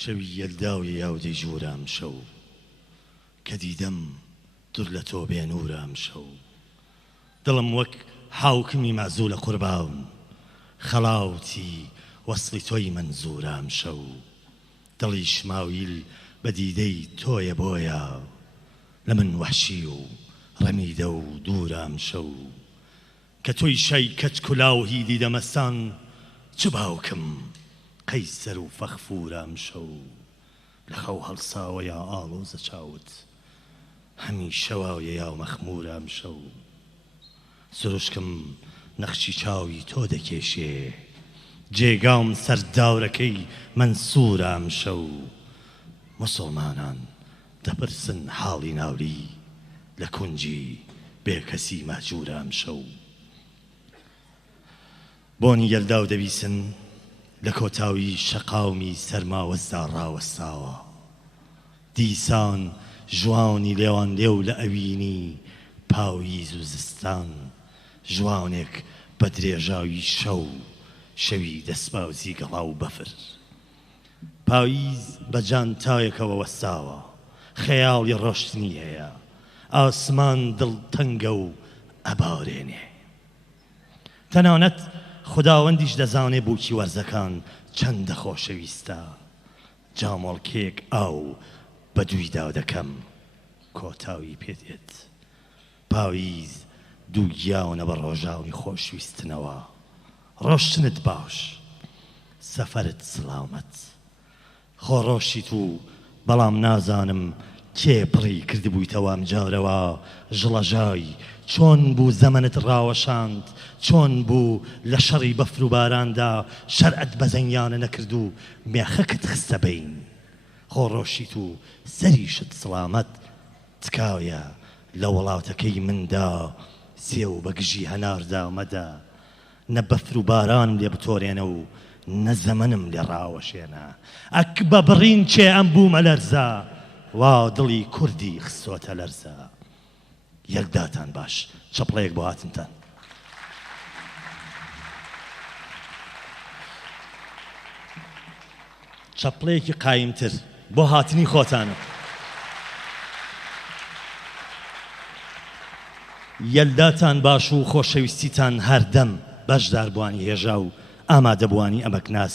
شەوی یەلداوی یاودەی ژوورام شەو کە دیدەم دوور لە تۆ بێنوورام شەو دڵم وەک حاوکمی مەزوو لە قورباون خەڵاوتی وەسڵی تۆی منزورام شەو دڵی شماویل بە دیدەی تۆیە بۆیە لە من وەحشی و ڕەمیدە و دوورام شەو کە تۆی شای کەچ کولاو هیدی دەمەستان چ باوکم قەیسەر و فەخفورام شەو لە خەو هەڵساوە یا ئاڵۆزە چاوت هەمی شەواویە یا مەخمورام شەو سروشکم نەخشی چاوی تۆ دەکێشێ جێگام سەر داورەکەی منسوورام شەو موسڵمانان دەپرسن حاڵی ناوری لە کونجی بێکەسی مەجوورام شەو بۆنی یەلداو دەبیسن لە کۆتاوی شەقاومی سەرماوەستا ڕاوەستاوە دیسان ژوانی لێوان لێو لە ئەوینی پاویز و زستان ژوانێک بە درێژاوی شەو شەوی دەسپاوزی گەڵا و بەفر پاویز بە جان تاوێکەوە وەستاوە خەیاڵی ڕۆشتنی هەیە ئاسمان دڵتەنگە و ئەبارێنێ تەنانەت خوداوەندیش دەزانێ بووکی وەرزەکان چەندە خۆشەویستە جامۆڵکێک ئاو بە دوویدا دەکەم کۆتاوی پێدێت پاویز دوو گیاونە بە ڕۆژاوی خۆشویستنەوە ڕۆشتنت باش سەفەرت سڵامەت خۆڕۆشیت و بەڵام نازانم کێ پڕی کردبوویتەوە ئەم جارەوە ژڵەژای چۆن بوو زەمەنت ڕاوەشاند چۆن بوو لە شەڕی بەفر و باراندا شەرعەت بەزەنیانە نەکرد و مێخەکت خستە بین خۆڕۆشیت و سەریشت سڵامەت تکاویە لە وڵاتەکەی مندا سێ و بەگژی هەناردا مەدە نە بەفر و بارانم لێ بتۆرێنە و نە زەمەنم لێ ڕاوەشێنە ئەک بە بڕین چێ ئەم بوومە لەرزە وا دڵی کوردی خستۆتە لەرزە یەکداتان باش چەپڵەیەک بۆ هاتنتان چەپڵەیەکی قایمتر بۆ هاتنی خۆتانە یەلداتان باش و خۆشەویستیتان هەردەم بەشدار بوانی هێژا و ئامادەبوانی ئەمەکناس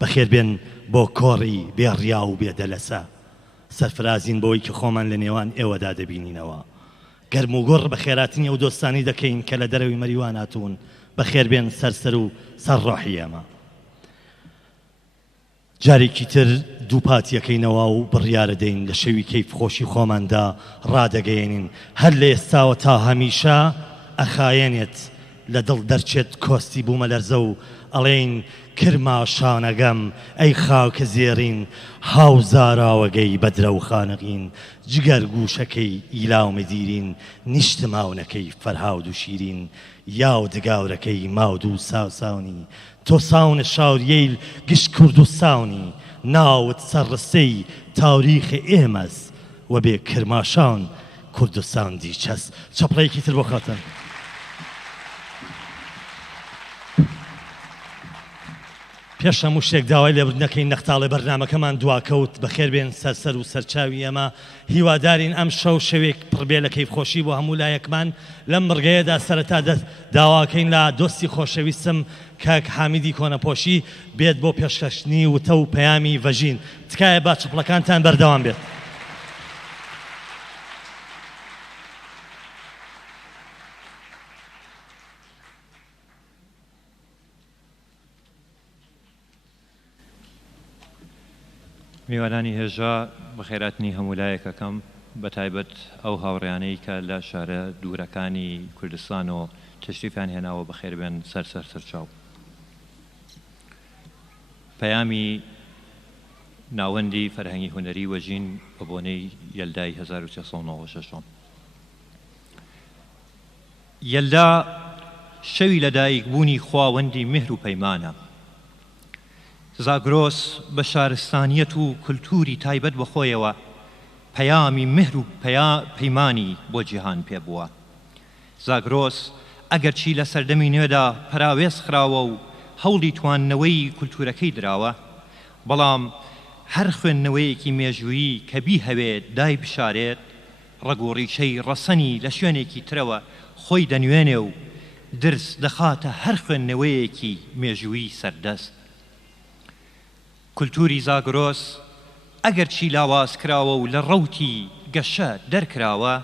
بەخێربێن بۆ کۆڕی بێڕیا و بێدەلەسە سەرفرازین بۆی کە خۆمان لە نێوان ئێوەدا دەبینینەوە گەرم و گۆڕ بە خێراتنی ئەو دۆستانی دەکەین کە لە دەرەوەی مەریوان هاتوون بەخێربێن سەرسەر و سەرڕۆحی ئێمە جارێکی تر دووپاتیەکەینەوە و بڕیارە دەین لە شەوی کەیف خۆشی خۆماندا ڕادەگەیەنین هەر لە ئێستاوە تا هەمیشە ئەخایەنێت لە دڵ دەرچێت کۆستی بوومە لەرزە و ئەڵێین کرما شانەگەم ئەی خاوکە زێڕین هاوزاراوەگەی بەدرە و خانەقین جگەر گوشەکەی ئیلاومە دیرین نیشتماونەکەی فەرهاود و شیرین یاو دگاورەکەی ماود و ساوساونی تۆ ساونە شاوریەیل گشت کوردستانی ناوت سەرڕستەی تاریخی ئێمەس و بێ کرماشان کوردستان دیچەس چەپڵەیەکی تر بۆ خاتن پێش هەموو شتێک داوای لێبوردنەکەی نەختاڵی بەرنامەکەمان دواکەوت بەخێربێن سەرسەر و سەرچاوی ئەمە هیوادارین ئەم شەو شەوێک پڕبێ لە کەیفخۆشی بۆ هەموو لایەکمان لەم بڕگەیەدا سەرەتا داواکەین لە دۆستی خۆشەویستم کاک حامیدی کۆنەپۆشی بێت بۆ پێشکەشتنی وتە و پەیامی ڤەژین تکایە با چەپڵەکانتان بەردەوام بێت میوانانی هێژا بە خێراتنی هەموو لایەکەکەم بە تایبەت ئەو هاوڕێیانەی کە لە شارە دوورەکانی کوردستان و تەشریفیان هێناوە بەخێربێن سەرسەر سەرچاو پەیامی ناوەندی فەرهەنگی هونەری وەژین بە بۆنەی یەلدای 1396 یەلدا شەوی لەدایکبوونی خواوەندی مهر و پەیمانە زاگرۆس بە شارستانیەت و کولتوری تایبەت بە خۆیەوە پەیامی مهر و پەیمانی بۆ جیهان پێبووە زاگرۆس ئەگەرچی لە سەردەمی نوێدا پەراوێز خراوە و هەوڵی تواننەوەی کولتورەکەی دراوە بەڵام هەر خوێندنەوەیەکی مێژوویی کە بیهەوێت دای بشارێت ڕگۆڕیچەی ڕەسەنی لە شوێنێکی ترەوە خۆی دەنوێنێ و درس دەخاتە هەر خوێندنەوەیەکی مێژووی سەردەست. کولتوری زاگرۆس ئەگەر چی لاواز کراوە و لە ڕەوتی گەشە دەرکراوە،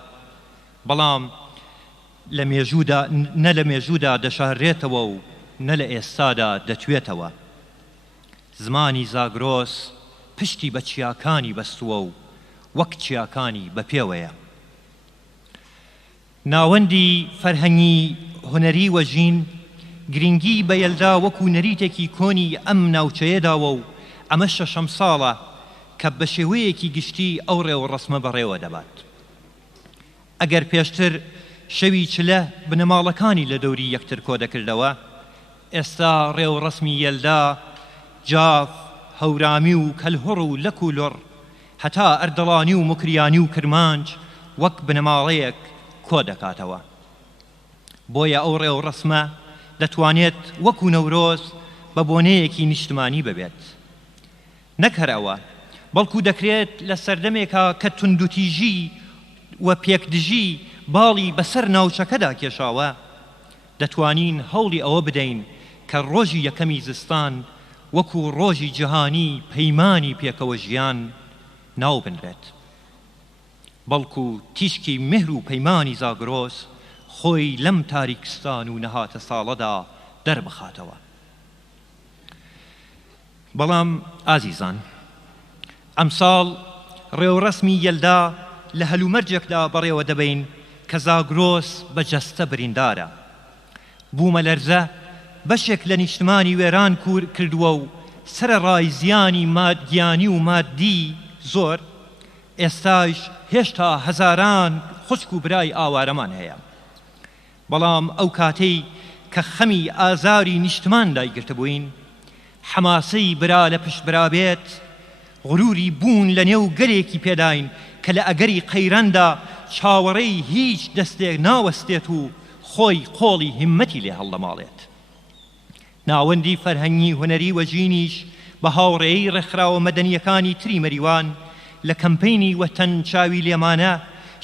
بەڵام نە لە مێژوودا دەشارێتەوە و نە لە ئێستادا دەتوێتەوە. زمانی زاگرۆس پشتی بە چیاکانی بەستووە و وەک چیاکانی بە پێوەیە. ناوەندی فەرهەنگی هونەری وەژین گرنگی بە یەلدا وەکو نەریتێکی کۆنی ئەم ناوچەیەداوە و ئەمە شەشەم ساڵە کە بە شێوەیەکی گشتی ئەو ڕێوەڕەسمە بەڕێوە دەبات. ئەگەر پێشتر شەوی چلە بنەماڵەکانی لە دەوری یەکتر کۆ دەکردەوە، ئێستا ڕێوەڕەسمی یەلدا جاف، هەورامی و کەلهوڕ و لەک و لۆڕ هەتا ئەردەڵانی و مکریانی و کرمانج وەک بنەماڵەیەک کۆ دەکاتەوە. بۆیە ئەو ڕێوەڕەسمە دەتوانێت وەکو نەورۆز بە بۆنەیەکی نیشتمانی ببێت. نەک هەر ئەوە، بەڵکو دەکرێت لە سەردەمێکە کە توندوتیژی و پێکدژی باڵی بەسەر ناوچەکەدا کێشاوە، دەتوانین هەوڵی ئەوە بدەین کە ڕۆژی یەکەمی زستان وەکو ڕۆژی جیهانی پەیمانی پێکەوە ژیان ناو بنرێت. بەڵکو تیشکی مهر و پەیمانی زاگرۆس خۆی لەم تاریکستان و نەهاتە ساڵەدا دەربخاتەوە. بەڵام ئازیزان، ئەمساڵ ڕێوەڕەسمی یەلدا لە هەلومەرجێکدا بەڕێوە دەبین کە زاگرۆس بە جەستە بریندارە. بوومە لەرزە بەشێک لە نیشتمانی وێران کردووە و سەرەڕای زیانی مادیانی و مادی زۆر، ئێستاش هێشتا هەزاران خوشک و برای ئاوارەمان هەیە. بەڵام ئەو کاتەی کە خەمی ئازاری نیشتمان دایگرتبووین، حەماسەی برا لە پشت برابێت، غروری بوون لە نێو گەرێکی پێداین کە لە ئەگەری قەیرەندا چاوەڕێی هیچ دەستێک ناوەستێت و خۆی قۆڵی هیممەتی لێ هەڵدەماڵێت. ناوەندی فەرهەنگی هونەری وەژینیش بە هاوڕێی ڕێکخراوە مەدەنیەکانی تری مەریوان لە کەمپەینی وەتەن چاوی لێمانە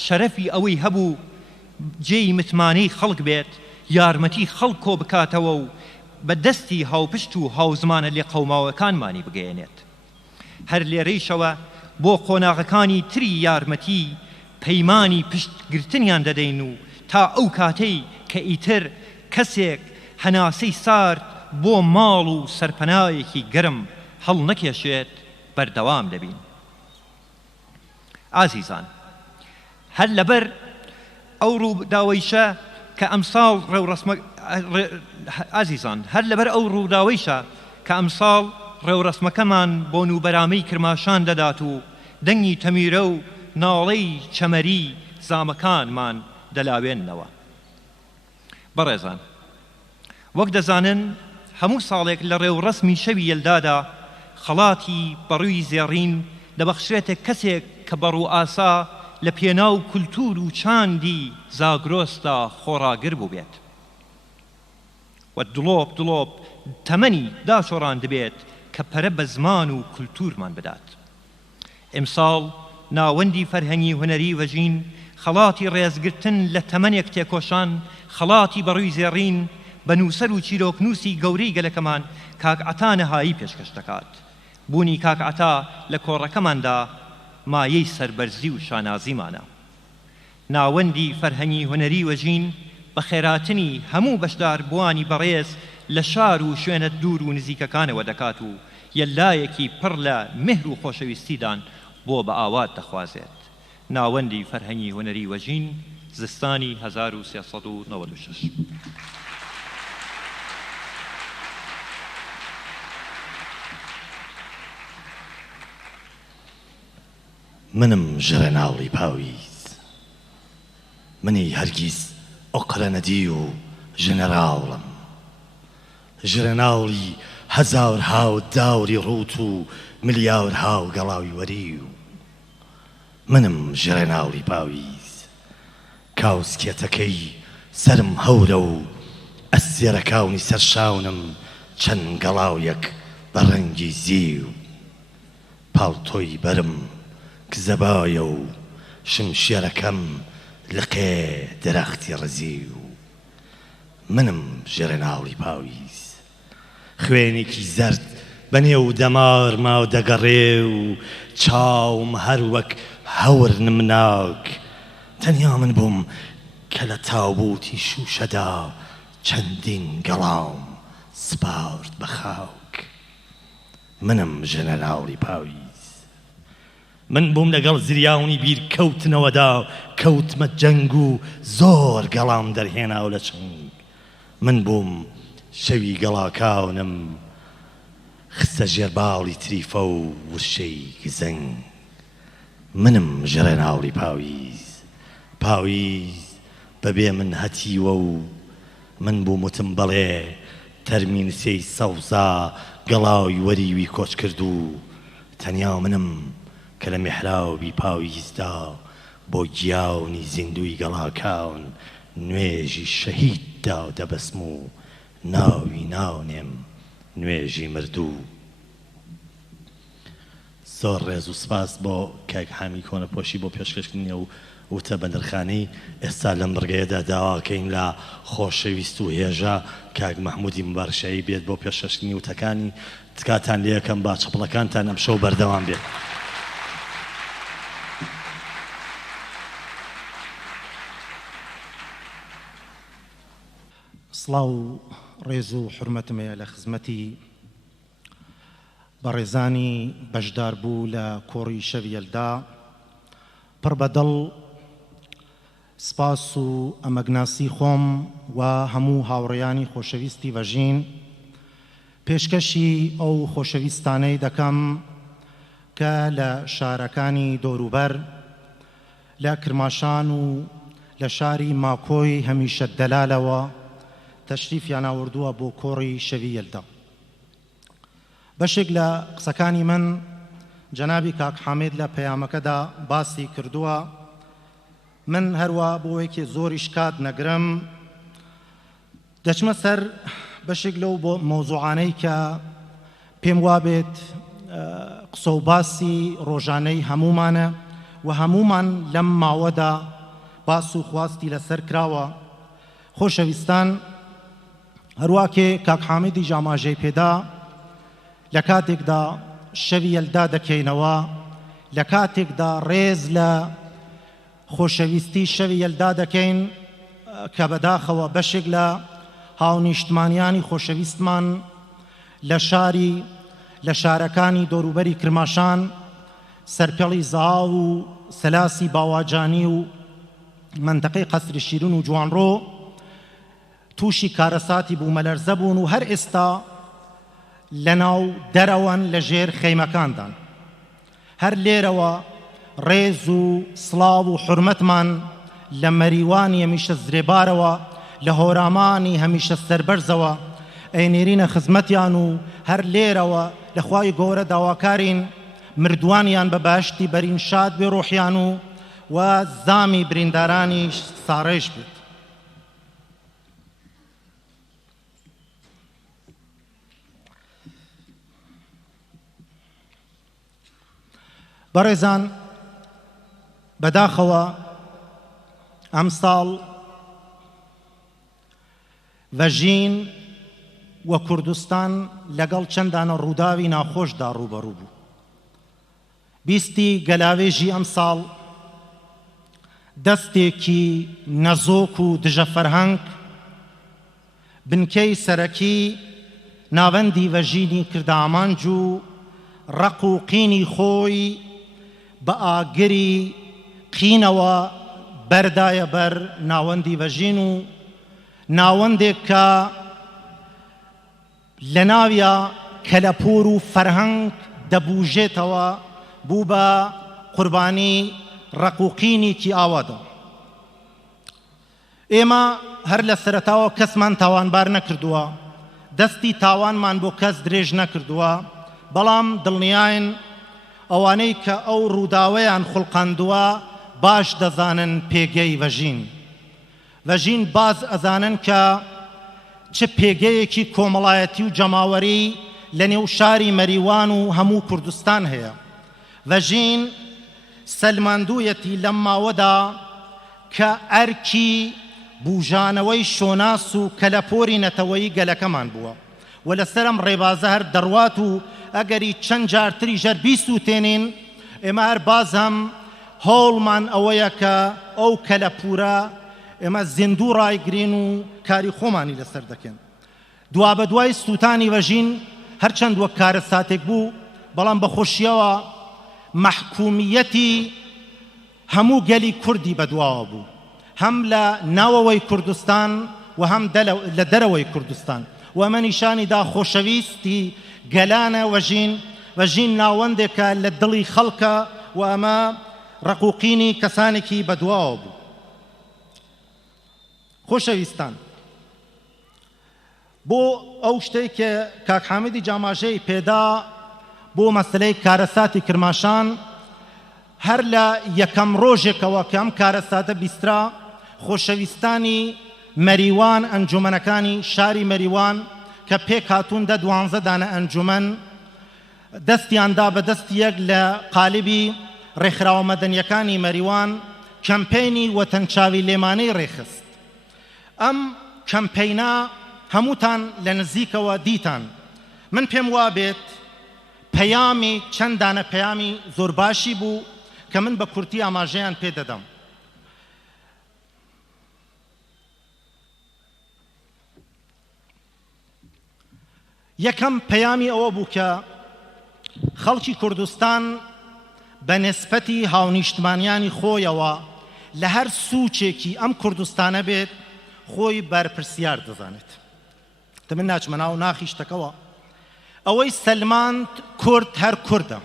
شەرەفی ئەوەی هەبوو جێی متمانەی خەڵک بێت، یارمەتی خەڵک کۆ بکاتەوە و بە دەستی هاوپشت و هاوزمانە لێ قەوماوەکانمانی بگەێنێت. هەر لێرەیشەوە بۆ قۆناغەکانی تری یارمەتی پەیمانی پشتگرتنیان دەدەین و تا ئەو کاتەی کە ئیتر کەسێک هەناسەی سارد بۆ ماڵ و سەرپەنایەکی گەرم هەڵ نەکێشێت بەردەوام دەبین. ئازیزان، هەر لەبەر ئەو ڕووداوەیشە کە ئەمساڵ ئەمساڵ ڕێوڕەسمەکەمان بۆ نوبەرامەی کرماشان دەدات و دەنگی تەمیرە و ناڵەی چەمەری زامەکانمان دەلاوێننەوە. بەڕێزان، وەک دەزانن هەموو ساڵێک لە ڕێوڕەسمی شەوی یەلدادا خەڵاتی بەڕووی زێڕین دەبەخشرێتە کەسێک کە بەڕوو ئاسا لە پێناو کولتور و چاندی زاگرۆسدا خۆڕاگر بوو بێت و دڵۆب تەمەنی داشۆڕان دەبێت کە پەرە بە زمان و کولتورمان بدات. ئیمساڵ ناوەندی فەرهەنگی هونەری وەژین خەڵاتی ڕێزگرتن لە تەمەنێک تێکۆشان، خەڵاتی بەڕووی زێڕین بە نووسەر و چیرۆکنووسی گەورەی گەلەکەمان کاک عەتا نەهایی پێشکەش دەکات. بوونی کاک عەتا لە کۆڕەکەماندا مایەی سەربەرزی و شانازیمانە. ناوەندی فەرهەنگی هونەری وەژین بە خێراتنی هەموو بەشدار بوانی بەڕێز لە شار و شوێنە دوور و نزیکەکانەوە دەکات و یەلایەکی پڕ لە مهر و خۆشەویستیدان بۆ بە ئاوات دەخوازێت. ناوەندی فەرهەنگی هونەری وەژین، زستانی 1396. منم ژرەناڵی پاویز، منی هەرگیز ئۆقرە نەدی و ژنەراڵم، ژرەناڵی هەزار هاو داوری ڕوت و ملیار هاو گەڵاوی وەری و منم ژرەناڵی پاویز، کاوسکێتەکەی سرم هەورە و ئەسێرەکاونی سەرشاونم چەند گەڵاویەک بە ڕەنگی زیو، پاڵتۆی بەرم کە زەبایە و شمشێرەکەم لقێ دەرەختی ڕزی و منم ژێرەناوڵی پاویز خوێنێکی زەرد بەنێو دەمار ماو دەگەڕێ و چاوم هەر وەک هەور نمناک تەنیا من بووم کە لە تاوبوتی شوشەدا چەندین گەڵام سپارد بە خاک منم ژەنەراوڵی پاویز من بووم لەگەڵ زریاونی بیر کەوتنەوەدا کەوتمە جەنگ و زۆر گەڵام دەرهێناو لە چنگ من بووم شەوی گەڵاکاونم خستە ژێر باڵی تریفە و ورشەی گزەنگ منم ژەرەناوڵی پاویز پاویز بەبێ من هەتیوە و من بووم وتم بەڵێ تەرمینسەی سەوزا گەڵاوی وەریوی کۆچ کرد و تەنیا منم کە لە میحراوی پاویزدا بۆ گیاونی زیندوی گەڵاکاون نوێژی شەهیددا و دەبەسم و ناوی ناونێم نوێژی مردوو زۆر ڕێز و سپاس بۆ کاک حامی کۆنەپۆشی بۆ پێشکەشکردنی و وتە بەندرخانەی ئێستا لەم بڕگەیەدا داواکەین لە خۆشەویست و هێژە کاک مەحموودی مبارشایی بێت بۆ پێشکەشکردنی وتەکانی تکاتان لێ یەکەم با چەپڵەکانتان ئەم شەو بەردەوام بێت. سڵاو ڕێز و حورمەتمەیە لە خزمەتی بەڕێزانی بەشدار بوو لە کۆڕی شەوی یەلدا پڕ بەدڵ سپاس و ئەمەگناسی خۆم و هەموو هاوڕێیانی خۆشەویستی ڤەژین پێشکەشی ئەو خۆشەویستانەی دەکەم کە لە شارەکانی دۆروبەر لە کرماشان و لە شاری ماکۆی هەمیشە دەلالەوە تەشریفیان ئاوردووە بۆ کۆڕی شەوی یەلدا. بەشێک لە قسەکانی من جەنابی کاک حامید لە پەیامەکەدا باسی کردووە من هەروە بۆ یەکێ زۆریش کات نەگرم دەچمە سەر بەشێک لەو بۆ مۆزوعانەی کە پێم وابێت قسە و باسی ڕۆژانەی هەمومانە و هەمومان لەم ماوەدا باس و خواستی لەسەر کراوە. خۆشەویستان هەروواکێ کاک حامیدی جاماژەی پێدا لە کاتێکدا شەوی یەلدا دەکەینەوە لە کاتێکدا ڕێز لە خۆشەویستی شەوی یەلدا دەکەین کە بەداخەوە بەشێک لە هاونیشتمانیانی خۆشەویستمان لە شارەکانی دۆروبەری کرماشان سەرپێڵی زاڵ و سەلاسی باواجانی و منتەقەی قەسری شیرین و جوانڕۆ تووشی کارەساتی بوومەلەرزە بوون و هەر ئێستا لەناو دەرەوەن لە ژێر خەیمەکاندان. هەر لێرەوە ڕێز و سڵاو و حورمەتمان لە مەریوانی هەمیشە زرێبارەوە لە هۆرامانی هەمیشە سەربەرزەوە ئەینێرینە خزمەتیان و هەر لێرەوە لە خوای گەورە داواکارین مردوانیان بە باشتی بەرین شاد بێ ڕۆحیان و زامی بریندارانی ساڕێژ بێت. بەڕێزان بەداخەوە ئەم ساڵ ڤەژین و کوردستان لەگەڵ چەندانە ڕووداوی ناخۆشدا ڕوبەڕوو بوو. بیستی گەلاوێژی ئەم ساڵ دەستێکی نەزۆک و دژە فەرهەنگ بنکەی سەرەکی ناوەندی ڤەژینی کردە ئامانج و ڕق و قینی خۆی بە ئاگری قینەوە بەردایە بەر ناوەندی ڤەژین و ناوەندێک کە لە ناویە کەلەپور و فەرهەنگ دەبوژێتەوە بوو بە قوربانی ڕق و قینێکی ئاوادا. ئێمە هەر لە سەرەتاوە کەسمان تاوانبار نەکردووە دەستی تاوانمان بۆ کەس درێژ نەکردووە بەڵام دڵنیاین ئەوانەی کە ئەو ڕووداوەیان خوڵقاندووە باش دەزانن پێگەی ڤەژین. ڤەژین باز ئەزانن کە چ پێگەیەکی کۆمەڵایەتی و جەماوەری لە نێو شاری مەریوان و هەموو کوردستان هەیە. ڤەژین سەلماندوویەتی لەم ماوەدا کە ئەرکی بوژانەوەی شۆناس و کەلەپۆری نەتەوەیی گەلەکەمان بووە و لەسەرم ڕێبازە هەر دەڕوات و ئەگەری چەند جارتری ژەر بیسووتێنین ئێمە هەر باز هەم هەوڵمان ئەوەیە کە ئەو کەلەپورە ئێمە زیندوو ڕایگرین و کاری خۆمانی لەسەر دەکەن. دوا بە دوای سووتانی ڤەژین هەرچەند وەک کارە ساتێک بوو بەڵام بەخۆشیەوە مەحکومیەتی هەموو گەلی کوردی بەدواوە بوو، هەم لە ناوەوەی کوردستان و هەم لە دەرەوەی کوردستان و ئەمە نیشانی دا خۆشەویستی گەلانە ڤەژین ناوەندێکە لە دڵی خەڵکە و ئەمە ڕقوقینی کەسانێکی بەدواوە بوو. خۆشەویستان، بۆ ئەو شتەی کە کاک حامێدی جاماژەی پێدا بۆ مەسلەی کارەساتی کرماشان هەر لە یەکەم ڕۆژێکەوە کە ئەم کارەساتە بیسترا خۆشەویستانی مەریوان ئەنجومەنەکانی شاری مەریوان کە پێک هاتوون دە 12 دانە ئەنجومەن دەستیاندا بە دەستی یەک لە قالبی ڕێکخراوە مەدەنیەکانی مەریوان کەمپێنی وەتەنچاوی لێمانەی ڕێخست. ئەم کەمپەینە هەمووتان لە نزیکەوە دیتان. من پێم وابێت پەیامی چەند دانە پەیامی زۆر باشی بوو کە من بە کورتی ئاماژەیان پێ دەدەم. یەکەم پەیامی ئەوە بوو کە خەڵکی کوردستان بە نسبەتی هاونیشتمانیانی خۆیەوە لە هەر سوچێکی ئەم کوردستانە بێت خۆی بەرپرسیار دەزانێت. من ناچمە ناو ناخی شتەکەوە ئەوەی سەلماند کورد هەر کووردە،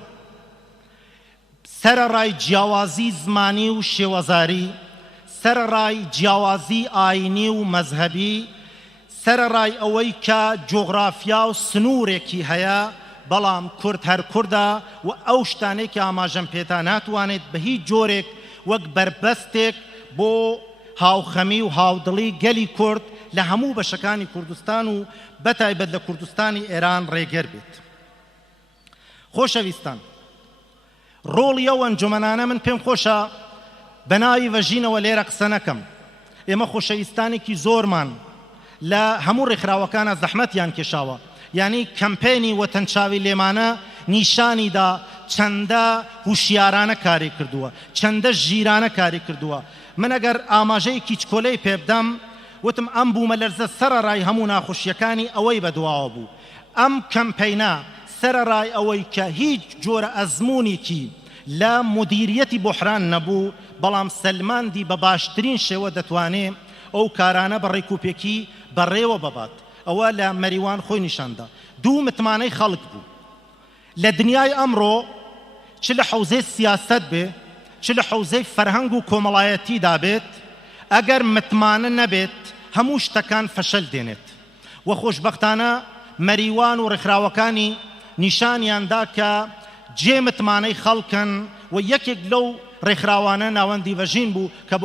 سەرەڕای جیاوازی زمانی و شێوەزاری، سەرەڕای جیاوازی ئاینی و مەزهەبی، سەرەڕای ئەوەی کە جۆغرافیا و سنوورێکی هەیە بەڵام کورد هەر کووردە و ئەو شتانێکی ئاماژەم پێتا ناتوانێت بە هیچ جۆرێک وەک بربەستێک بۆ هاوخەمی و هاودڵی گەلی کورد لە هەموو بەشەکانی کوردستان و بەتایبەت لە کوردستانی ئێران ڕێگەر بێت. خۆشەویستان، ڕۆڵی ئەو ئەنجومەنانە من پێم خۆشە بە ناوی ڤەژینەوە لێرە قسە نەکەم. ئێمە خۆشەویستانێکی زۆرمان لە هەموو ڕێکخراوەکانە زەحمەتیان کێشاوە، یعنی کەمپێنی وەتەنچاوی لێمانە نیشانیدا چەندە هوشیارانە کاری کردووە، چەندە ژیرانە کاری کردووە. من ئەگەر ئاماژەی کیچکۆلەی پێ بدەم وتم ئەم بوومە لەرزە سەرەڕای هەموو ناخۆشیەکانی ئەوەی بەدواوە بوو. ئەم کەمپەینە سەرەڕای ئەوەی کە هیچ جۆرە ئەزمونێکی لە مدیریەتی بحران نەبوو بەڵام سەلماندی بە باشترین شێوە دەتوانێت ئەو کارانە بە ڕێکوپێکی بەڕێوە ببات. ئەوە لە مەریوان خۆی نیشاندا. دوو متمانەی خەڵک بوو لە دنیای ئەمڕۆ، چ لە حەوزەی سیاست بێ چ لە حەوزەی فەرهەنگ و کۆمەڵایەتیدا بێت، ئەگەر متمانە نەبێت هەموو شتەکان فەشەل دێنێت. و خۆشبەختانە مەریوان و ڕێکخراوەکانی نیشانیاندا کە جێ متمانەی خەڵکن و یەکێک لەو ڕێکخراوانە ناوەندی ڤەژین بوو کە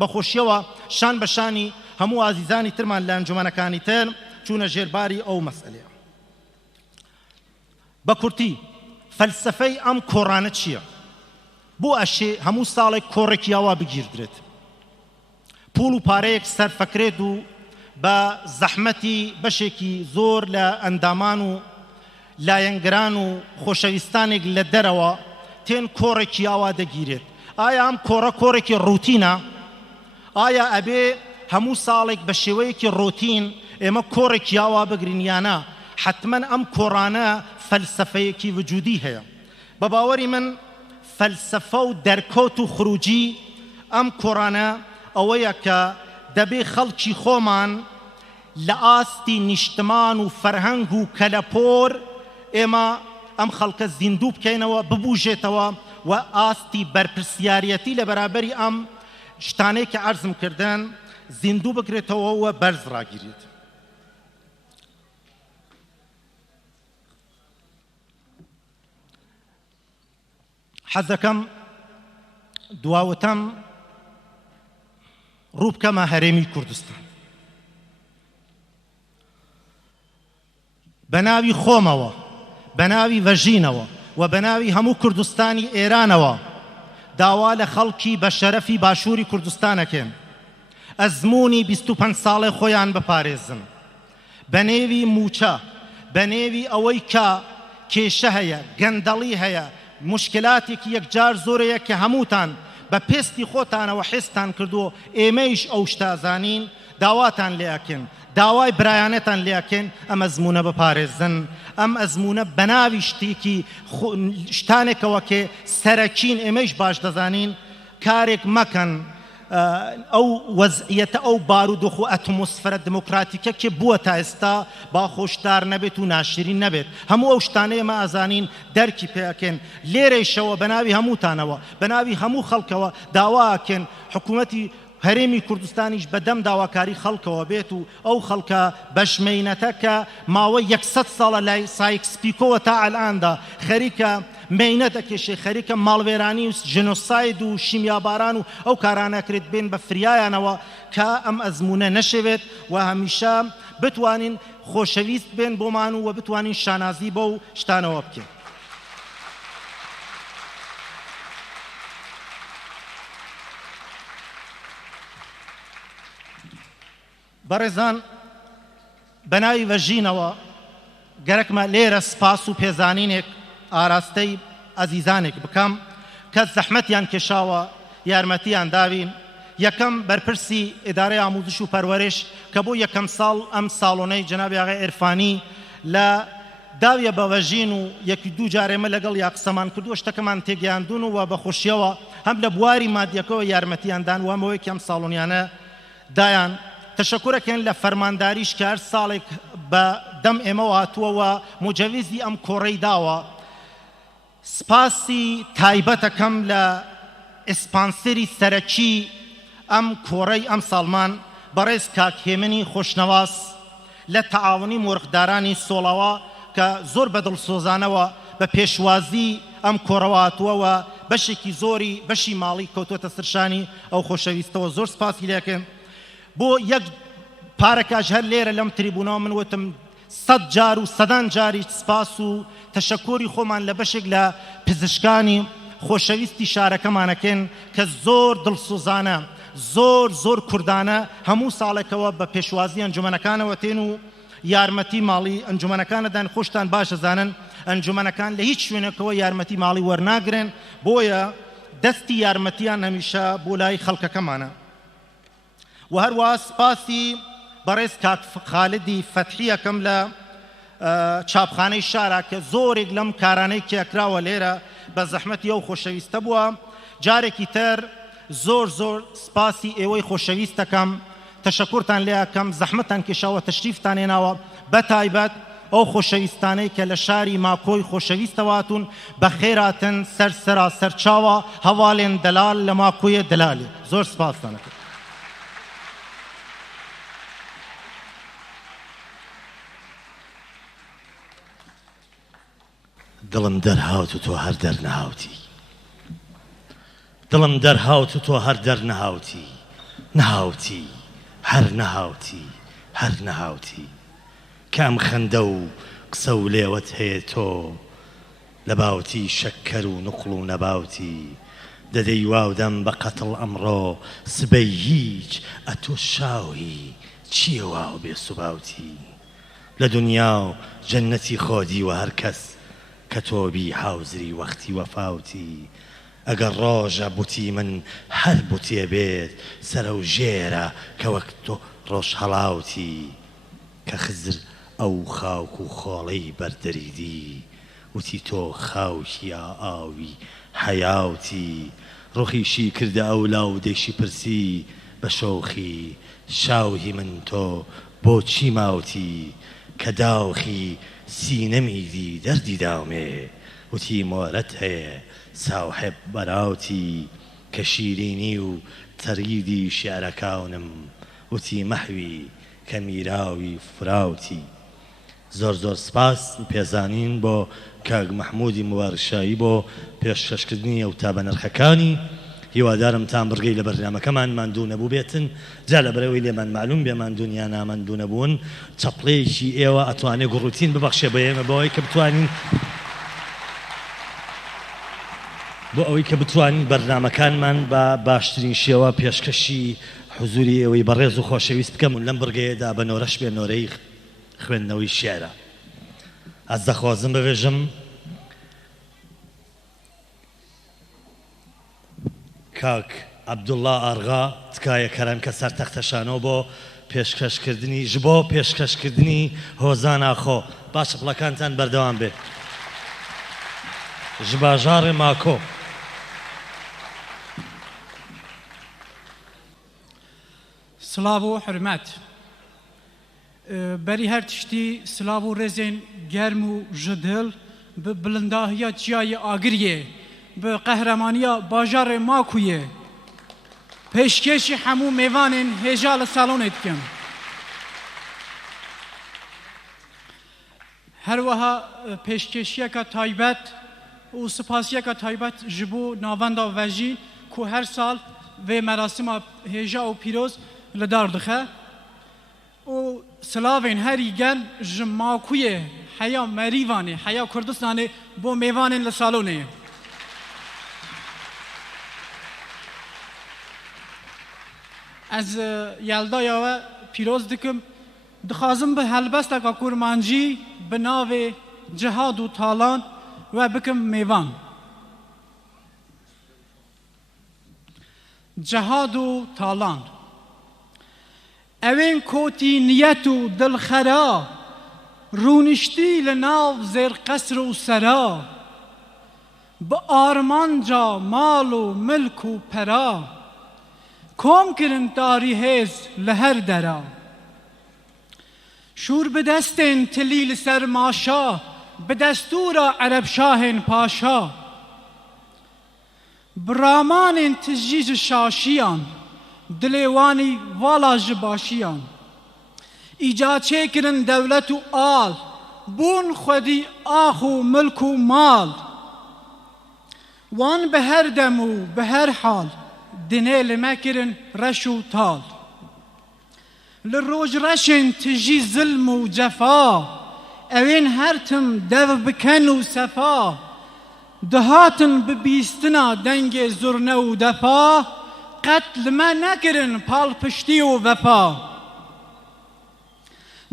بەخۆشیەوە شان بە شانی هەموو ئازیزانی ترمان لە ئەنجومەنەکانی تر چوونە ژێرباری ئەو مەسئلەیە. بە کورتی فەلسەفەی ئەم کۆڕانە چییە؟ بۆ ئەشێ هەموو ساڵێک کۆڕێکی ئاوا بگیردرێت، پوڵ و پارەیەک سەرفەکرێت و بە زەحمەتی بەشێکی زۆر لە ئەندامان و لایەنگران و خۆشەویستانێک لە دەرەوە تێن کۆڕێکی ئاوا دەگیرێت. ئایا ئەم کۆڕێکی ڕوتینە؟ ئایا ئەبێ هەموو ساڵێک بە شێوەیەکی ڕۆتین ئێمە کۆڕێکی ئاوا بگرین یانە حتمەن ئەم کۆڕانە فەلسەفەیەکی وجودی هەیە؟ بە باوەری من فەلسەفە و دەرکەوت و خروجی ئەم کۆڕانە ئەوەیە کە دەبێ خەڵکی خۆمان لە ئاستی نیشتمان و فەرهەنگ و کەلەپۆر ئێمە ئەم خەڵکە زیندوو بکەینەوە ببوژێتەوە و ئاستی بەرپرسیارەتی لە بەرابەری ئەم شتانەی کە عەرزم کردن زیندوو بگرێتەوە و بەرز ڕاگیرێت. حەزەکەم دواوەتەم ڕوو بکەمە هەرێمی کوردستان. بە ناوی خۆمەوە، بە ناوی ڤەژینەوە و بەناوی هەموو کوردستانی ئێرانەوە داوا لە خەڵکی بە شەرەفی باشووری کوردستانەکەن ئەزمموی 25 ساڵی خۆیان بپارێزن بە نێوی موچە بە نێوی ئەوەی کە کێشە هەیە گەندەڵی هەیە مشکلاتێکی یەکجار زۆرەیە کە هەمووتان بە پێستی خۆتانەوە حێستان کردووە ئێمەیش ئەو شتازانین داواتان لێکن داوای برایانەتان لێکن ئەم ئەزممونە بپارێزن ئەم ئەزممونە بەناوی شتێکی شتانێکەوە کێ سەرەکین ئێمەش باش دەزانین کارێک مەکەن ئەو وەزعیەتە ئەو بارودۆخ و ئەتمۆسفەرە دموکراتیکە کێ بووە تا ئێستا با خۆشدار نەبێت و ناشرین نەبێت هەموو ئەو شتانەیە ئێمە ئازانین دەرکی پێکەن لێرەیشەوە بەناوی هەمووتانەوە بەناوی هەموو خەڵکەوە داواکەن حکوومەتی هەرێمی کوردستانیش بەدەم داواکاری خەڵکەوە بێت و ئەو خەڵکە بەشمەینەتە کە ماوەی 100 ساڵە لای سایکس پیکۆوە تا ئەلئاندا خەریکە مینە دەکێشێ خەریکە ماڵوێرانی و ژنۆساید و شیمیاباران و ئەو کارانەکرێت بێن بە فریایانەوە کە ئەم ئەزممونە نەشەوێت و هەمیشە بتوانین خۆشەویست بێن بۆمان و بتوانین شانازی بۆ و شتانەوە بکەین. بەڕێزان بەناوی بەژینەوە گەرەکمە لێرە سپاس و پێزانینێک ئاراستەی ئەزیزانێک بکەم کە زەحمەتیان کێشاوە یارمەتیان داوین یەکەم بەرپرسی ئیدارەی ئاموزش و پەروەرش کە بۆ یەکەم ساڵ ئەم ساڵۆنەی جەنابی ئاغای عێرفانی لە داویە بە بەژین و یەکی دوو جارێمە لەگەڵ یا قسەمان کردووە شتەکەمان تێگەیاندون و بەخۆشیەوە هەم لە بواری مادیەکەەوە یارمەتیاندان و هەمەوەیەکی ئەم ساڵۆنیانە دایان تەشەکورەکەن لە فەرمانداریش کە هەر ساڵێک بە دەم ئێمەوە هاتووەوە مجەویزی ئەم کۆڕەی داوە سپاسی تایبەتەکەم لە ئسپانسەری سەرەکی ئەم کۆڕەی ئەم ساڵمان بەڕێز کاک هێمنی خۆشنەواس لە تەعاونی مۆرخدارانی سۆڵەوە کە زۆر بەدڵسۆزانەوە بە پێشوازی ئەم کۆڕەوە هاتووەوە بەشێکی زۆری بەشی ماڵی کەوتوۆتە سرشانی ئەو خۆشەویستەوە زۆر سپاسی لێکن بۆ یەک پارەکەش هەر لێرە لەم تریبونەوە من وتم 100 جار و سەدان جاری سپاس و تەشەکۆری خۆمان لە بەشێک لە پزیشکانی خۆشەویستی شارەکەمانەکەن کە زۆر دڵسۆزانە زۆر کوردانە هەموو ساڵێکەوە بە پێشوازی ئەنجومەنەکانەوە تێن و یارمەتی ماڵی ئەنجومەنەکانەدان خۆشتان باشە زانن ئەنجومەنەکان لە هیچ شوێنێکەوە یارمەتی ماڵی وەرناگرن بۆیە دەستی یارمەتیان هەمیشە بۆ لای خەڵکەکەمانە و هەروە سپاسی بەڕێز کاک خالدی فەتحیەکەم لە چاپخانەی شارە کە زۆرێک لەم کارانەی کێکراوە لێرە بە زەحمەتی ئەو خۆشەویستە بووە جارێکی تر زۆر سپاسی ئێوەی خۆشەویستەکەم تەشەکورتان لێەکەم زەحمەتان کێشاوە تەشریفتان هێناوە بەتایبەت ئەو خۆشەویستانەی کە لە شاری ماکۆی خۆشەویستەواتون بە خێراتن سەرسەرا سەرچاوە هەواڵێن دەلال لە ماکۆیە دەلالی زۆر سپاستانەکەم. دڵم دەرهاوت و تۆ هەر دەرنەهاوتی دڵم دەرهاوت و تۆ هەر دەرنەهاوتی نەهاوتی هەر نەهاوتی هەر نەهاوتی کام خەندە و قسە و لێوەت هەیە تۆ لە باوتی شەکەر و نوقڵ و نەباوتی دەدەی واودەم بە قەتڵ ئەمڕۆ سبەی هیچ ئەتۆ شاوی چییە واو بێ سوباوتی لە دنیا و جەنەتی خۆدی و هەر کەس کە تۆبی حاوزری وەختی وەفاوتی ئەگەر ڕۆژە بوتی من هەر بوتێ بێت سەرە و ژێرە کە وەک تۆ ڕۆژ هەڵاوتی کە خزر ئەو خاوک و خۆڵەی بەردەریدی وتی تۆ خاوکی ئاوی حەیاوتی ڕۆخیشی کردە ئەو لاو دەیشی پرسی بە شۆخی شاوهی من تۆ بۆچی ماوتی کە داوخی سینەمیدی دەردی داومێ وتی مۆرەت هەیە ساوحێب بەراوتی کە شیرینی و تەریدی شیعرەکاونم وتی مەحوی کە میراوی فراوتی زۆر سپاس و پێزانین بۆ کاک مەحموودی مبارشایی بۆ پێشکەشکردنی ئەو تابە نرخەکانی هیوادارم تام بڕگەی لە بەرنامەکەمان ماندوو نەبوو بێتن جا لە بەرەوەی لێمان معلوم بێ ماندوون یان ناماندوو نەبوون چەپڵەیەکی ئێوە ئەتوانێ گوڕوتین ببەخشێ بە ئێمە بەوەی کە بتوانین بۆ ئەوەی کە بتوانین بەرنامەکانمان بە باشترین شێوە پێشکەشی حوزوری ئەوەی بەڕێز و خۆشەویست بکەم و لەم بڕگەیەدا بە نۆرەش بێ نۆرەی خوێندنەوەی شێعرە. ئەس دەخوازم ببێژم کاک عەبدوڵڵا ئاغا تکایە کەرەم کە سەر تەختەشانەوە بۆ پێشکەشکردنی ji بۆ پێشکەشکردنی هۆزان ئاخۆ. باشە پڵەکانتان بەردەوام بێ. ji bajarê Mako. سلااو و حرمەت بەری هەر تشتی سلااو و ڕێزێن گەرم و ji dil bi bilindahiya çiyayê agiriyê bi qehremaniya bajarê Makoyê pêşkêşî hemû mêvanên hêja li salonê dikim. Her wiha pêşkêşiyeka taybet û spasiyeka taybet ji bo navenda ve jî ku her sal vê merasîma hêja û pîroz li dar dixe û silavên herî gel ji Makoyê heya Merîvanê heya Kurdistanê bo mêvanên li salonê. Ez yeldaya we pîroz dikim dixwazim bi helbesteka kurmancî bi navê Cihad û Talan ve bikim mêvan. Cihad û Talan evên kotî niyet û dilxera rûniştî li nav zêrqesr û sera bi armanca mal û milk û pera kom kirin tarî hêz li her dera. Şûr bi destên tilî li ser maşa bi destûra Erebşahên paşa bi ramanên tijî ji şaşiyan dilê wanî vala ji başiyan îca çêkirin dewlet û al bûn xwedî ax û milk û mal wan bi her dem û bi her hal dinê li me kirin reş û tal. Li rojreşên tijî zilm û cefa evên her tim dev bikin û sefa dihatin bi bîstina dengê zurne û defa qet li me nekirin palpiştî û vefa.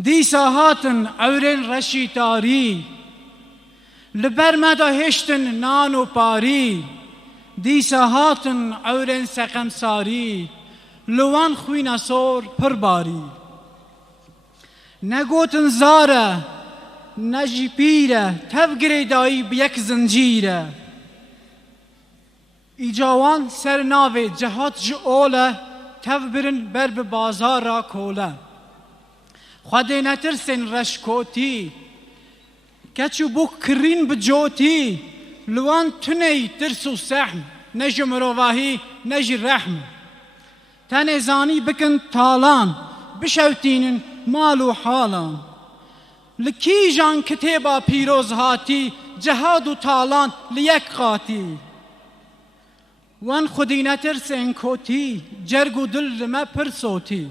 Dîsa hatin ewrên reşî tarî li ber me de hêştin nan û parî dîsa hatin ewrên seqemsarî li wan xwîna sor pir barî. Ne gotin zar e ne jî pîr e tev girê dayî bi yek zincîr e îca wan ser navê Cihad ji ol e tev birin ber bi bazara kol e. Xwedê netirsên reşkotî keç û bûk kirîn bi cotî li wan tunê tirs û sehm ne ji mirovahî ne jî rehm. Tenê zanî bikin talan bişewtînin mal û halan li kîjan kitêba pîroz hatî Cihad û Talan li yek qatî. Wan xwedî netirsên kotî cerg û dil li me pir sotî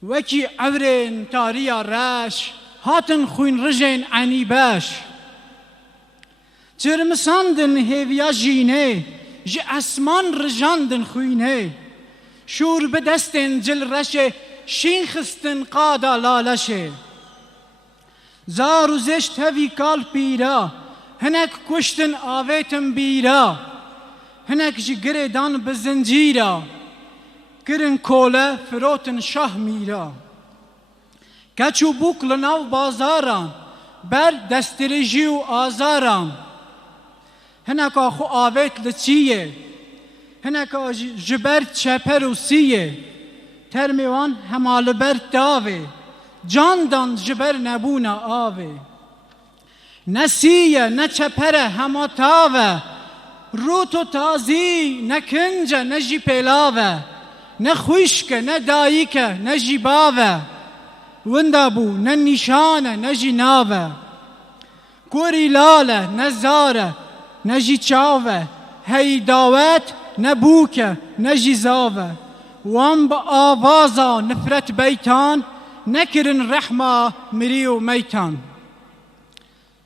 wekî ewrên tariya reş hatin xwîn rijên enî beş çirmisandin hêviya jînê ji esman rijandin xwînê şûr bi destên cil reşê şîn xistin qada laleşê. Zar û zêş tevî kal pîra hinek kuştin avêtin bîra hinek ji girê dan bi zincîra kirin kole firotin şah mîra. Keç û bûk li nav bazaran ber destirêjî û azaran hineka xwe avêt li çiyê hineka ji ber çeper û siyê termê wan hema li ber tavê candan ji ber nebûna avê. Ne siyê ne çeper e hema tav e rût û tazî ne kinc e ne jî pêlav e ne xwîşk e ne dayîk e ne jî bav e winda bû ne nîşan e ne jî nav e kurî lal e ne zar e ne jî çav e hey dawet ne bûk e ne jî zav e wan bi avaza nifret beytan nekirin rehma mirî û meytan.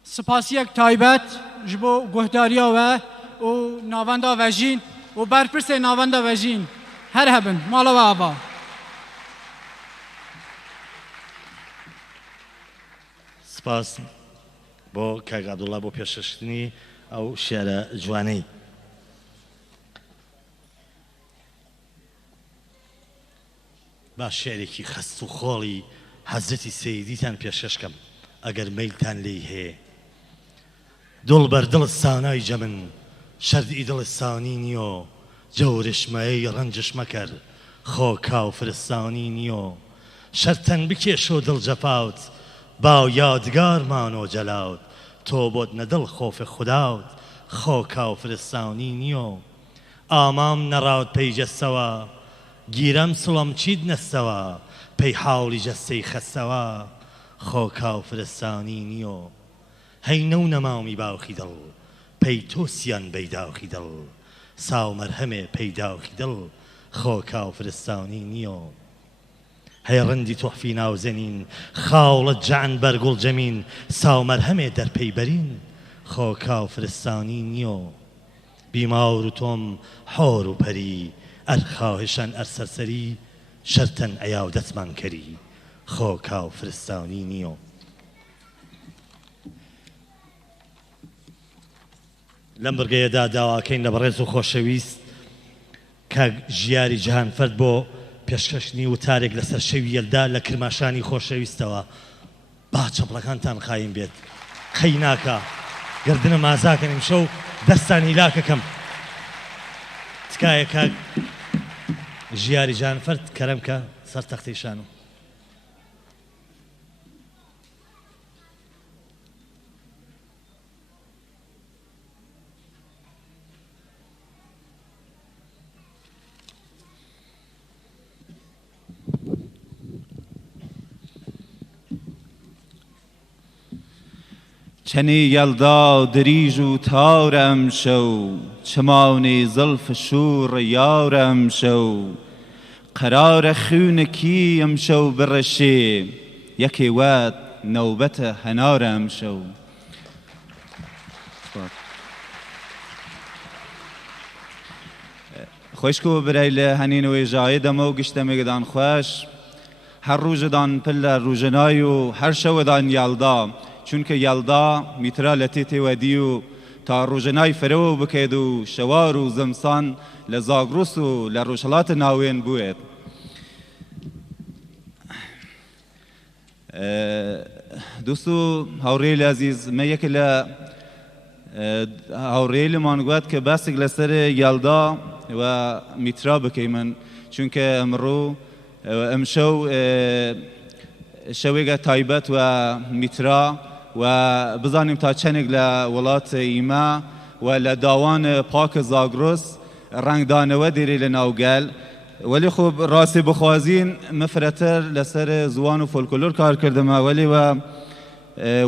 Spasiyek taybet ji bo guhdariya we و ناواندا وژین و برپرس ناواندا وژین هر هبن مالا و آبا سپاس بۆ کاک عەبدوڵڵا بۆ پێشکەشتنی ئەو شێعرە جوانەی. با شێعرێکی خەست و خۆڵی حەزرەتی سەیدیتان پێشکەشکەم ئەگەر مەیلتان لێی هەیە. دڵبەر دڵت سانای جەمن شەردی دڵت سانی نیۆ جەورشمەیەی ڕەنجش مەکەر خۆ کاو فرستانی نیۆ شەرتەن بکێشۆ دڵ جەپاوت باو یادگارمانۆ جەلاوت تۆ بۆت نەدڵ خۆفی خوداوت خۆ کاو فرستانی نیۆ ئامام نەڕاوت پێی جەستەوە گیرەم سڵەم چیت نەستەوە پێی حاوڵی جەستەی خەستەوە خۆ کاو فرستانی نیۆ هەی نەو نەماومی باوخی دڵ پێی تۆسیان بەیداوخی دڵ ساو مەرهەمێ پەیداوخی دڵ خۆ کاو فرستانی نیۆ هەی ڕەندی تۆحفی ناوزەنین خاوڵەت جەعن بەرگوڵ جەمین ساو مەرهەمێ دەرپەی بەرین خۆ کاو فرستانی نیۆ بیماور و تۆم حۆر و پەری ئەر خاوهێشان ئەر سەرسەری شەرتەن ئەیاو دەتمان کەری خۆ کاو فرستانی نیۆ. لەم بڕگەیەدا داواکەین لە بەڕێز و خۆشەویست کاک ژیاری جەهانفەرد بۆ پێشکەشتنی وتارێک لەسەر شەوی یەلدا لە کرماشانی خۆشەویستەوە. با چەپڵەکانتان خایم بێت قەی ناکە گردنە مازاکەن ئیمشەو دەستانی لاکەکەم تکایە کاک ژیاری جەهانفەرد کەرەم کە سەر تەختەی شانۆ. چەنی یەلدا دریژ و تاورە ئەمشەو چماونی زڵف شوڕ یاورە ئەمشەو قەرارە خوونکی ئەمشەو بڕەشێ یەکێ وات نەوبەتە هەنارە ئەمشەو. خۆشکۆ برای لە هەنینەوەی ژایە دەمە و گشتەمێکدان خوۆش هەر ڕۆژەدان پل لە ڕۆژەنای و هەر شەوەدان یەلدا چونکە یەلدا میترا لە تێتێوە دی و تا ڕۆژەنای فەرەوە بکەێت و شەوار و زەمسان لە زاگرۆس و لە ڕۆژهەڵاتە ناوێن بوێت. دوست و هاوڕێی لەعەزیز مە یەکە لە هاوڕێی لەمان گوت کە باسێک لەسەر یەلدا و میترا بکەیمن چونکە ئەمڕۆ ئەمشەو شەوێکە تایبەت و میترا و بزانیم تا چەندێک لە وڵاتە ئیمە و لە داوان پاکە زاگرۆس ڕنگدانەوە دێرێ لە ناوگەل وەلی خۆ ڕاستی بخوازین مەفرەتر لەسەر زوان و فۆلکلۆر کار کردمە وەلی وە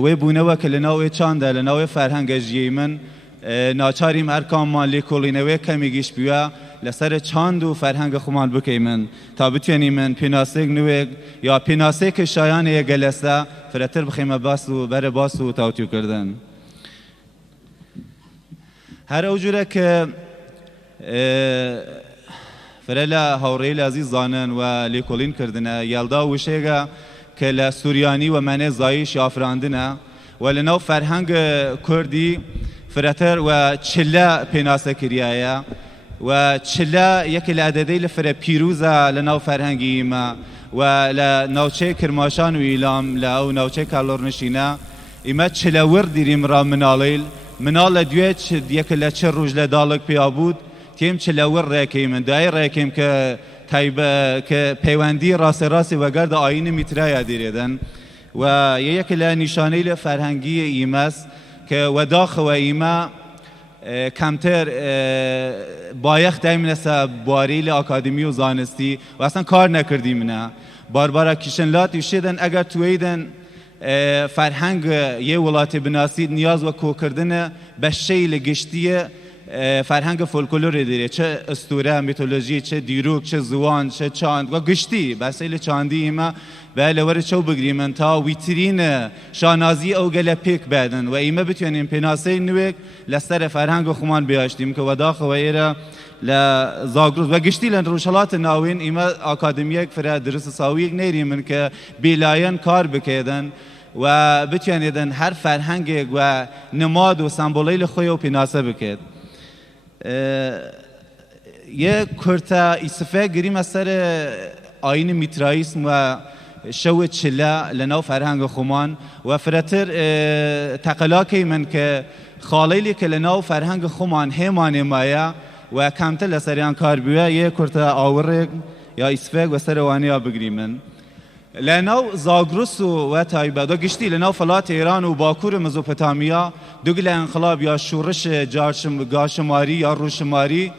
وێ بوونەوە کە لە ناوێ چاندا لە ناوێ فەرهەنگە ژیەی من ناچاریم هەرکاممان لێکۆڵینەوەی کەمێکیش بیوە لەسەر چاند و فەرهەنگە خۆمان بکەیمن تا بتوێنیمن پێناسێک نوێک یا پێناسێکە شایانەیە گەلەستە فرەتر بخەیمە باس و بەرە باس و تاوتوکردن. هەر ئەو جورە کە فرە لە هاوڕێی لەعەزیز زانن و لێکۆڵین کردنە یەلدا وشەیەکە کە لە سووریانی و مەنێ زاییش یافراندنە و لە ناو فەرهەنگ کوردی فرەتر و چلە پێناسە کریایە و چلە یەکێ لە عەدەدەی لە فرە پیرۆزە لە ناو فەرهەنگی ئیمە و لە ناوچەی کرماشان و ئیلام لە ئەو ناوچەی کالۆڕنشینە ئیمە چلە ور دیریم ڕا مناڵیل مناڵ لە دوێ یەکە لە چ ڕۆژ لە داڵک پێیا بود تێم چلە ور ڕێکەیمن دوای ڕێکەیم کە کە پەیوەندی ڕاستەڕاستی وەگەردە ئاینە میترایە دێرێدەن و یەکە لە نیشانەی لە فەرهەنگی ئیمەس کە وەداخەوە ئیمە کەمتر بایەخ دایم لەسە بواری لە ئاکادمی و زانستی و ئەسەن کار نەکردی منە باربارە کیشنلاتی شێدەن ئەگەر توێیدەن فەرهەنگ یە وڵاتی بناسید نیاز وە کۆکردنە بەشەی لە گشتیە فرهنگ فولکلور دیره، چه استوره میتولوژی، چه دیروک، چه زوان، چه چاند و گشتی بسیل چاندی ایما بله ور چو بگریمن تا ویترین شانازی او گله پیک بدن و ایما بتونیم پناسه نوک لسر فرهنگ خمان بیاشتیم که وداخ و ایره لزاگروس و گشتی لن روشلات ناوین ایما اکادمیک فرا درس ساویک نیریمن که بیلاین کار بکیدن و بتونیدن هر فرهنگ و نماد و سمبولیل خوی و پناسه بکید. یه کرتا ایسفه گریم از سر آین میترائیسم و شو چلا لناو فرهنگ خمان و فراتر تقلاکی من که خالیلی که لناو فرهنگ خمان همان مایا و کمتر لسریان کار بیه یه کرتا آورگ یا ایسفه و سر وانیا بگریمن لناو زاگرس و تایبه دو گشتی لناو فلات ایران و باکور مزوپتامیا دوگل انقلاب یا شورش گاشماری یا روشماری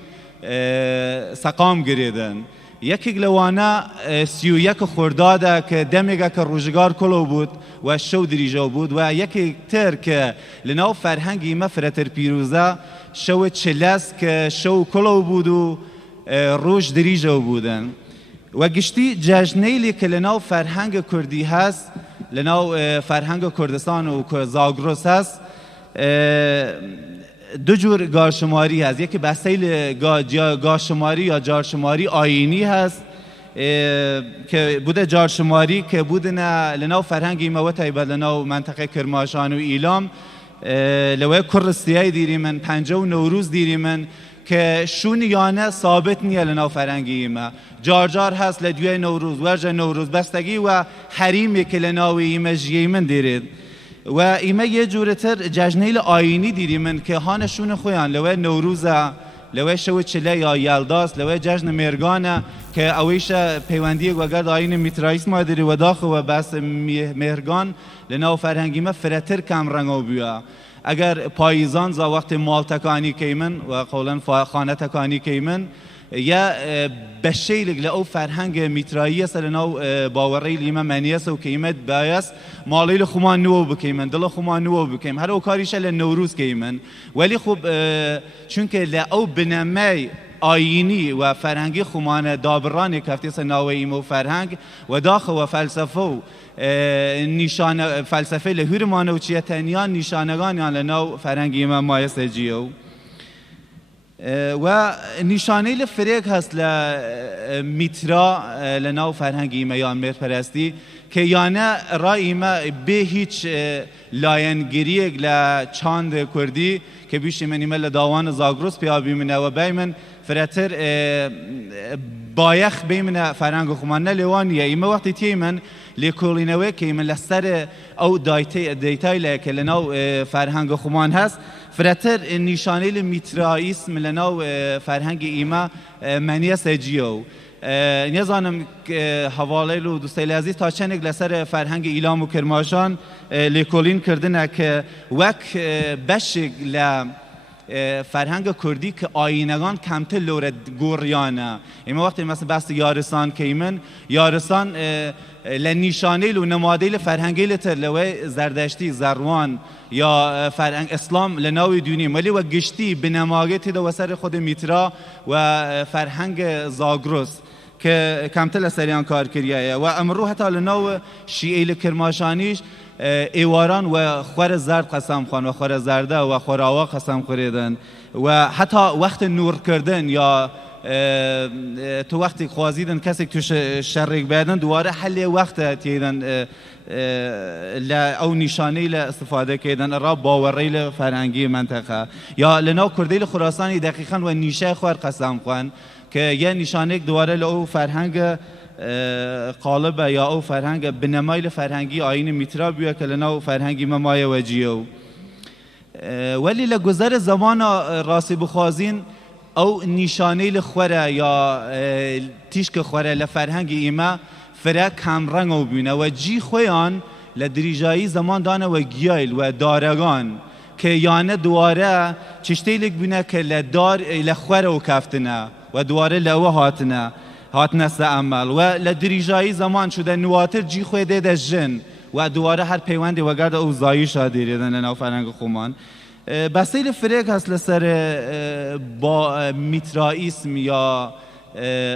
سقام گریدن یکی گلوانا 31 خرداده که دمیگه که روزگار کلو بود و شو دریجو بود و یکی تر که لناو فرهنگی مفرتر پیروزه شو چلس که شو کلو بود و روش دریجو بودن و گشتی جشنیلی که لناو فرهنگ کردی هست لناو فرهنگ کردستان و زاگرس هست دو جور گارشماری هست یکی بستیل گارشماری یا جارشماری آینی هست که بوده جارشماری که بوده نه لناو فرهنگی موتای به لناو منطقه کرماشان و ایلام لوه کرستیای دیری من 50 نوروز دیری من که شونیانه ثابت نیه لناو فرهنگی ایمه جار هست لدوی نوروز ورج نوروز بستگی و حریمی که لناو ایمه جیه من دیرید و ایمه یه جورتر جشنیل آینی دیری من که هانشون خویان لوه نوروزه لوه شو چله یا یلداس لوه جشن مرگانه که اویش پیوندی و گرد آین میترائیسم مادری و داخل و بس مرگان لناو فرهنگی ما فراتر کم رنگو بیا اگر پاییزان زا وقت مال تکانی کیمن و قولا خانه تکانی کیمن یا بشیلگ لأو فرهنگ میترایی سرناو باوری لیمه منیس و کیمت باید مالیل خمان نو بکیمن دل خمان نو بکیم هر او کاریش لنوروز کیمن ولی خوب چونکه لأو بنمی آینی و فرهنگی خمان دابرانی کفتی سناوی و فرهنگ و داخل و فلسفه و نشان فلسفه لهور مانوچیه تنیان نشانگان یان لناو فرهنگی ما مایست جیو و نشانه لفریق هست لمیترا لناو فرهنگی ما یان مرپرستی که یانه رای ما به هیچ لاینگیریگ لچاند کردی که بیش منی مل داوان زاگرس پیابی منه و بای من فراتر بایخ بیمنه فرهنگ خمان نلیوانیه ایمه وقتی تی من لیکولینوه که ایمه لستر او دیتای لکه لناو فرهنگ خمان هست فراتر نشانه لمیترائیسم لناو فرهنگ ایمه منیه سجیو نیزانم حواله لو دوستای عزیز تا چنگ لسر فرهنگ ایلام و کرماشان لیکولین کردنه که وک بشگ ل فرهنگ کردی که آینگان کمتر لورد گوریانه اما وقتی مثلا بحث یارسان کیمن یارسان لنشانه و نمادیل فرهنگی لترلوه زردشتی زروان یا فرهنگ اسلام لناوی دونی ملی و گشتی بنماگه تیده و سر خود میترا و فرهنگ زاگرس که کمتر لسریان کار کریه و امرو حتی لناو شیعه کرماشانیش ایواران و خور زرد قسم خوان و خور زرده و خور آوا قسم خوریدن و حتی وقت نور کردن یا تو وقتی خوازیدن کسی تو شرک بدن دواره حل وقت تیدن او نشانه ل استفاده کردن را باوری ل فرهنگی منطقه یا لناو کردیل خراسانی دقیقاً و نیشه خور قسم خوان که یه نشانه دواره ل او فرهنگ قالب یا او فرهنگ بنمایل فرهنگی آین میترا بیه که لناو فرهنگی ممایه وجیو ولی لگذر زمان راسی بخوازین او نشانه لخوره یا تیشک خوره لفرهنگی ایمه فرق همرنگ او بینه و جی خویان لدریجایی زمان دانه و گیایل و دارگان که یانه دواره چشتی لک بینه که لخوره و کفتنه و دواره لوه هاتنه استعمال و لدریجایی زمان شده نواتر جی خوی دیده جن و دواره هر پیوندی و گرد او زایی شادی ریدن لناو فرهنگ خمان بسیل فرق هست لسر با میترائیسم یا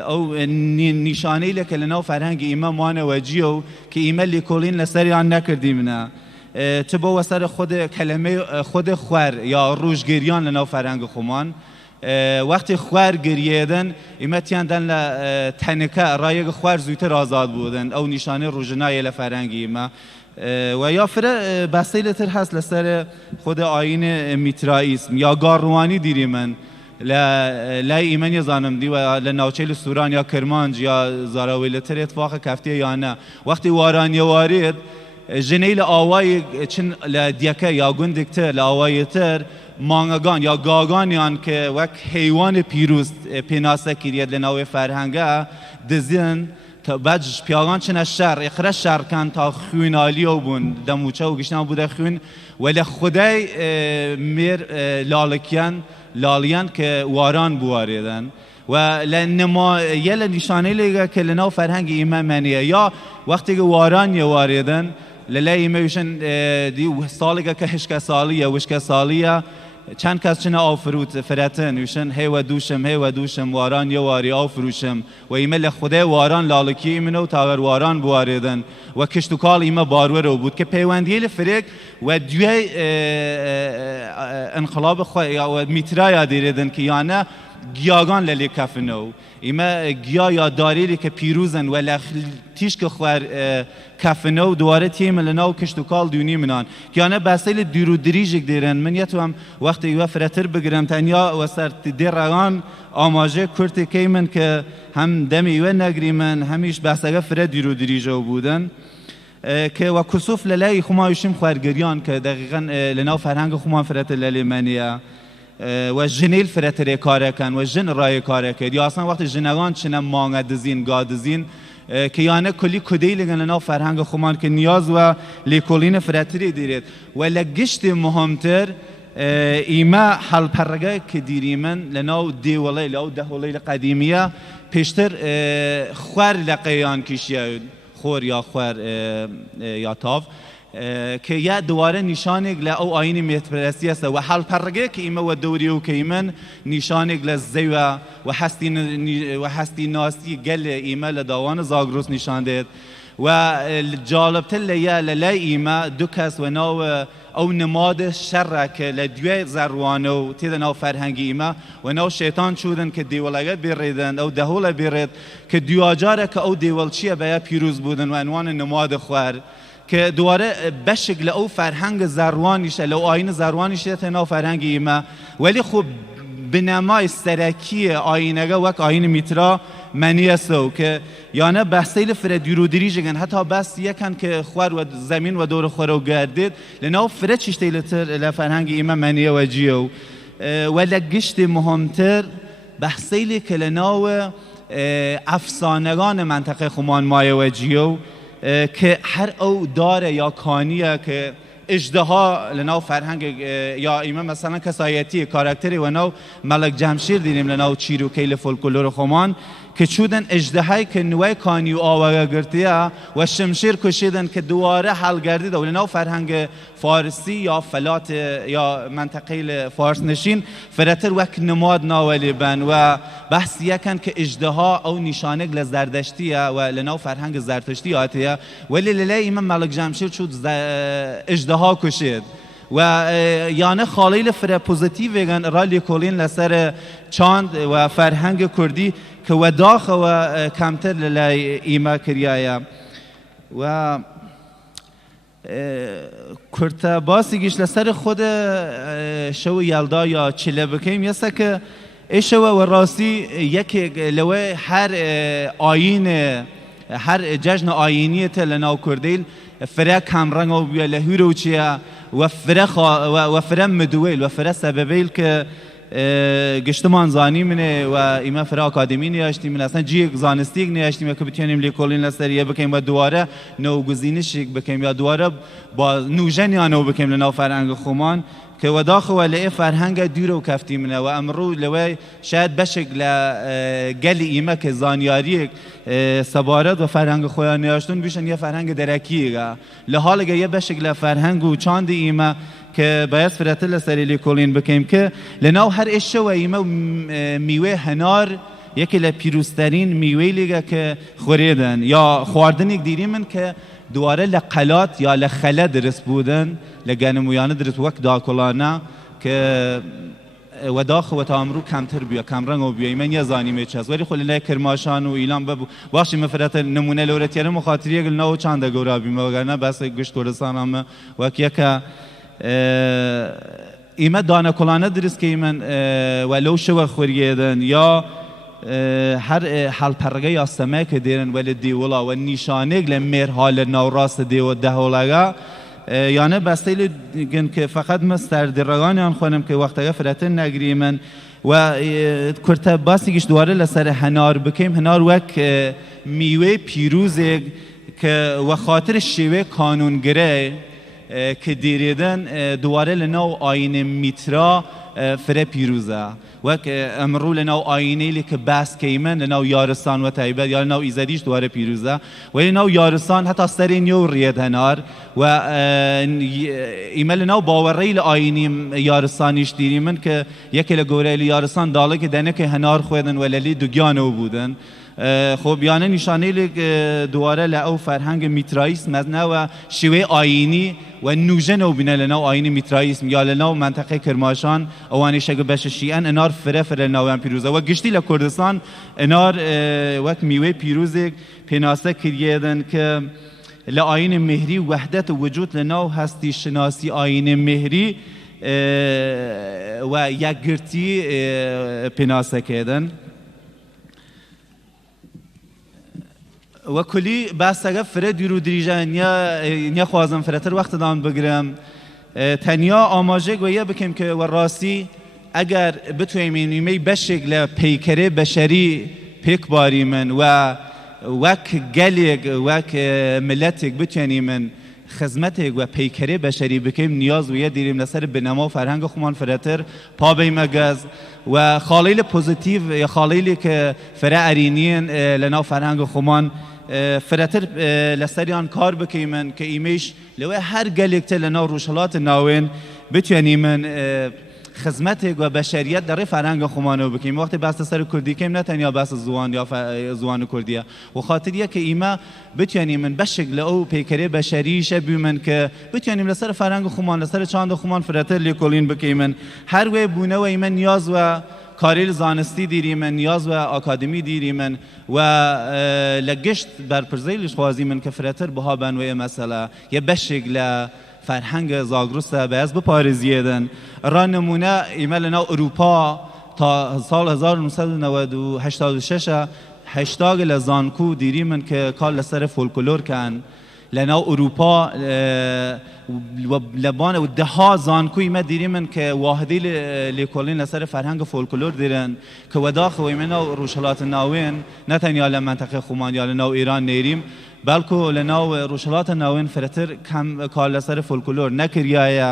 او نشانه لکه لناو فرهنگ ایمه مانه وجیو که ایمه لیکولین لسری آن نکردیمنه تبا وسر خود کلمه خود خور یا روشگریان لناو فرهنگ خمان وقتی خور گرییدن ایمه تیاندن لتنکه رایگ خور زودتر آزاد بودن او نشانه روژنای لفرهنگ ایمه و یا فره بسیل تر هست لسر خود آیین میترائیسم یا گاروانی دیری من لا ایمن یزانم دی و لناوچه سوران یا کرمانج یا زاراویل تر اتفاق کفتیه یا نه وقتی وارانی وارید جنیل آوای چن لدیکه یا گندکتر لآوای تر مانگان یا گاگانیان که وک حیوان پیروز پیناسه کریید لناوی فرهنگه دزین تا بعدش پیاگان چنه شر اخره شر کن تا خوین آلیو بون دموچه و گشنه بوده خوین ولی خدای میر لالیان که واران بواریدن و لنما یه نشانه لیگه که لناو فرهنگ ایمه منیه یا وقتی که واران یه واریدن للا ایمه وشن دی سالیگه که هشک سالیه وشک سالیه چند کس چنه آفروت فراتن وشن هی و دوشم واران یه واری آفروشم و ایمه لخده واران لالکی ایمنو تاگر واران بواریدن و کشتوکال ایمه باروره بود که پیوندیه لفرق و دوی انقلاب و میترا دیردن که یانه گیاگان للی کفنو ایمه گیا یا داریلی که پیروزن و تیش که خوار کفنو دواره تیم لناو کشتوکال دونی منان که یانه بسیل دیرو دریجک دیرن من یتو هم وقتی ایوه فراتر بگرم تنیا و سر دیر رگان آماجه کرتی که من که هم دم ایوه نگری من همیش بسیگه فرات دیرو دریجو بودن که و کسوف للی خمایشیم خوارگریان که دقیقا لناو فرهنگ خمان فرات للی منیه و جنیل فراتر کاره کن و جن رای کاره کرد یا اصلا وقتی جنگان چنم مانگ دزین گادزین که یانه کلی کدی لگن لناو فرهنگ خمان که نیاز و لیکولین فراتری دیرید و لگشت مهمتر ایما حل پرگه که دیریمن لناو دیولی لو دهولی قدیمیه پیشتر خوار لقیان کشیه خور یا خوار یا تاف که یا دواره نشانگ لأو آینی میتپرستی است و حال پرگه که ایمه و دوریو که ایمن نشانگ لزیو و هستی ناسی گل ایمه لدوان زاگروس نشان دید و جالب تل یا لای ایمه دو کس و ناو او نماد شر که لدوی زروانو تیده ناو فرهنگی ایمه و ناو شیطان شودن که دیولگت بیریدن او دهول بیرید که دیواجاره که او دیولچیه بیا پیروز بودن و عنوان نماد خوار که دواره بشکل او فرهنگ زروانیشه لو آین زروانیشه تنها فرهنگ ایمه ولی خب بنمای سرکی آینگه وک آین میترا منی استو که یانه بحثیل فرد یورو دریجگن حتی بس یکن که خوار و زمین و دور خورو گردید لناو فرد چشتیلتر لفرهنگ ایمه منی و جیو ولی گشت مهمتر بحثیلی که لناو افسانگان منطقه خمان مایه و جیو که هر او داره یا کانیه که اجدها لناو فرهنگ یا ایمه مثلا کسایتی کاراکتری و ناو ملک جمشیر دیدیم لناو چیرو کیل فولکلور خمان که چودن اجدهایی که نوی کانی و آوگه گرتیه و شمشیر کشیدن که دواره حل گردیده و لناو فرهنگ فارسی یا فلات یا منطقه فارس نشین فراتر وک نماد ناولی بن و بحث یکن که اجدها او نشانگ لزردشتیه و لناو فرهنگ زرتشتی آتیه ولی للی ایمه ملک جمشیر چود اجدها کشید و یانه خالیل فره پوزیتیو رالی کولین لسر چاند و فرهنگ کردی که و داخل و کمتر للی ایمه کریایه و کرتا باسیگیش لسر خود شو یلدا یا چله بکیم یسته که ایشو و راستی یک لوه هر آین هر جشن آینی تلناو کردیل فره کمرنگ و بیا لهورو چیه و فره مدویل و فره سببیل که گشتمان زانی منه و ایما فرا اکادمی نیاشتیم من اصلا جیگ زانستیگ نیاشتیم که بتونیم لیکولین لسریه بکنیم و دواره نوگزینش بکنیم یا دواره با نوژن یا نو بکنیم لناو فرهنگ خمان که و داخل ولی فرهنگ دور و کفتی منه و امرو لوی شاید بشکل گل ایمه که زانیاری سبارت و فرهنگ خویا نیاشتون بیشن یه فرهنگ درکیه لحال یه بشکل فرهنگ و چاند ایمه کە بەیەس فرەتر لەسەری لێکۆڵین بکەین کە لەناو هەر ئێشەوە ئیمە میوێ هەنار یەکێ لە پیرۆزترین میوەی لێگە کە خۆرێدن یا خواردنێک دیری من کە دوارە لە قەلات یا لە خەلە درست بوودن لە گەنمویانە درست وەک داکۆڵانە کە وەداخەوە تا ئەمڕۆ کەمتر بووە کەم ڕەنگەوە بووە ئیمە نییە زانیمێ چەس وەری خۆ لەلای کرماشان و ئیلان بەبوو باشی مەفرەتە نمونە لەورەتیارە مخاتریەک لەناو چاندە گەورابیمە وەگەرنە بەسێک گشت کوردستانەمە وەک یەکە ئیمە دانە کۆڵانە دروستکەیمن و لەو شەوە خوێریێدن یا هەر هەڵپەڕگە یاستەمەیەکە دێرن وە لە دێوڵا و نیشانێک لە مێرها لە ناوڕاستە دێوە دەهۆڵەگە یانە بەستەی لەگەن کە فەقەت مەستەردڕەگانیان خوێنم کە وەختەکە فرەتر نەگریمن و کورتە باسێکیش دوارە لەسەر هەنار بکەیم هەنار وەک میوەی پیرۆزێک کە وە خاتر شێوەیە کانونگرە کە دێرێدن دوارە لەناو ئاینە میترا فرە پیرۆزە وەک ئەمڕۆ لەناو ئاینەی کە باسکەیمە لەناو یارستان و تایبەت یا لەناو ئیزەریش دوارە پیرۆزە و لەناو یارستان هەتا سەرێ نیۆ ڕێد هەنار و ئیمە لەناو باوەڕێی لە ئاینی یارستانیش دیری من کە یەکێ لە گەورەی لە یارستان داڵێکە دەنەکە هەنار خوێدن و لە لێ دوگیانەوە بوودن خۆ بیانە نیشانەیەک دوارە لە ئەو فەرهەنگە میتراییسم مەزنەوە شێوەی ئاینی و نوژەنەوە بینە لەناو ئاینی میتراییسم یا لەناو منتەقەی کرماشان ئەوانەیشەکە بەشەشیئەن ئەنار فرە لەناویان پیرۆزەوە گشتی لە کوردستان ئەنار وەک میوەی پیرۆزێک پێناسە کردێدن کە لە ئاینە مهری وەحدەت وجود لەناو هەستی شناسی ئاینە مهری و یەکگرتی پێناسەکردن وەکولی باسەکە فرە دوور و دریژە نیەخوازم فرەتر وەختدان بگرم تەنیا ئاماژەیەک وەیە بکەم کە وەڕاستی ئەگەر بتوانین نیمەی بەشێک لە پەیکەرێ بەشەری پێکباری من و وەک گەلێک وەک ملەتێک بتوانین من خزمەتێک و پەیکەرێ بەشەری بکەیم نیاز ویە دیریم لەسەر بنەما و فەرهەنگە خۆمان فرەتر پابەیمە گەز و خاڵەی لە پۆزیتیڤ یا خاڵەی کە فرە ئەرینین لەناو فەرهەنگە خۆمان فرەتر لەسەریان کار بکەیمن کە ئیمەش لەوەی هەر گەلێکتە لەناو ڕۆژهەڵاتە ناوێن بتوانین من خزمەتێک و بەشەریەت دەڕێ فەرهەنگە خۆمانەوە بکەین وەختی باسە سەر کوردیکەیم نەتەنیا باسە زوان یا زوان و کوردیە و خاتریە کە ئیمە بتوانین من بەشێک لە ئەو پێکەرێ بەشەریشە بیمن کە بتوانین لەسەر فەرهەنگە خۆمان لەسەر چاندە خۆمان فرەتر لێکۆڵین بکەیمن هەروێ بوونەوە ئیمە نیاز و کاری زانستی دیری من نیاز و ئاکادمی دیری من و لە گشت بەرپرسەی لیشخوازی من کە فرەتر بها بنوێ مەسەلە یە بەشێک لە فەرهەنگە زاگرۆسە بەهێز بپارێزیێدن ڕانمونە ئیمە لەناو ئەوروپا تا ساڵ 1986 هەشتاگە لە زانکو دیری من کە کار لەسەر فۆلکلۆرکەن لەناو ئەوروپا لەبانە و دەها زانکوی مە دیری من کە واحدەی لێکۆڵین لەسەر فەرهەنگە فۆلکلۆر دیرن کە وەداخەوەی من ناو ڕۆژهەڵاتە ناوێن نەتەنیا لە منتەقەی خۆمان یا لەناو ئێران نێریم بەڵکو لەناو ڕۆژهەڵاتە ناوێن فرەتر کەم کار لەسەر فۆلکلۆر نەکریایە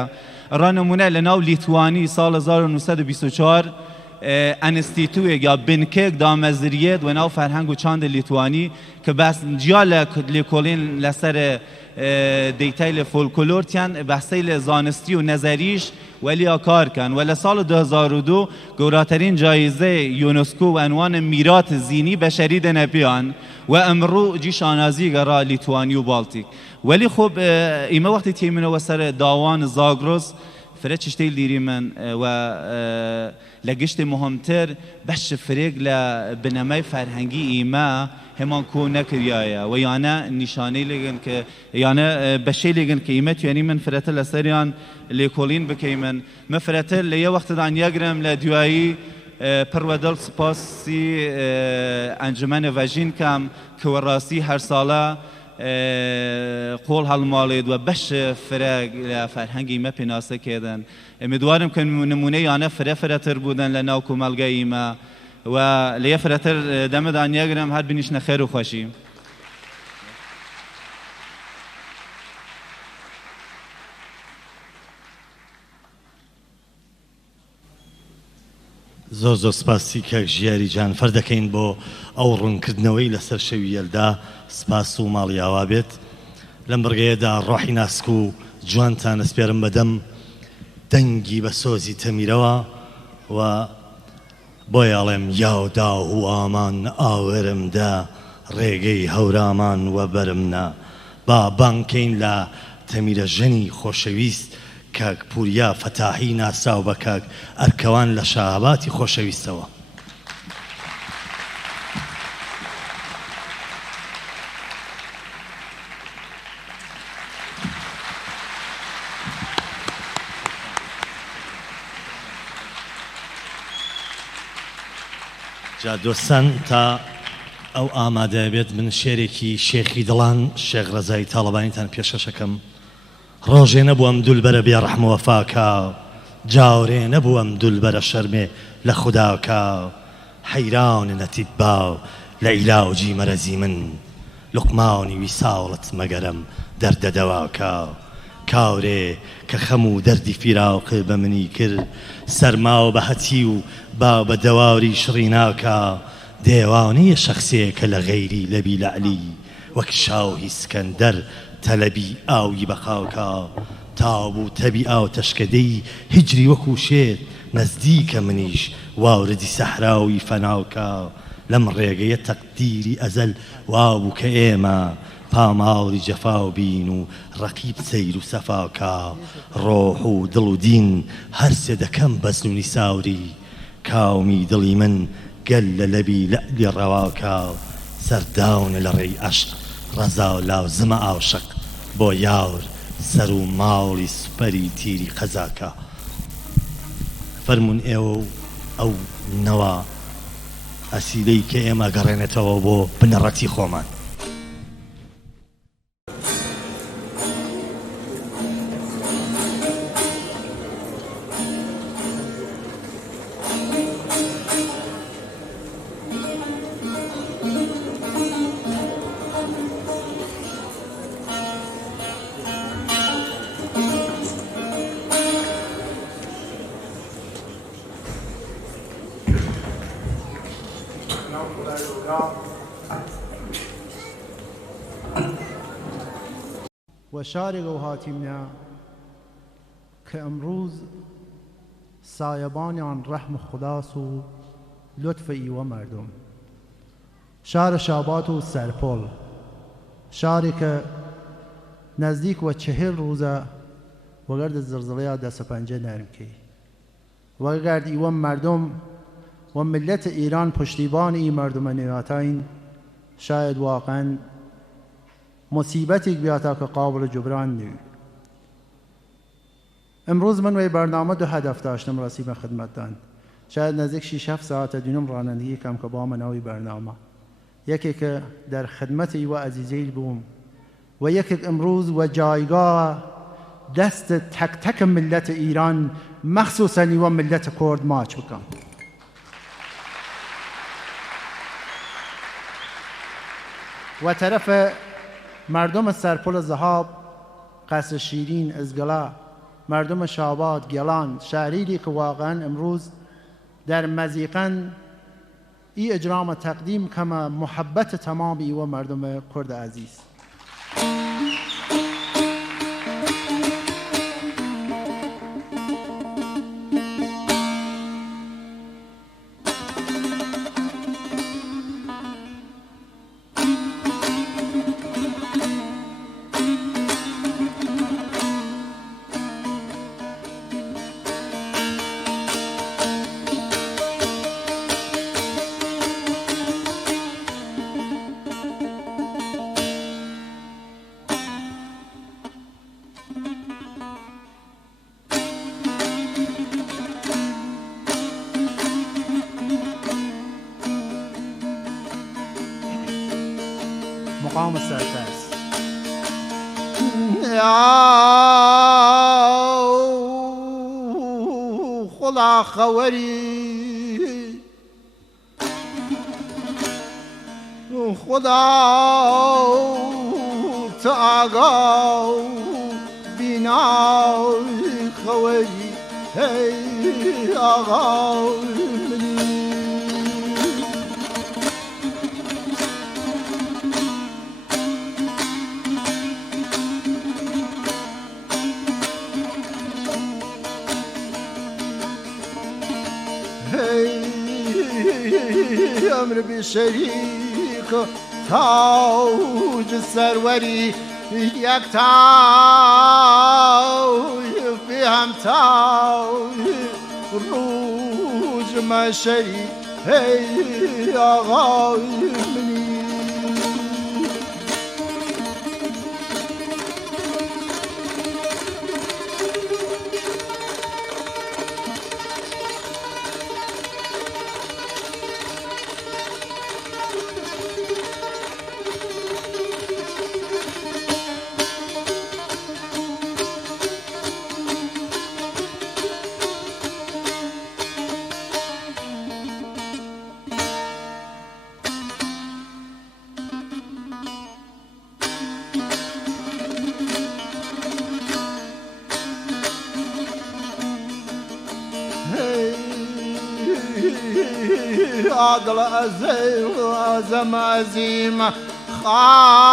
ڕانمونە لەناو لیتوانی ساڵ 1924 ئەنستیتوێک یا بنکێک دامەزریێت و ناو فەرهەنگ و چاندە لیتوانی کە بەس جیا لە لێکۆڵین لەسەر دەیتای لە فۆلکلۆرتیان بەسەی لە زانستی و نەزەریش وەلیا کارکەن و لە ساڵ 2002 گەوراترین جایزەی یونسکۆ و ئەنوانە میرات زینی بەشەری دەنە پێیان و ئەمڕۆ جی شانازی گەڕا لیتوانی و بالتیک وەلی خۆب ئیمە وەختی تێمنەوە سەر داوان زاگرۆس فرە چشتەی لیری من و لە گشتی مهمتر بەش فرێک لە بنەمای فەرهەنگی ئیمە هەمان کۆ نەکریایە و یانە نیشانەی لێگەن کە یانە بەشەی لێگەن کە ئیمە توێنی من فرەتر لەسەریان لێکۆڵین بکەیمن مە فرەتر لە یە وەختدان یەگرم لە دوایی پڕوەدڵ سپاسی ئەنجومەنە ڤەژین کەم کە وەڕاستی هەر ساڵە قۆڵ هەڵماڵێت و بەش فرە لە فەرهەنگی مە پێناسەکێدن ئەمیدوارم کە نمونەی یانە فرەتر بوودن لە ناو کۆمەلگای ئیمە و لە یە فرەتر دەمەدان یەگرم هەر بنیشنە خێر و خۆشی زۆر زۆر سپاسی کەک ژیاری جان فەردەکەین بۆ ئەو ڕوونکردنەوەی لەسەر شەوی یەلدا سپاس و ماڵیاوا بێت لەم بڕگەیەدا ڕۆحی ناسک و جوانتان ئەسپێرم بەدەم دەنگی بە سۆزی تەمیرەوە و بۆی ئەڵێم یاودا و ئامان ئاورمدا ڕێگەی هەورامان وە بەرمنا با بانکەین لە تەمیرە ژەنی خۆشەویست کاک پوریا فەتاحی ناساو بە کاک ئەرکەوان لە شاهاباتی خۆشەویستەوە. جا دۆستان تا ئەو ئامادە بێت من شێرێکی شێخی دڵان شێخ ڕەزای تاڵەبانیتان پێشەشەکەم. ڕۆژێ نەبووەم دولبەرە بێ ڕەحم و وەفاکە، جاورێ نەبووەم دولبەرە شەرمێ لە خوداکە، حەیران نەتیبا لە ئیلاوجی مەرەزی من، لوقمانی ویساڵت مەگەرم دەردەدەواکە، کاورێ کە خەم و دەردی فیراوقێ بە منی کرد، سەرما و بەهەتی و با بە دەواوری شڕی ناکە، دێوانەیە شەخسێکە لە غەیری لەبی لەعلی، وەک شاوی سکەندەر تەلەبی ئاوی بەخاوکە، تاوبوو تەبی ئاو تەشکەدەی هیجری وەکو شێت، نەزدیکە منیش واوردی سەحراوی فەناوکە، لەم ڕێگەیە تەقدیری ئەزەل وابوو کە ئێمە پاماڵی جەفا و بین و ڕەقیب سەیر و سەفاکە، ڕۆح و دڵ و دین هەرسێ دەکەم بەزنونی ساوری، کاومی دڵی من گەل لە لەبی لەعلی ڕەواکە، سەرداونە لە ڕێی عەشق ڕەزا و لاوزمە ئاشق، بۆ یاور سەر و ماڵی سوپەری تیری قەزاکە. فەرمون ئێوە و ئەو نەوە ئەسیلەی کە ئێمە گەڕێنێتەوە بۆ بنەڕەتی خۆمان. و شارێک ئەو هاتیمنە کە ئەمڕوز سایەبانیان ڕەحم خوداس و لطف ئیوە مردم، شارە شابات و سەرپۆڵ، شارێکە نزدیک وە 40 ڕۆژە وەگەردە زلزلەیە دەستە پەنجە نەرمکەی، وەگەرد ئیوە مردم و ملت ایران پشتیبانی مردم نواتین، شاید واقعا مصیبتی بیاتا که قابل جبران نیست. امروز من و برنامه 2 هدف داشتم راسی به خدمتتان. شاید نزدیک 6-7 ساعت دینم رانندگی کم که با من نوی برنامه. یکی که در خدمت و عزیزی بوم و یکی امروز و جایگاه دست تک تک ملت ایران مخصوصا و ملت کرد ماچ بکن. و طرف مردم سرپل زهاب، قصر شیرین، ازگلا، مردم شاباد، گلان، شهریری که واقعا امروز در مزیقن ای اجرام تقدیم کما محبت تمامی و مردم کرد عزیز. مقام السرتاس خدا خوری خدا تاگا بینا خوری هی آقا عمر بشريك تاج السروري يكتاي بهم تاي روج مشري هي آغای منی عدل أزم عزيمة خالق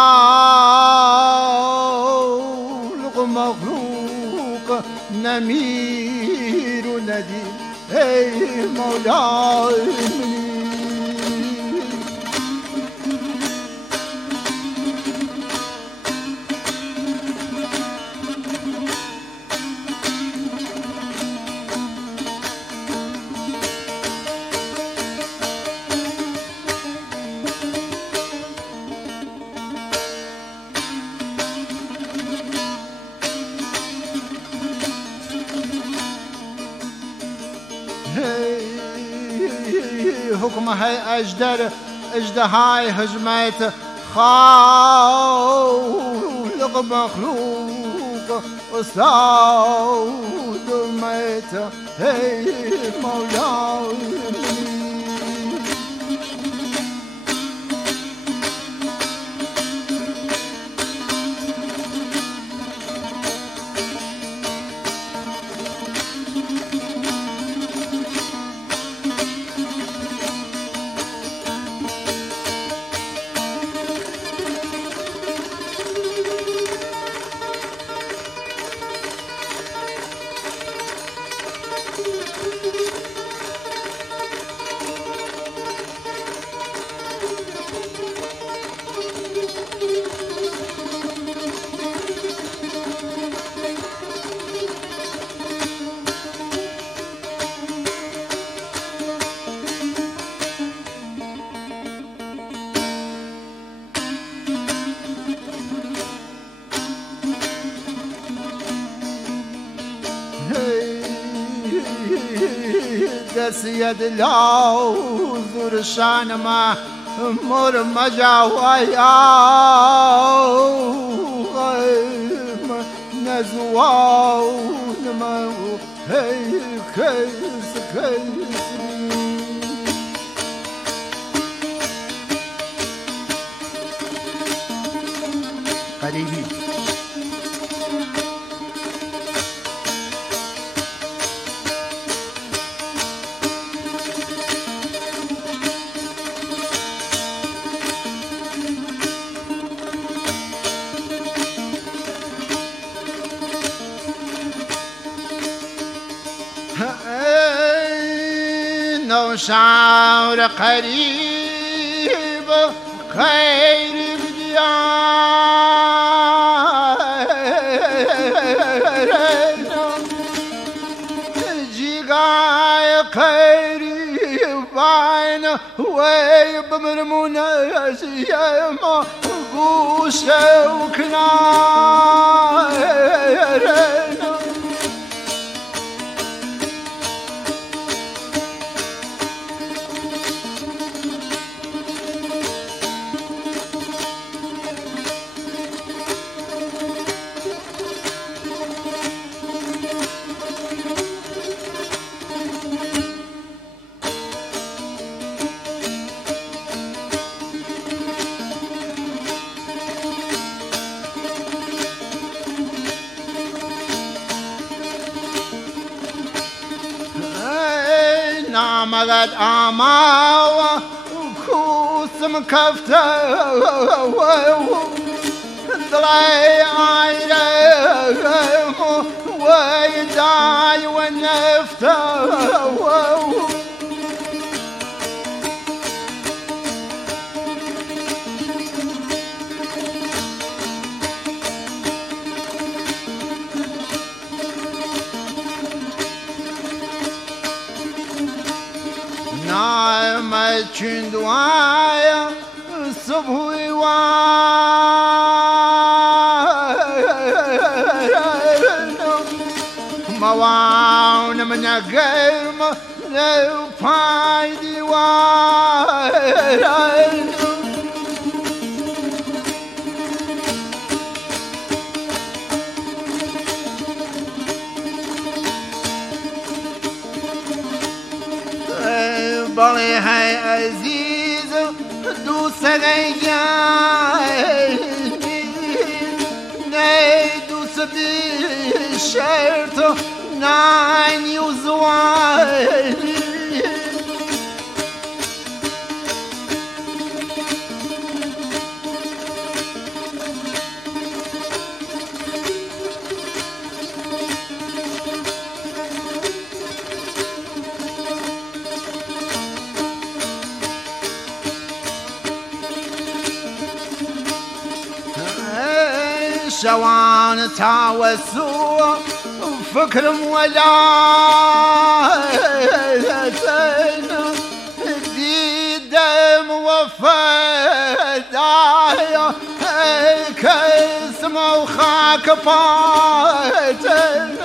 مخلوق نمير نديم أي مولاي حكم هاي أجدر اجدهاي هجمت خالق مخلوق وصاد ميت هي مولاي سيد الله زور شان ما مر مجا ويا نزوا ما هي كيس كيس قريبي شعر قريب خير بديان جيغاي قريب عين ويب مرمونا يما قوشة وكنايرين مغد آما وكوسم كفته ضلعي عينه ويداي ونفته چندوایا صبحی موان من گرم لو پای دیوار بڵێ هەی ئەزیز دوو سەگەیگیانی نەی دوو سبی شەرت و نانی و زوانی شوان تعوسوا فكرم ولا دم وفدايا كاسم وخاك فاتن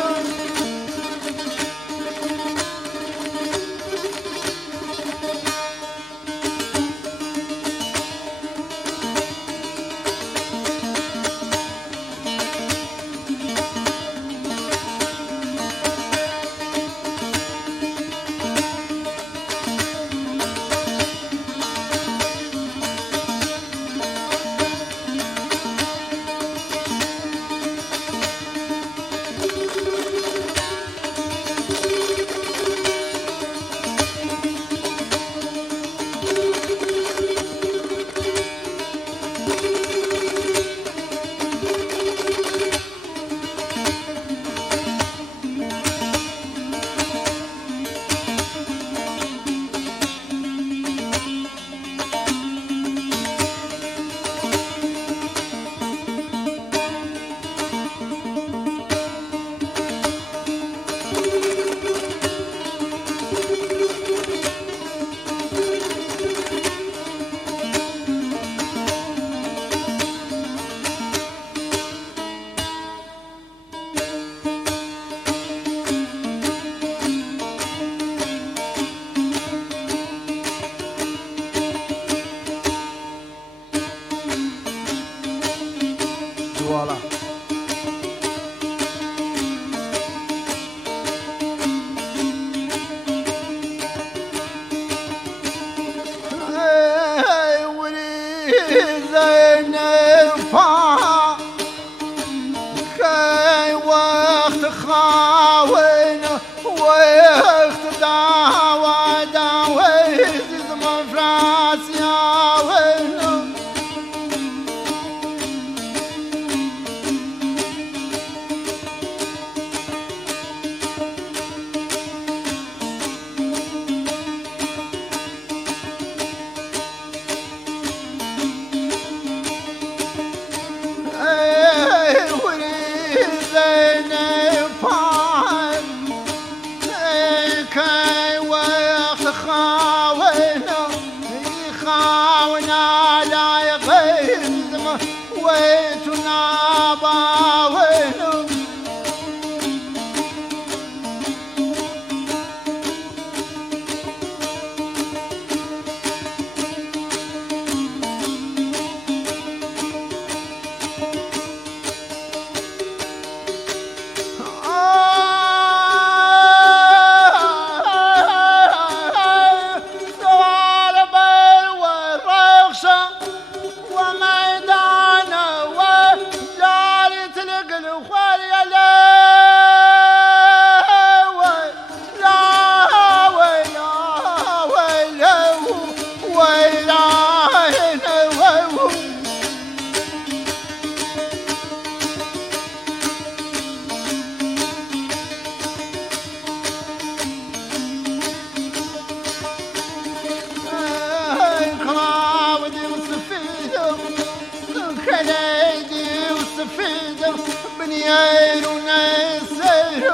بنيان ونسير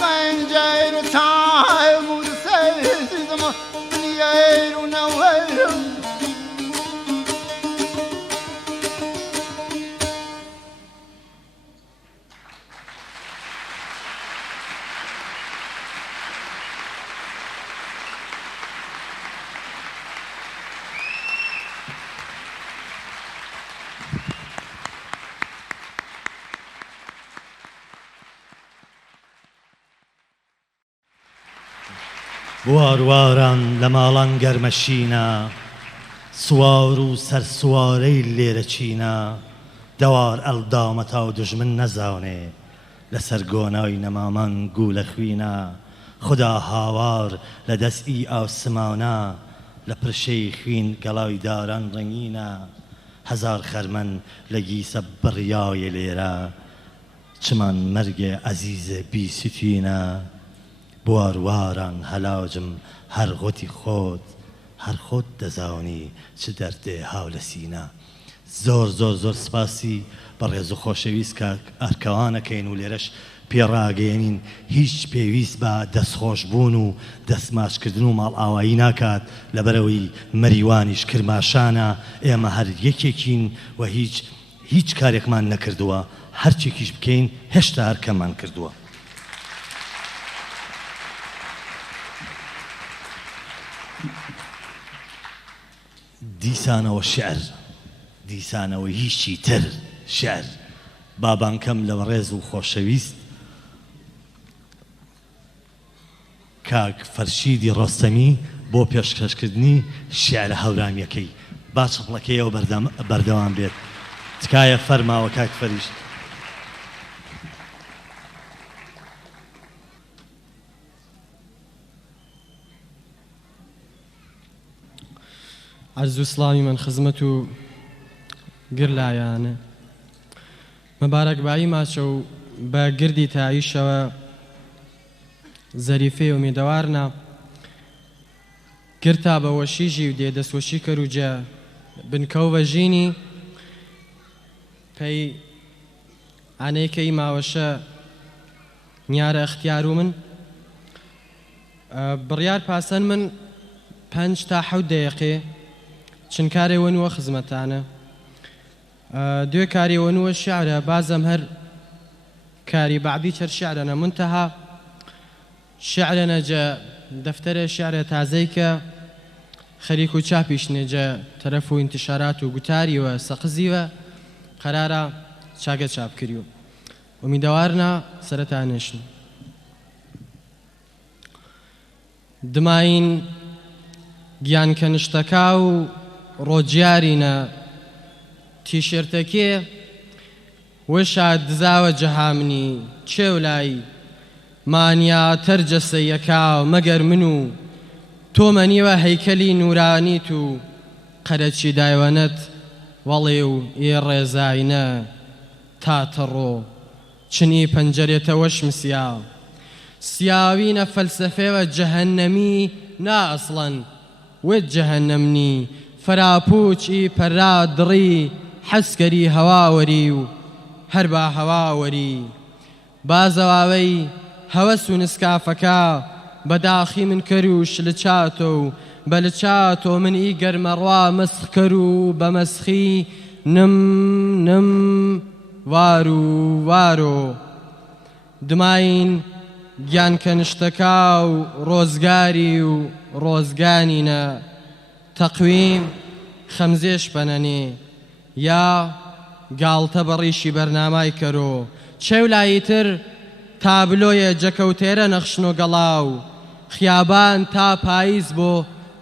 خنجر تعب وسيد بنيان ونوير بوارواران لە ماڵان گەرمەشینە سوار و سەرسوارەی لێرە چینە دەوار ئەلدامەتا و دژمن نەزانێ لەسەر گۆنای نەمامان گوو لە خوینە خدا هاوار لە دەستی ئاسمانە لە پرشەی خوین گەڵای داران ڕەنگینە هەزار خەرمەن لە گیسە بڕیایە لێرە چمان مەرگێ عەزیزە بیسوتینە بوارواران هەلاجم هەر غۆتی خۆت هەر خۆت دەزانی چ دەردێ هاو لە سینە زۆر زۆر زۆر سپاسی بە ڕێز و خۆشەویست کە ئەرکەوانەکەین و لێرەش پێڕاگەیەنین هیچ پێویست بە دەستخۆش بوون و دەستماچکردن و ماڵ ئاوایی ناکات لەبەرەوەی مەریوانیش کرماشانە ئێمە هەر یەکێکین و هیچ کارێکمان نەکردووە هەرچێکیش بکەین هێشتا هەرکەمان کردووە دیسانەوە شعر دیسانەوە هیچی تر شعر بابانکەم لە ڕێز و خۆشەویست کاک فەرشیدی ڕۆستەمی بۆ پێشکەشکردنی شیعرە هەورامیەکەی با چەپڵەکەیەوە بەردەوام بێت تکایە فەرماوە کاک فەریشت عەرز و سڵامی من خزمەت و گرلایانە مەبارەکبایی ماچە و بە گردی تاییشەوە زەریفێ و میدەوارنا گرتا بە وەشیژی و دێ دەستوەشی کەروجە بنکە و بەژینی پەی ئانەیەکەی ماوەشە نیارە ئەختیار و من بڕیار پاسەن من 5 تا 7 دقیقێ چەند کارێ وەنووە خزمەتانە دوێ کاری وەنووە شیعرە بازم هەر کاری بەعدی چەر شیعرەنە منتەها شیعرەنەجە دەفتەرە شیعرە تازەی کە خەریک و چاپیش نێجە تەرەف و ئینتیشارات و گوتاریوە سەقزیوە قەرارە چاگە چاپ کردیوە ومیدەوارنا سەرەتانێشن دماین گیانکەنشتەکا و ڕۆجیارینە تیشێرتەکێ وشا دزاوە جەهامنی چێولای مانیا تەرجەسە یەکاو مەگەر من و تۆمەنیوە هەیکەلی نورانیت و قەرەچی دایوەنەت وەڵێ و ئێ ڕێزاینە تاتەڕۆ چنی پەنجەرێتەوەش مسیا سیاوینە فەلسەفێوە جەهەنەمی نا ئەسڵەن وێت جەهەنەمنی فەراپوچی پەرا دڕی حەسکەری هەواوەری و هەر با هەواوەری بازەواوەی هەوەس و نسکافەکە بەداخی من کەروش لە چاتۆ و بە لە چاتۆ من ئی گەرمەڕوا مەسخکەر و بە مەسخی نم وارۆ دماین گیانکەنشتەکا و ڕۆزگاری و ڕۆزگانینە تەقویم خەمزێش بەنەنێ یا گاڵتە بەڕیشی بەرنامای کەرۆ چێولاییتر تابلۆیە جەکەوتێرە نەخشنۆ گەڵاو خیابان تا پاییز بۆ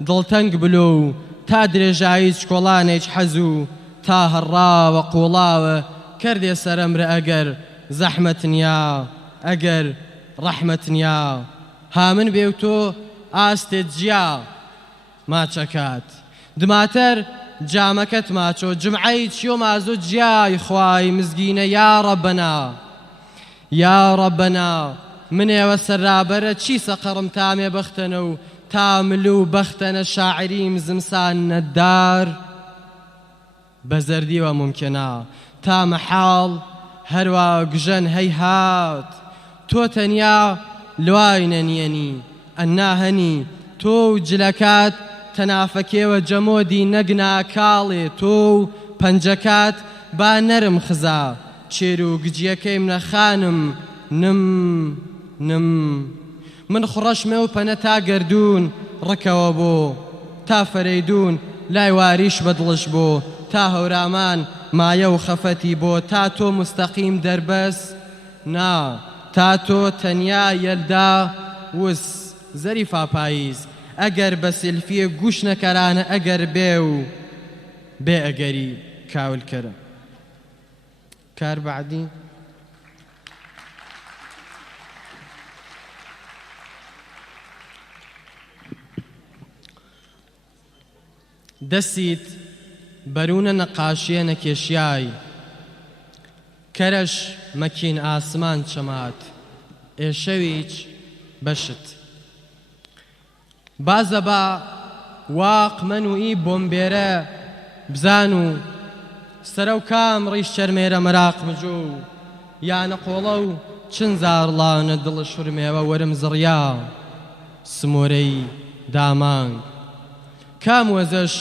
دڵتەنگ بلۆ و تا درێژایی چکۆڵانێک حەزوو تا هەڕاوە قوڵاوە کردێ سەرەمرە ئەگەر زەحمەتنیا ئەگەر ڕەحمەتنیا هامن بێ و تۆ ئاستێت جیا ماچەکات دماتەر جامەکەت ماچۆ جمعەی چیۆ مازۆ جیای خوای مزگینە یا ڕەبەنا منێوە سەرابەرە چی سەقەڕم تامێ بەختەنە و تامل و بەختەنە شاعریم زمسان نەدار بە زەردیوە ممکنە تا مەحاڵ هەروە گژەن هەیهات تۆ تەنیا لوای نەنیەنی ئەننا هەنی تۆ و جلەکات تەنافەکێوە جەمۆدی نەگنا کاڵێ تۆ و پەنجەکات با نەرم خزا چێر و گجیەکەیم نەخانم نم من خوڕەشمێ و پەنە تا گەردوون ڕکەوە بۆ تا فەرەیدون لای واریش بەدڵش بۆ تا هەورامان مایە و خەفەتی بۆ تا تۆ مستەقیم دەربەس نا تا تۆ تەنیا یەلدا وس زەریفا پاییز ئەگەر بە سلفیە گوش نەکەرانە ئەگەر بێ و بێ ئەگەری کاولکەرە کار بەعدی دەستیت بەروونە نەقاشیە نەکێشیای کەرەش مەکین ئاسمان چەمات ئێشەویچ بەشت بازە بە واق من و ئی بۆمبێرە بزان و سەرە و کام ڕیش چەرمێرە مەراق مجۆ یانە قۆڵە و چن زارڵانە دڵە شورمێوە وەرم زڕیا سمۆرەی دامانگ کام وەزەش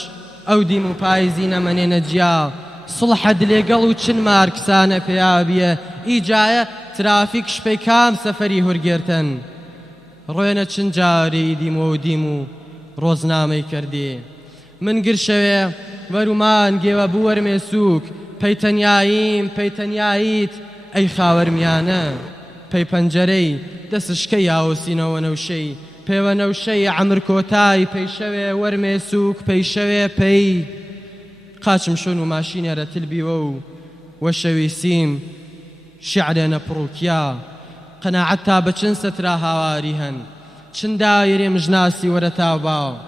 ئەو دیم و پاییزی نەمەنێنە جیا سڵحەت لێگەڵ و چن مارکسانە پێیابیە ئیجایە ترافیک شپەی کام سەفەری هورگێرتن ڕۆێنە چن جاری دیم و ڕۆزنامەی کردێ من گرشەوێ وەرومان گێوە بوەرمێ سووک پەیتەنیاییم پەیتەنیاییت ئەی خاوەرمیانە پەی پەنجەرەی دەسشکە یاوەسینەوە نەوشەی پێوە نەوشەی عەمر کۆتای پەیشەوێ وەرمێ سووک پەیشەوێ پەی قاچم شۆن و ماشینێرە تلبیوە و وەشەوی سیم شیعرێنە پڕوکیا قەناعەت تا بە چن سەترا هاواری هەن چن دایرێ مژناسی وەرە تاوباو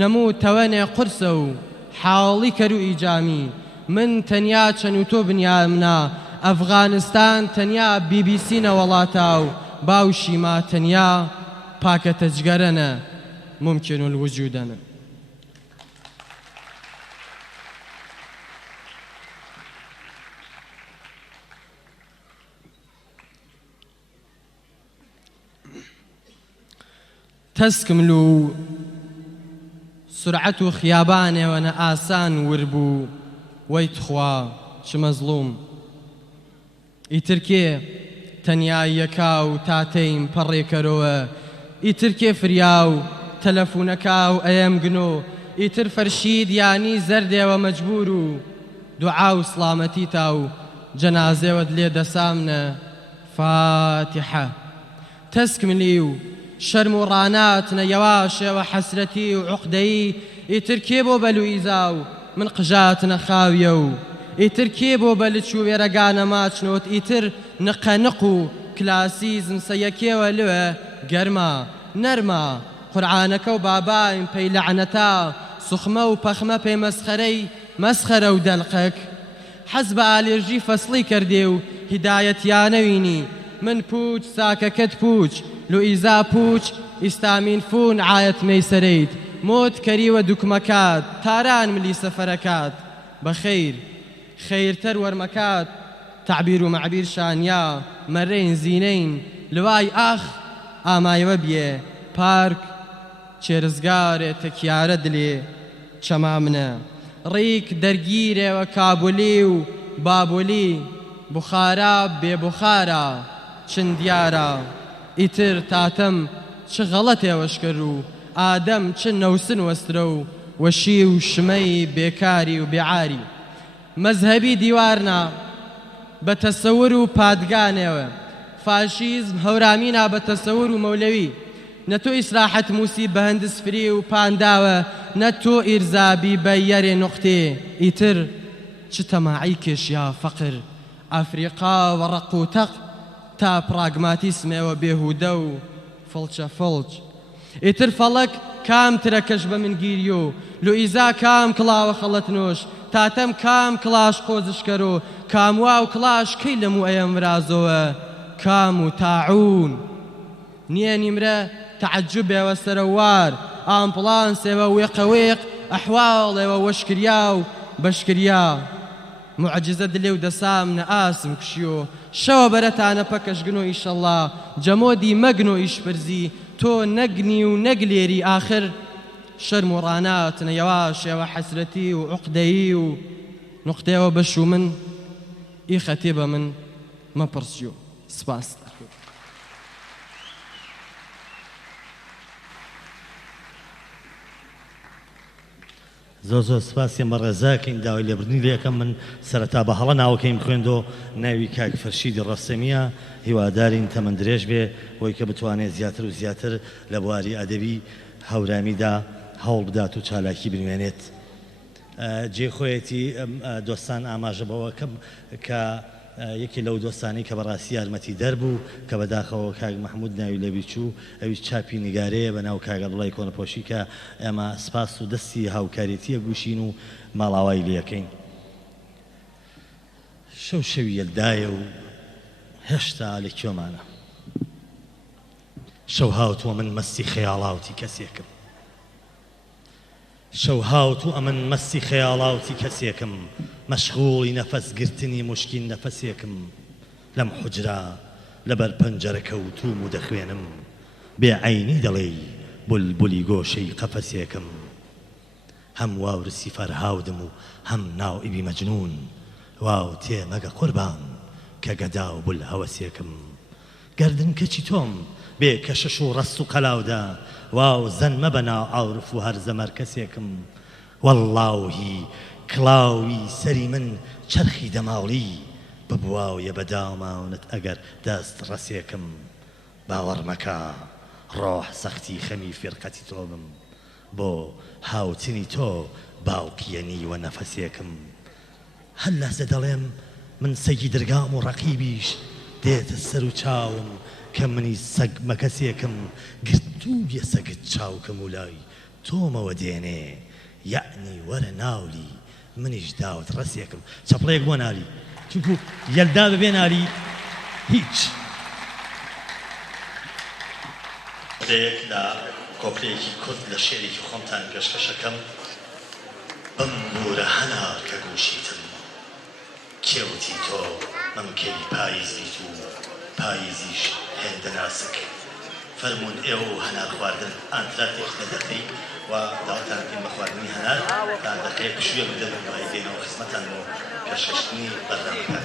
نەموو تەوەنێ قورسە و حاڵی کەر و ئیجامی من تەنیا چەن و تۆ بنیامنا ئەفغانستان تەنیا BBC نەوەڵاتا و باوشی ما تەنیا پاکە تەجگەرەنە ممکن الوجودەنە تەسکملو سرعەت و خیابانێوەنە ئاسان وربوو وەی تخوا چ مەزڵوم ئیتر کێ تەنیاییەکا و تاتەیم پەڕێکەرەوە ئیتر کێ فریا و تەلەفونەکا و ئەیەم گنۆ ئیتر فەرشید یانی زەردێوە مەجبور و دوعا و سڵامەتی تا و جەنازێوەت لێ دەسامنە فاتحە تەسکملی و شەرم و ڕاناتنە یەواشێوە حەسرەتی و عوقدەیی ئیتر کێ بۆ بەلوئیزا و من قژاتنە خاویە و ئیتر کێ بۆ بەلچ و وێرەگانە ماچنۆت ئیتر نقەنق و کلاسیزم سەیەکێوە لوێ گەرما نەرما قورعانەکە و بابایم پەی لەعنەتا سوخمە و پەخمە پێی مەسخەرە و دەلقەک حەز بە ئالێرژی فەسڵی کردێ و هیدایەتیانەوینی من پوچ ساکەکەت پوچ لوئیزا پوچ ئیستامین فون عایەت مەیسەرەیت مۆت کەریوە دوکمەکات تاران ملی سەفەرەکات بەخەیر خەیرتەر وەرمەکات تعبیر و معبیر شانیا مەرەین زینەین لەوای ئاخ ئامایەوە بیێ پارک چێرزگارێ تەکیارە دلێ چەما منە ڕیک دەرگیرێوە کابولی و بابولی بوخارا بێبوخارە چن دیارە ئیتر تاتەم چ غەڵەتێوەش کرد و ئادەم چ نەوسن وەسترە و وەشی و شمەی بێکاری و بێعاری مەزهەبی دیوارنا بە تەسەور و پادگانێوە فاشیزم هەورامینا بە تەسەور و مەولەوی نە تۆ ئیسراحەت موسی بە هەندسفری و پانداوە نە تۆ ئیرزابی بە یەرێ نوختێ ئیتر چ تەماعی کێشیا فەقر ئەفریقا وەڕق و تەق تا پراگماتیسمێوە بێهودە و فڵچە فڵچ ئیتر فەڵک کام ترەکەش بە من گیریۆ لوئیزا کام کڵاوە خەڵەت نۆش تاتەم کام کڵاش قۆزشکەرۆ کاموا و کڵاش کەی لەمو ئەیەم ورازەوە کام و تاعون نییە نیمرە تعجبێوە سەرەوار ئامپڵانسێوە وێقەوێق ئەحواڵێوە وەشکریا و بەشکریا معجزە دلێ و دەسام نە ئاسم کشیۆ شەوە بەرەتانە پەکەشگن و ئیشەڵڵا جەمۆدی مەگن و ئیشپرزی تۆ نەگنی و نەگلێری ئاخر شەرم و ڕاناتنە یەواشێوە حەسرەتی و عوقدەیی و نوختێوە بەش و من ئی خەتێ بە من مەپڕسیۆ سپاس زۆر سپاسیم بە ڕێزاکەین داوای لێبردنی لێەکەم من سەرەتا بە هەڵە ناوەکەیم خوێندۆ ناوی کاک فەرشیدی ڕەستەمیە هیوادارین تەمەند درێژ بێ بۆی کە بتوانێت زیاتر و زیاتر لە بواری ئەدەبی هەورامیدا هەوڵ بدات و چالاکی بنوێنێت جێخۆیەتی دۆستان ئاماژە بەوە کە یەکی لەو دۆستانی کە بەڕاستی یارمەتی دەربوو کە بەداخەوە کاک محمود ناوی لەبی چوو ئەوی چاپی نگارەیە بە ناو کاگەڵڵای کۆنەپۆشی کە ئێمە سپاس و دەستی هاوکاریەتیە گوشین و ماڵاوای لێەکەین شەوی یەلدایە و هێشتا لە کێمانە شەو هاوتووە من مەستی خەیاڵاوتی کەسێکم شەو هاوت و ئەمن مەستی خەیاڵاوتی کەسێکم مەشغوڵی نەفەسگرتنی مشکین نەفەسێکم لەم حوجرا لەبەر پەنجەرە کەوتوم و دەخوێنم بێعەینی دەڵێ بولبولی گۆشەی قەفەسێکم هەم واورسی فەرهاودم و هەم ناو ئیبی مەجنون واو تێمەگە قوربان کە گەدا و بول هەوەسێکم گەردن کەچی تۆم بێ کەشەش و ڕەست و قەلاودا واو زەنمە بە ناو عاورف و هەرزە مەرکەسێکم وەڵڵاوهی کڵاوی سەری من چەرخی دەماوڵی ببواویە بەداوماونت ئەگەر دەست ڕەسێکم باوەڕ مەکە ڕۆح سەختی خەمی فێرقەتی تۆ بم بۆ هاوتنی تۆ باوکیەنی وە نەفەسێکم هەر لەحزە دەڵێم من سەگی دەرگام و ڕەقیبیش دێتە سەر و چاوم کە منی سەگ مەکەسێکم گرتوویە سەگت چاوکەم و لای تۆمەوە دێنێ یعنی وەرە ناولی منیش داوت ڕەسێکم چەپڵەیەک بۆ نالی چونکو یەلدا ببێ نالی هیچ دەیەک لە کۆپلەیەکی کورد لە شێرێکی خۆمتان پێشکەشەکەم بەم گورە هەنار کە گوشیتم کێوتی تۆ مەمکەی پاییز بیت و پاییزیش هێندە ناسک فەرمون ئێوە و هەنار خواردن ئانتراتێک لە دەقەی و داواتان پێم بە خواردنی هەنار تا دەقەیەک شوێ بدەن و دێنەوە خزمەتان بۆ پێشکەشتنی بەردەمەکان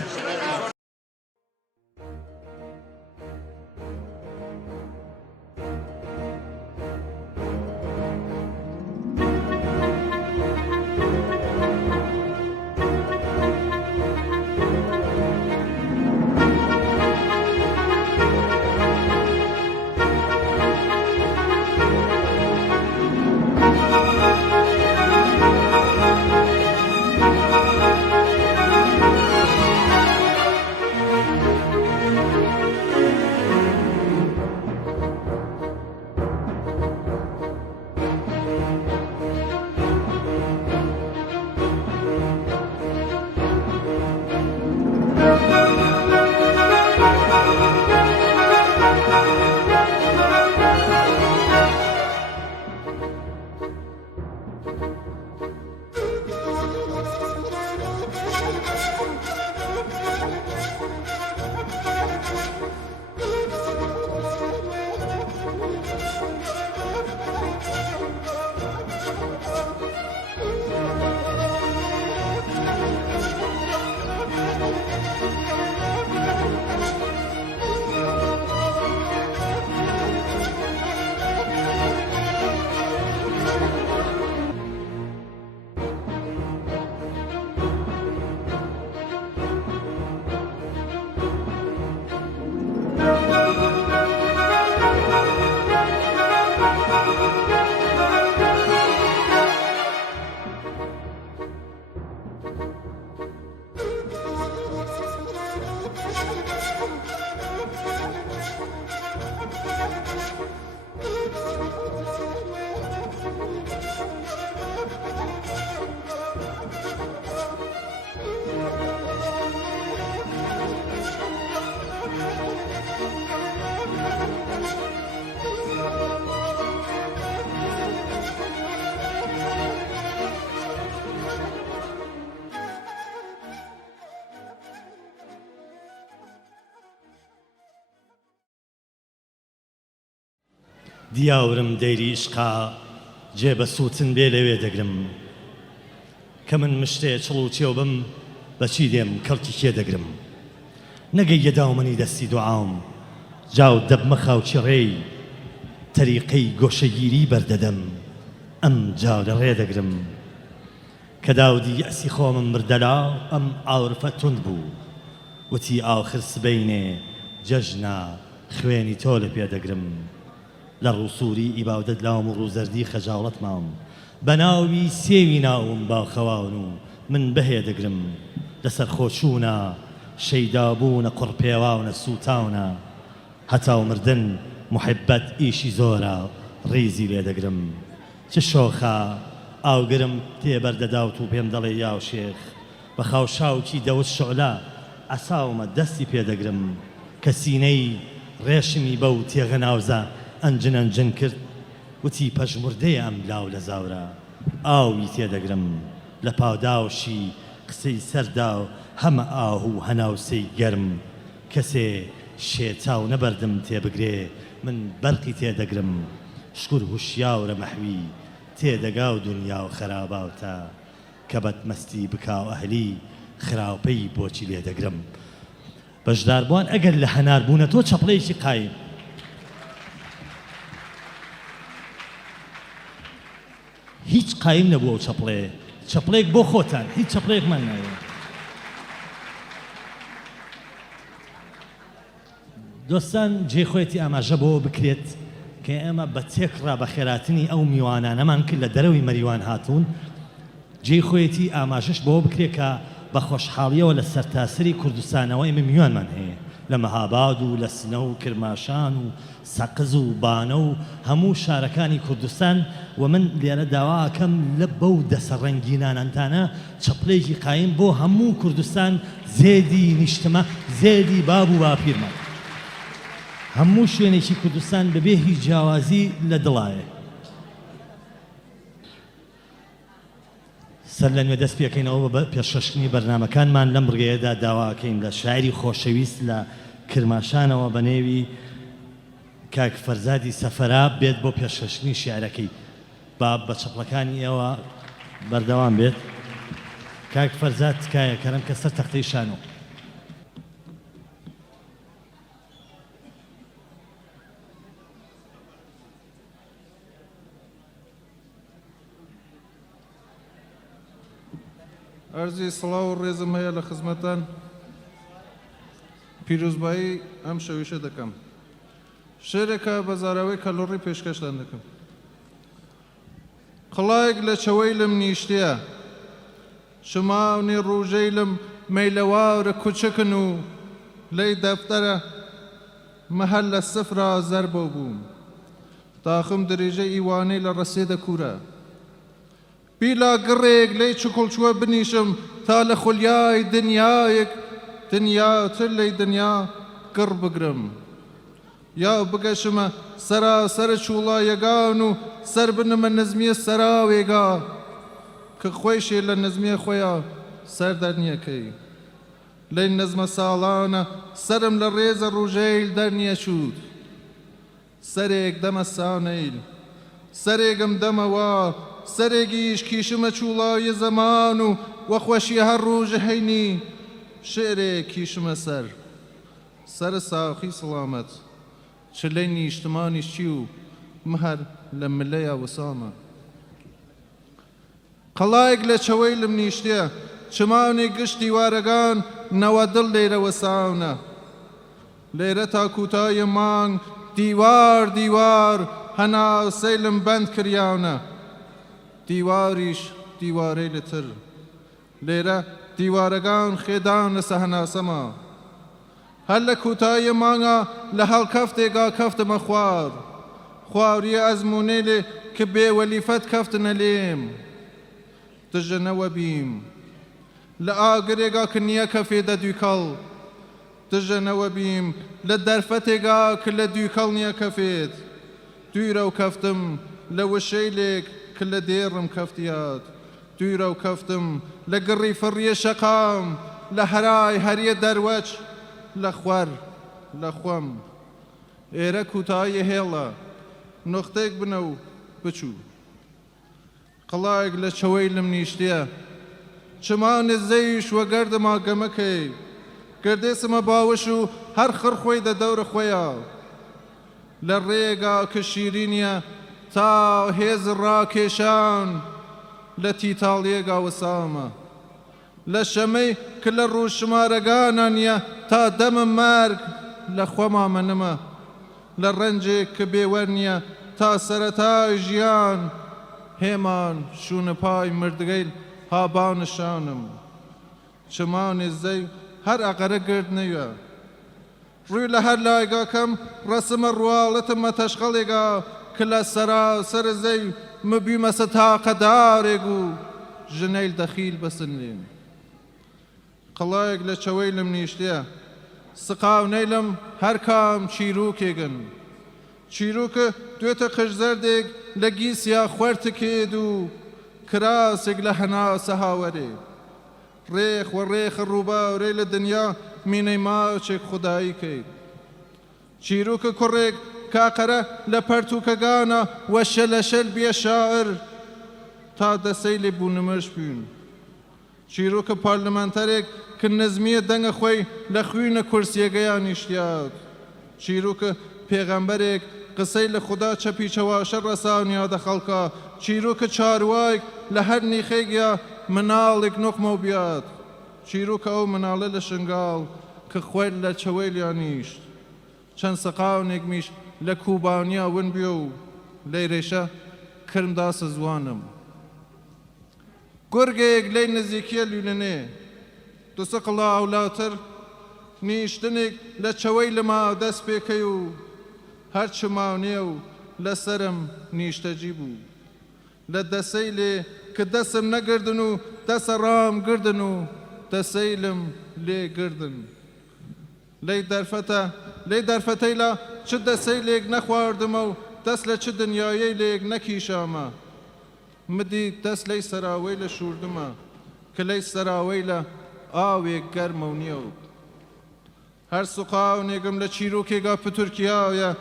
دیاورم دەیری عشقا جێ بە سووتن بێ لەوێ دەگرم کە من مشتێ چڵ و چێو بم بەچی دێم کەڵکی کێ دەگرم نەگەی یەداومەنی دەستی دوعاوم جاو دەبمە خاوچی ڕێی تەریقەی گۆشەگیری بەردەدەم ئەم جاو لە ڕێ دەگرم کە داودی یەسی خۆمم بردەلا ئەم ئاورفە تند بوو وتی ئاخر سبەینێ جەژنا خوێنی تۆ لە پێدەگرم لە ڕووسوری ئیباودەت لاوم و ڕووزەردی خەجاوڵەت مام بە ناوی سێوی ناوم باخەواون و من بەهێ دەگرم لەسەر خۆچوونە شەیدابوونە قوڕپێواونە سوتاونە هەتاو مردن محبەت ئیشی زۆرە ڕیزی لێ دەگرم چ شۆخە ئاوگرم تێبەردەداوت و پێم دەڵێ یاو شێخ بە خاوشاوکی دەوت شعلە ئەساومە دەستی پێدەگرم کە سینەی ڕێشمی بەو تێغە ناوزە ئەنجن کرد وتی پەژمردەیە ئەم لاو لە زاورە ئاوی تێدەگرم لە پاوداوشی قسەی سەردا و هەمە ئاو و هەناوسەی گەرم کەسێ شێتاو نەبەردم تێبگرێ من بەرقی تێدەگرم شکور هوشیاورە مەحوی تێدەگا و دنیا و خەراباوتە کە بەدمەستی بکاو ئەهلی خراپەی بۆچی لێ دەگرم بەشداربووان ئەگەر لە هەنار بوونە تۆ چەپڵەیەکی قایم هیچ قایم نەبووە و چەپڵەیەک بۆ خۆتان هیچ چەپڵەیەکمان نایە دۆستان جێخۆیەتی ئاماژە بۆ بکرێت کە ئێمە بە تێکڕا بە خێراتنی ئەو میوانانەمان کرد لە دەرەوەی مەریوان هاتوون جێخۆیەتی ئاماژەش بۆ بکرێت کە بە خۆشحاڵیەوە لە سەرتاسەری کوردستانەوە ئێمە میوانمان هەیە لە مەهاباد و لە سنە و کرماشان و سەقز و بانە و هەموو شارەکانی کوردستان و من لێرە داواکەم لە بەو دەسە ڕەنگینانانتانە چەپڵێکی قایم بۆ هەموو کوردستان زێدی نیشتمە زێدی باب و باپیرمان هەموو شوێنێکی کوردستان بەبێ هیچ جیاوازی لە دڵایە سەر لە نوێ دەست پێکەینەوە بە پێشەشتنی بەرنامەکانمان لەم ڕێگەیەدا داواکەین لە شاعری خۆشەویست لە کرماشانەوە بە نێوی کاک فەرزادی سەفەرا بێت بۆ پێشەشتنی شیعرەکەی با بە چەپڵەکانی ئێوە بەردەوام بێت کاک فەرزاد تکایە کەرەم کە سەر تەختەی شانۆ ئەرزی سڵاو و ڕێزم هەیە لە خزمەتان پیرۆزبایی ئەم شەویشە دەکەم شێرێکە بە زاراوەی کەلۆڕی پێشکەشتان دەکەم قڵایەک لە چەوەی لەم نیشتەیە شماونی ڕوژەی لەم مەیلەواورە کوچکن و لەی دەفتەرە مەهەل لە سفرا زەربە بووم تاخم دریژە ئیوانەی لە ڕەسێدە کوورە بیلا گڕێک لەی چکڵچووە بنیشم تا لە خولیای دنیاتر لەی دنیا گڕ بگرم یا بگەشمە سەراسەر چوڵایەگان و سەر بنمە نزمیە سەراوێگا کە خۆیشێ لە نزمیە خۆیان سەر دەرنیەکەی لەی نزمە ساڵانە سرم لە ڕێزە ڕوژەیل دەرنیە چوود سەرێک دەمە سانەیل سەرێکم دەمەوە سەرێکیش کیشمە چوڵاوی زەمان و وەخۆشی هەر ڕوژە هەینی شێرێک کیشمە سەر ساخی سڵامەت چ لەی نیشتمانیش چی و مهەر لە ملەیە وسامە قەڵایەک لە چەوەی لەم نیشتێ چماونی گشتی وارەگان نەوە دڵ لێرە وەساونە لێرە تا کوتای مانگ دیوار هەناسەی لەم بەند کریاونە دیواریش دیوارەی لەتر لێرە دیوارەکان خێدان لەسە هەناسەما هەر لە کوتای مانگە لە هەڵکەفتێکا کەفتمە خواریە ئەزمونێ لێ کە بێوەلیفەت کەفتنە لێم دژەنەوە بیم لە ئاگرێگا کە نییە کەفێدە دووکەڵ دژەنەوە بیم لە دەرفەتێگا کە لە دووکەڵ نییە کەفێت دوورە و کەفتم لە وشەی لێک کە لە دێڕم کەفتیات دوورە و کەفتم لە گڕی فڕیە شەقام لە هەرای هەریە دەروەچ لە خوەر لە خۆم ئێرە کوتایە هێڵە نۆختێک بنە و بچوو قەڵایەک لە چەوەی لەم نیشتێ چمانێ زەیش وە گەردەما گەمەکەی گردێسمە باوش و هەر خڕخۆی دە دەورە خۆیە لە ڕێگا کە شیرینیە تا هێز ڕاکێشان لە تیتاڵیێگا وەسامە لە شەمەی کە لە ڕووشمارەگانە نییە تا دەمم مەرگ لە خۆما منمە لە ڕەنجێک کە بێوەر نییە تا سەرەتای ژیان هێمان شوونە پای مردگەیل هابانشانم چمانی زەی هەر ئەقەرە گرد نەیوە ڕووی لە هەر لایگاکەم ڕسمە ڕواڵەتم مەتەشقەڵێگا کە لە سەراسەر زەی مبیمەسە تاقەدارێک و ژنەیل دەخیل بەسنلێن قڵایەک لە چەوەی لەم نیشتەیە سقاو نەیلم هەر کام چیرۆکێگن چیرۆکە دوێتە قژزەردێک لە گیسیا خوەرتکێد و کراسێک لە هەناسە هاوەرێ ڕێخ و ڕێخە ڕووباورەی لە دنیا مینەی ماچێک خودایی کرد چیرۆکە کوڕێک کاقەرە لە پەرتوکەگانە وەشە لە شەل بیە شاعر تا دەسەی لێ بوونمەش بوون چیرۆکە پارلەمانتەرێک کە نەزمیە دەنگە خۆی لە خوێنە کورسیەگەیان نیشتیاد چیرۆکە پێغەمبەرێک قسەی لە خوددا چەپی چەواشە ڕەسانیادە خەڵکە چیرۆکە چاروایك لە هەر نیخێگیا مناڵێک نۆقمە و بیاد چیرۆکە ئەو مناڵە لە شنگاڵ کە خوێن لە چەوەی لیانیشت چەند سەقاونێک میش لە کوبانیا ون بیە و لەیرێشە کرمداسە زوانم گورگێک لەی نزیکیە لولەنێ دوسە قڵاولاوتر نیشتنێک لە چەوەی لەما دەست پێکەی و هەر چماونێ و لەسرم نیشتەجی بوو لە دەسەی لێ کە دەسم نەگردن و دەسە ڕام گردن و دەسەیلم لێ گردن لەی دەرفەتەی لە چ دەسەی لێک نەخواردمە و دەست لە چ دنیایەی لێک نەکیشامە مدی دەست لەی سەراوەی لە شوردمە کە لەی سەراوەی لە ئاوێک گەرمە و نییە و هەر سوقاونێگم لە چیرۆکێگا پتورکیاوە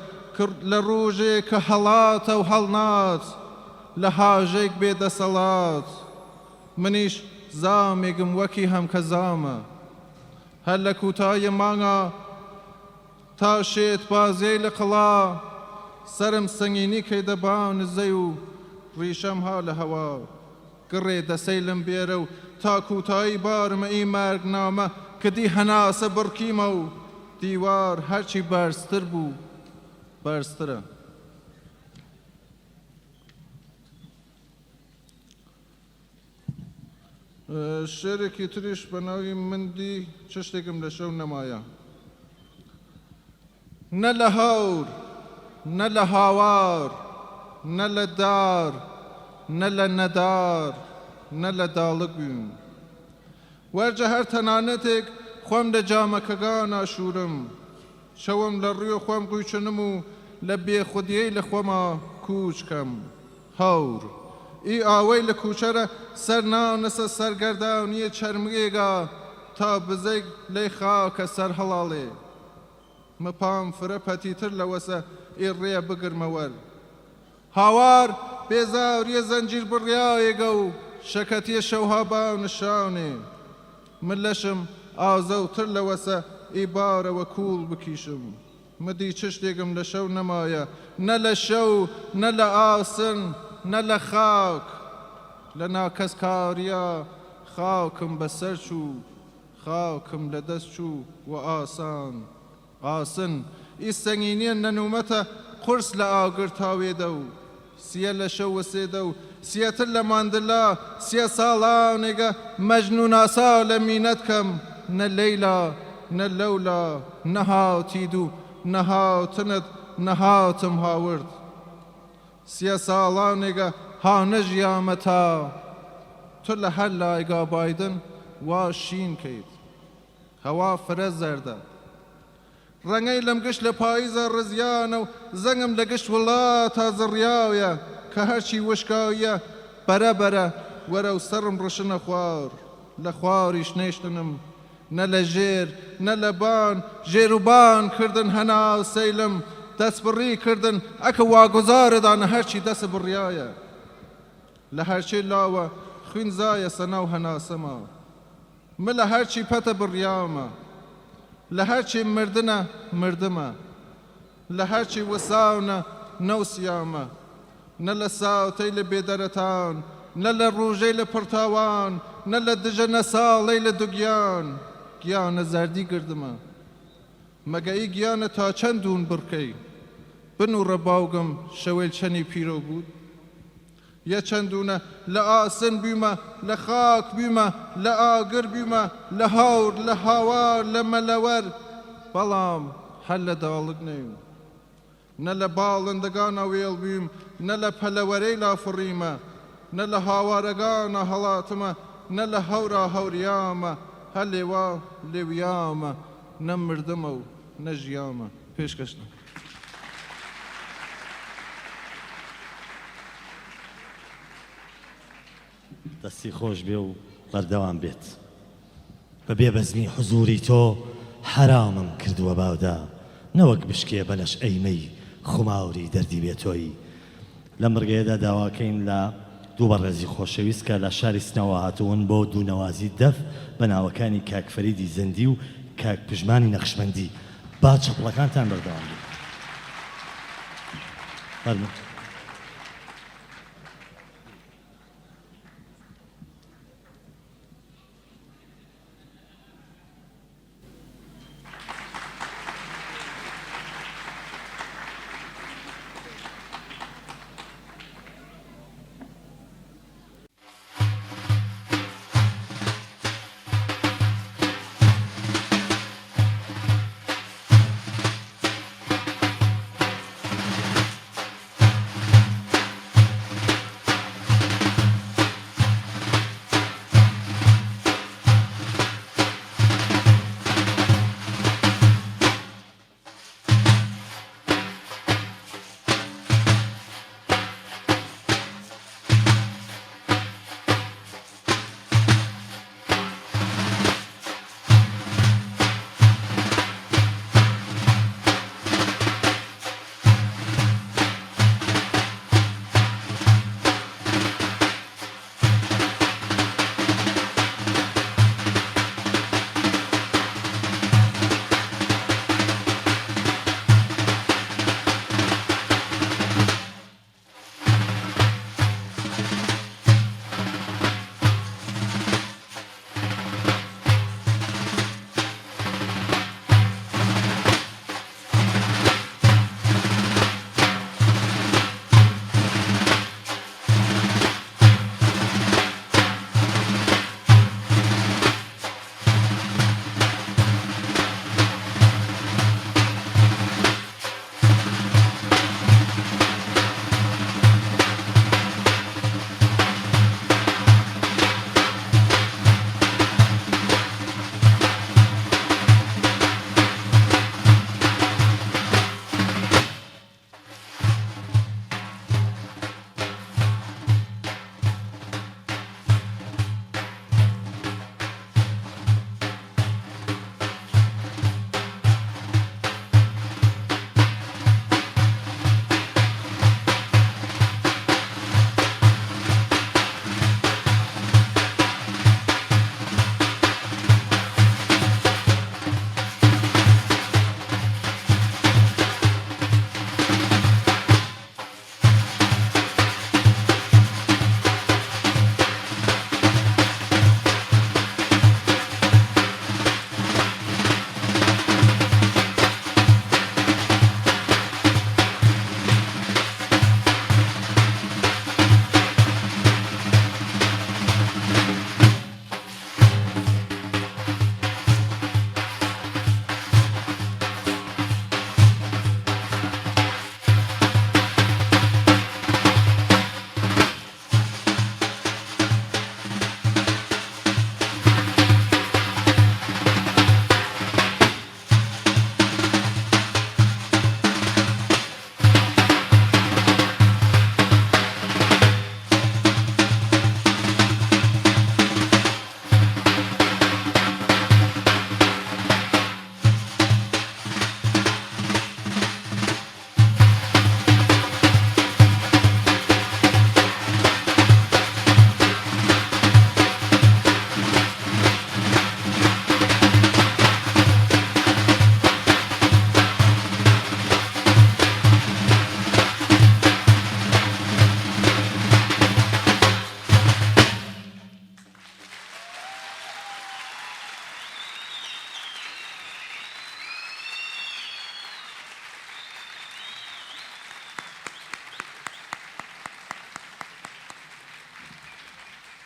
لە ڕۆژێک کە هەڵاتە و هەڵنات لە حاژێک بێدەسەڵات منیش زامێگم وەکی هەمکە زامە هەر لە کوتایە مانگە تا شێت بازێی لە قڵا سرم سەنگینی کەیدەبان زەی و ڕیشەم ها لە هەوا گڕێ دەسەی لەم بێرە و تا کوتایی بارمە ئی مەرگنامە کە دی هەناسە بڕکیمە و دیوار هەرچی بەرزتر بوو بەرزترە شێرێکی تریش بە ناوی مندی چ شتێکم لە شەو نەمایە نە لە هەور نە لە هاوار نە لە دار نە لە نەدار نە لە داڵک بووین وەرجە هەر تەنانەتێک خۆم لە جامەکەگان ئاشوورم شەوم لە ڕووی خۆم قویچنم و لە بێخودیەی لە خۆما کوچکەم هەور ئی ئاوەی لە کوچەرە سەر نانەسە سەرگەرداونیە چەرمگێگا تا بزەیک لەی خاکە سەر هەڵاڵێ مپام فرە پەتیتر لەوەسە ئی ڕێ بگرمەوەر هاوار بێزاوریە زەنجیر بڕیایەگە و شەکەتیە شەوها باونشاونێ من لەشم ئازەوتر لەوەسە ئی بارەوە کوڵ بکیشم مدی چ شتێکم لە شەو نەمایە نە لە شەو نە لە ئاسن نە لە خاک لە ناکەسکاریە خاکم بەسەر چوو خاکم لە دەست چوو و ئاسن ئی سەنگینیە نەنومەتە قورس لە ئاگر تاوێدە و سیە لە شەو وەسێدە و سیەتر لە ماندلا سیە ساڵانێگە مەجنوناسا لە مینەت کەم نە لەیلا نە لەولا نەهاتید و نەهاتنت نەهاتم هاورد سیە ساڵانێگە هانەژیامە تا تۆ لە هەر لایگا بایدن وا شین کەیت هەوا فرە زەردە ڕەنگەی لەم گشت لە پاییزە ڕزیانە و زەنگم لە گشت وڵاتە زڕیاویە کە هەرچی وشکاویە بەرەبەرە وەرە و سەرم ڕشنە خوار لە خواریش نێشتنم نە لە ژێر نە لە بان ژێر و بان کردن هەنا سەیلم دەست بڕی کردن ئەکە واگوزارەدانە هەرچی دەسە بڕیایە لە هەرچی لاوە خوێن زایە سەناو هەناسەما من لە هەرچی پەتە بڕیامە لە هەرچی مردنە مردمە لە هەرچی وەساونە نەوسیامە نە لە ساوتەی لە بێدەرەتان نە لە ڕۆژەی لە پڕتاوان نە لە دژە نەساڵەی لە دوگیان گیانە زەردی گردمە مەگەی گیانە تا چەندون بڕکەی بنوڕە باوگم شەوێل چەنی پیرۆ بود یە چەندونە لە ئاسن بیمە لە خاک بیمە لە ئاگر بیمە لە هاور لە هاوار لە مەلەوەر بەڵام هەر لە داڵک نەیم نە لە باڵندەگانە وێڵ بیم نە لە پەلەوەرەی لافڕیمە نە لە هاوارەگانە هەڵاتمە نە لە هەورا هەوریامە هەر لێوا لێویامە نە مردمە و نە ژیامە پێشکەشتە دەستی خۆش بێ و بەردەوام بێت بە بێبەزمی حوزوری تۆ حرامم کردووە باودا نەوەک بشکێ بەلەش ئەیمەی خوماوری دەردی بێتۆی لە مرگەیەدا داواکەین لە دوو بەڕێزی خۆشەویست کە لە شاری سنەوە هاتوون بۆ دوونەوازی دەف بە ناوەکانی کاک فەریدی زەندی و کاک پژمانی نەخشمەندی با چەپڵەکانتان بەردەوام بێت فەرموو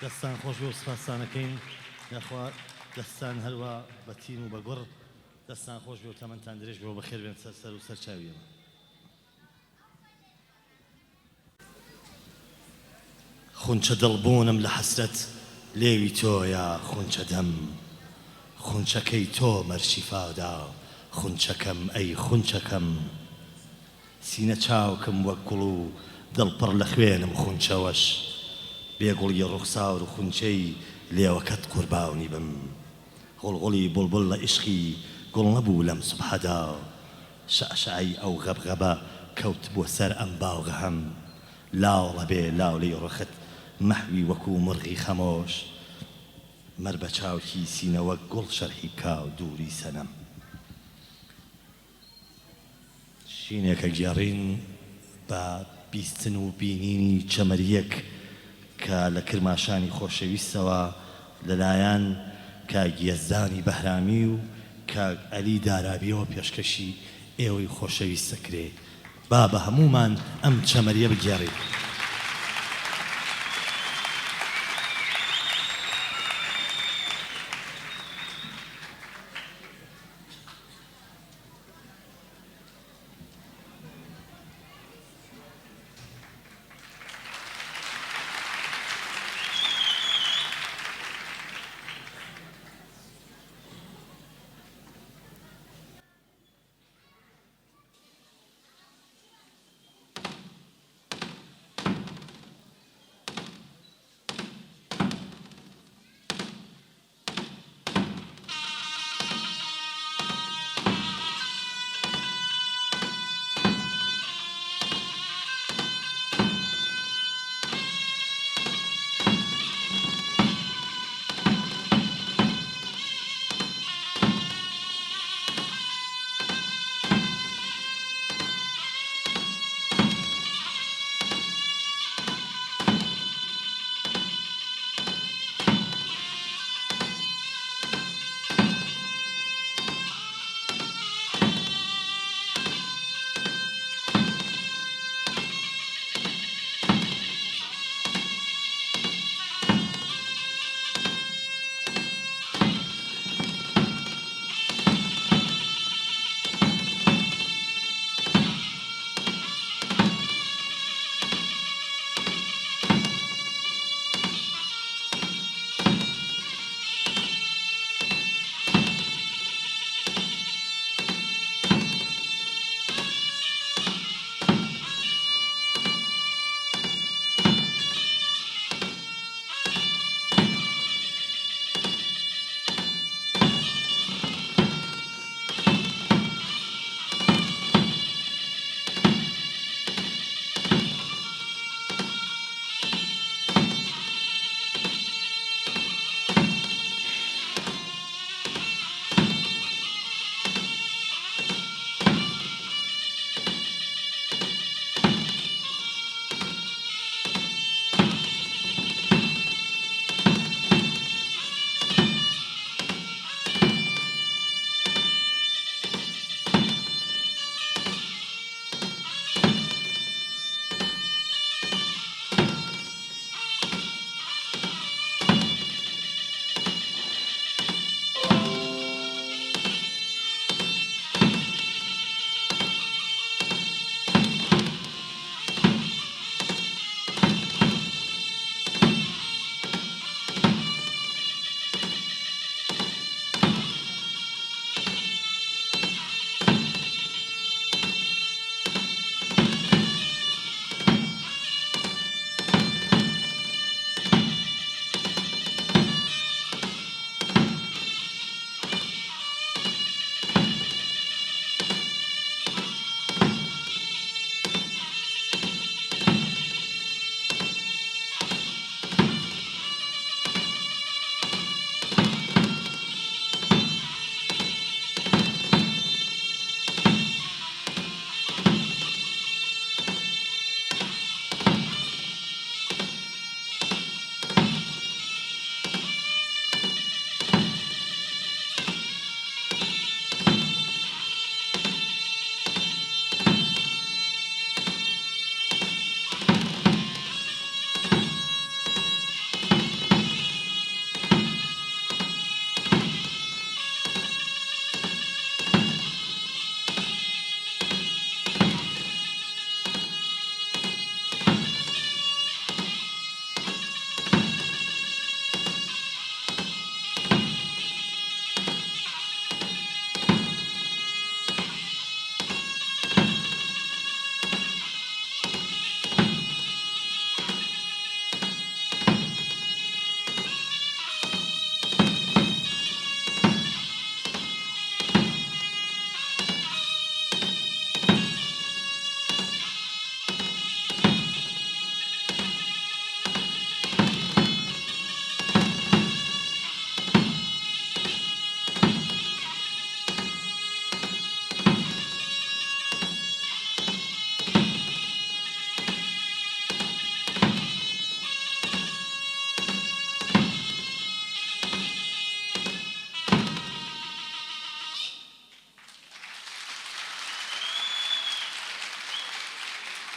دەستان خۆش بێ و سپاسانەکەین یاخوا دەستان هەروە بە تین و بە گوڕ دەستان خۆش بێ و تەمەنتان درێژ بێ و بەخێر بێن سەر و سەرچاویەوە. خونچە دڵبوونم لە حەسرەت لێوی تۆیە خونچە دەم خونچەکەی تۆ مەرشیفادا خونچەکەم ئەی خونچەکەم سینە چاوکم وەک گوڵ و دڵپڕ لە خوێنم خونچەوەش بێگوڵی ڕوخساور و خونچەی لێوەکەت قورباونی بم غوڵغوڵی بولبول لە عیشقی گوڵ نەبوو لەم سوبحەدا شەعشەعەی ئەو غەبغەبە کەوت بۆ سەر ئەم باوغە هەم لاوڵە بێ لاولەی ڕخت مەحوی وەکو مرغی خەمۆش مەر بە چاوکی سینەوە گوڵ شەرحی بکا و دووری سەنەم. شینێکە گێڕین بە بیستن و بینینی چەمەریەک کە لە کرماشانی خۆشەویستەوە لەلایەن کاک یەزدانی بەهرامی و کاک ئەلی دارابیەوە پێشکەشی ئێوەی خۆشەویستە کرێ با بە هەمومان ئەم چەمەریە بگێڕێت.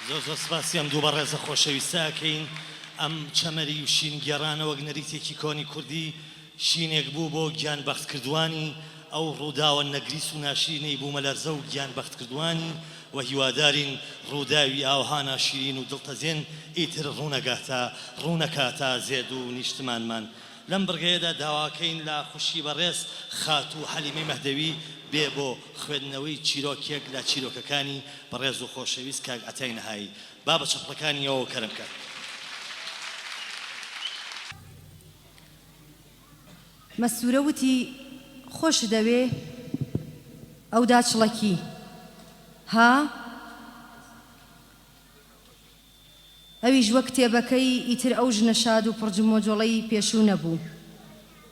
زۆر سپاسی ئەم دوو بە ڕێزە خۆشەویستاکەین ئەم چەمەری و شین گێڕانە وەک نەریتێکی کۆنی کوردی شینێک بوو بۆ گیان بەختکردوانی ئەو ڕووداوە نەگریس و ناشرینەی بوومە لەرزە و گیان بەختکردوانی و هیوادارین ڕووداوی ئاوها ناشرین و دڵتەزێن ئیتر ڕوونەکاتە زێد و نیشتمانمان لەم بڕگەیەدا داواکەین لە خوشی بەڕێز خات و حەلیمەی مەهدەوی بێ بۆ خوێندنەوەی چیرۆکێک لە چیرۆکەکانی بەڕێز و خۆشەویست کاک ئەتای نەهایی با بە چەپڵەکانیەوە کەرم کرد. مەستورە وتی خۆش دەوێ ئەو داچڵەکی ها ئەویش وەک کتێبەکەی ئیتر ئەو ژنە شاد و پڕجمۆجۆڵەی پێشوو نەبوو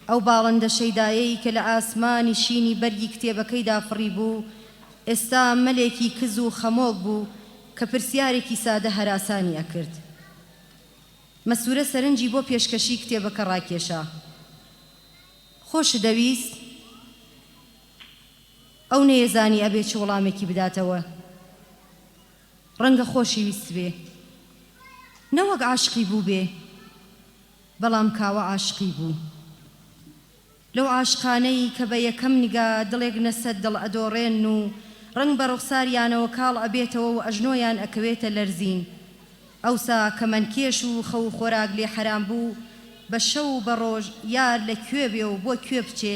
ئەو باڵندە شەیدایەی کە لە ئاسمانی شینی بەرگی کتێبەکەیدا فڕی بوو ئێستا مەلێکی کز و خەمۆڵ بوو کە پرسیارێکی سادە هەراسانی ئەکرد. مەستورە سەرنجی بۆ پێشکەشی کتێبەکە ڕاکێشا. خۆش دەویست ئەو نێزانی ئەبێ چ وەڵامێکی بداتەوە ڕەنگە خۆشی ویست بێ نەوەک عاشقی بوو بێ بەڵام کاوە عاشقی بوو لەو عاشقانەی کە بە یەکەم نیگا دڵێک نەسەد دڵ ئەدۆڕێن و ڕنگ بە ڕوخساریانەوە کاڵ ئەبێتەوە و ئەژنۆیان ئەکەوێتە لەرزین ئەوسا کە منکێش و خەو خۆراک لێ حەرام بوو بە شەو و بە ڕۆژ یار لە کوێ بێ و بۆ کوێ بچێ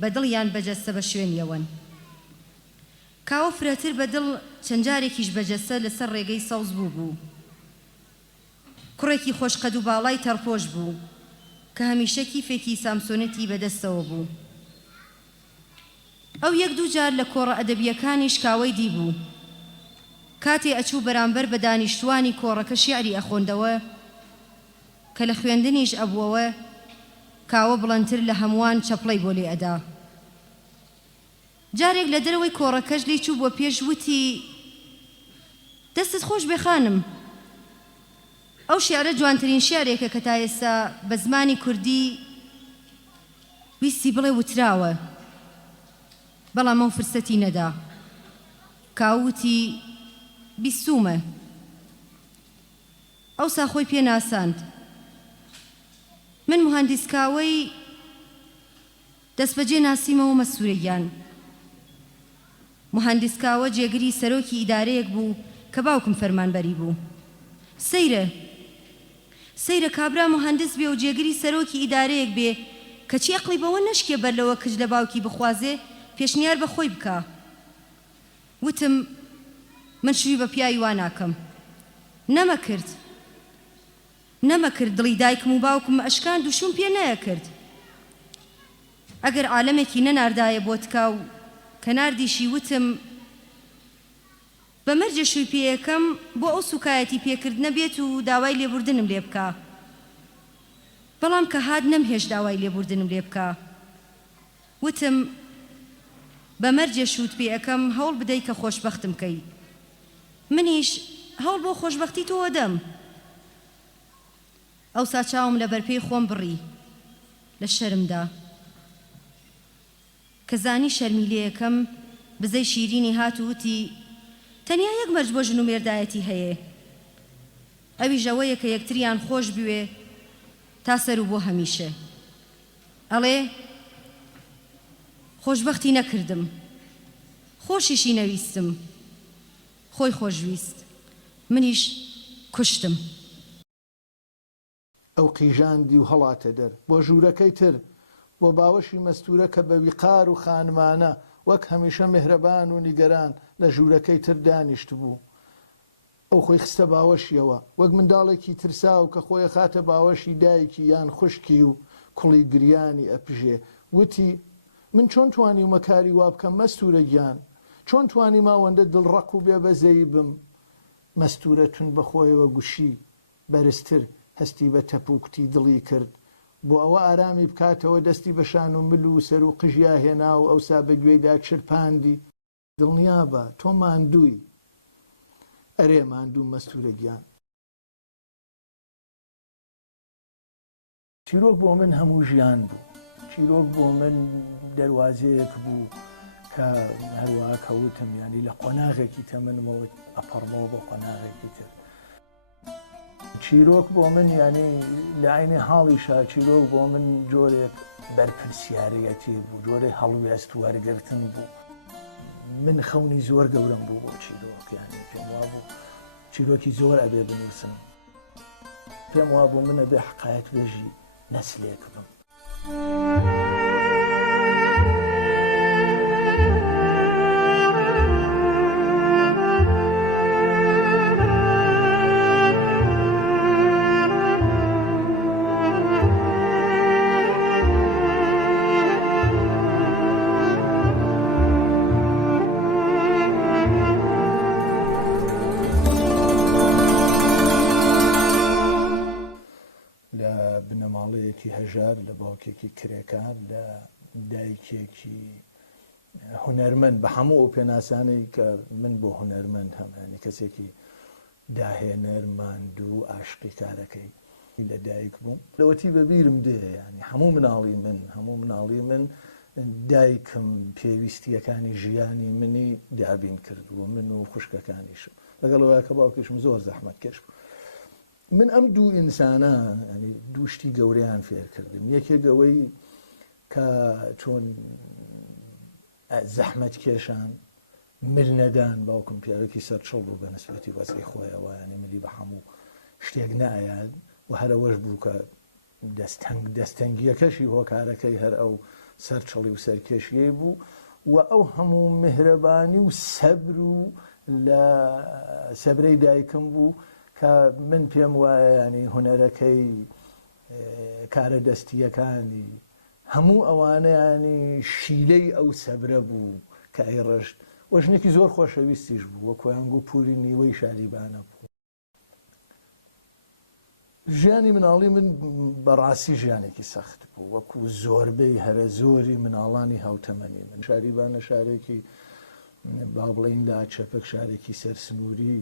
بە دڵیان بەجەستە بە شوێنیەوەن کاوە فرەتر بە دڵ چەند جارێکیش بەجەستە لەسەر ڕێگەی سەوز بوو کوڕێکی خۆشقەد و باڵای تەڕپۆش بوو کە هەمیشە کیفێکی سامسۆنەتی بەدەستەوە بوو ئەو یەک دوو جار لە کۆڕە ئەدەبیەکانیش کاوەی دیبوو کاتێ ئەچوو بەرامبەر بە دانیشتوانی کۆڕەکە شیعری ئەخۆندەوە کە لە خوێندنیش ئەبووەوە کاوە بڵندتر لە هەمووان چەپڵەی بۆ لێ ئەدا جارێک لە دەرەوەی کۆڕەکەش لی چوو بۆ پێش وتی دەستت خۆش بێ خانم ئەو شیعرە جوانترین شیعرێکە کە تا ئێستا بە زمانی کوردی ویستی بڵێ وتراوە بەڵام ئەو فرسەتی نەدا کاوتی بیستومە ئەوسا خۆی پێ ناساند من مهندیسکاوەی دەستبەجێ ناسیمەوە مەسوورەیان مهندیسکاوە جێگری سەرۆکی ئیدارەیەک بوو کە باوکم فەرمانبەری بوو سەیرە کابرا مهندس بێ و جێگری سەرۆکی ئیدارەیەک بێ کەچی ئەقڵی بەوە نەشکێ بەر لەوە کچ لە باوکی بخوازێ پێشنیار بە خۆی بکە وتم من شوی بە پیاوی وا ناکەم نەمەکرد دڵی دایکم و باوکم ئەشکان دووشوم پێ نەیەکرد ئەگەر عالەمێکی نەناردایە بۆ تکا و کە ناردیشی وتم بەمەرجە شووی پێیەکەم بۆ ئەو سوکایەتی پێکرد نەبێت و داوای لێبوردنم لێ بکە بەڵام کە هات نەمهێش داوای لێبوردنم لێ بکە وتم بەمەرجە شووت پێیەکەم هەوڵ بدەی کە خۆشبەختم کەی منیش هەوڵ بۆ خۆشبەختی تۆ دەم ئەوسا چاوم لە بەرپێی خۆم بڕی لە شەرمدا کە زانی شەرمی لێ یەکەم بزەی شیرینی هات و وتی تەنیا یەک مەرج بۆ ژن و مێردایەتی هەیە ئەویش ئەوەیە کە یەکتریان خۆش بوێ تا سەر و بۆ هەمیشە ئەڵێ خۆشبەختی نەکردم خۆشیشی نەویستم خۆی خۆشویست منیش کوشتم ئەو قیژاندی و هەڵاتە دەر بۆ ژوورەکەی تر بۆ باوەشی مەستورە کە بە ویقار و خانمانە وەک هەمیشە مهرەبان و نیگەران لە ژوورەکەی تر دانیشت بوو ئەو خۆی خستە باوەشیەوە وەک منداڵێکی ترسا و کە خۆی خاتە باوەشی دایکی یان خوشکی و کوڵی گریانی ئەپژێ وتی من چۆن توانی مەکاری وا بکەم مەستورە گیان چۆن توانی ماوەندە دڵڕەق و بێبەزەی بم مەستورە تون بەخۆیەوە گوشی بەرزتر هەستی بە تەپوکتی دڵی کرد بۆ ئەوە ئارامی بکاتەوە دەستی بەشان و مل و سەر و قژیا هێنا و ئەوسا بە گوێیدا چرپاندی دڵنیا بە تۆ ماندووی ئەرێ ماندوو مەستورە گیان چیرۆک بۆ من هەموو ژیان بوو چیرۆک بۆ من دەواازەیەک بوو کە هەروەها کەوتم ینی لە قۆناغێکی تەمەنمەوە ئەپەڕمەوە بۆ قۆناغێکی تر. چیرۆک بۆ من ینی لە عینی حاڵیشا چیرۆک بۆ من جۆرێک بەرپرسیارەتی بوو، جۆرەی هەڵوێست وەرگرتن بوو. من خەونی زۆر گەورم بوو بۆ چیرۆک، ینی پێم وا بوو چیرۆکی زۆر ئەبێ بنووسم. پێم وا بوو من ئەبێ حقایەت بێژی نەسلێک بم. هەژار لە باوکێکی کرێکار لە دایکێکی هونەرمەند بە هەموو ئەو پێناسانەی کە من بۆ هونەرمەند هەمانی کەسێکی داهێنەر ماندوو عاشقی کارەکەی لە دایک بووم. لەوەتی بەبیرم دێ ینی هەموو مناڵی من دایکم پێویستیەکانی ژیانی منی دابین کردووە، من و خوشکەکانیشم، لەگەڵەوەی کە باوکیشم زۆر زەحمەت کەش بوو. من ئەم دوو ئینسانە ینی دووشتی گەورەیان فێر کردم. یەکێکەوەی کە چۆن زەحمەت کێشان مل نەدان، باوکم پیاوێکی سەرچەڵ بوو بە نسبەتی وەزعی خۆیەوە، ینی ملی بە هەموو شتێک نایاد و هەرەوەش بوو کە دەستەنگیەکەشی هۆکارەکەی هەر ئەو سەرچەڵی و سەرکێشیەی بوو و ئەو هەموو میهرەبانی و سەبر و لە سەبرەی دایکم بوو کە من پێم وایە ینی هونەرەکەی کارە دەستیەکانی هەموو ئەوانە ینی شیلەی ئەو سەبرە بوو کە ئەیڕشت. وەژنێکی زۆر خۆشەویستیش بوو، وە کۆیانگ و پووری نیوەی شاریبانە بوو. ژیانی مناڵی من بەڕاستی ژیانێکی سەخت بوو، وەکو زۆربەی هەرە زۆری مناڵانی هاوتەمەنی من. شاریبانە شارێکی با بڵێین لاچەپەک، شارێکی سەرسنووری،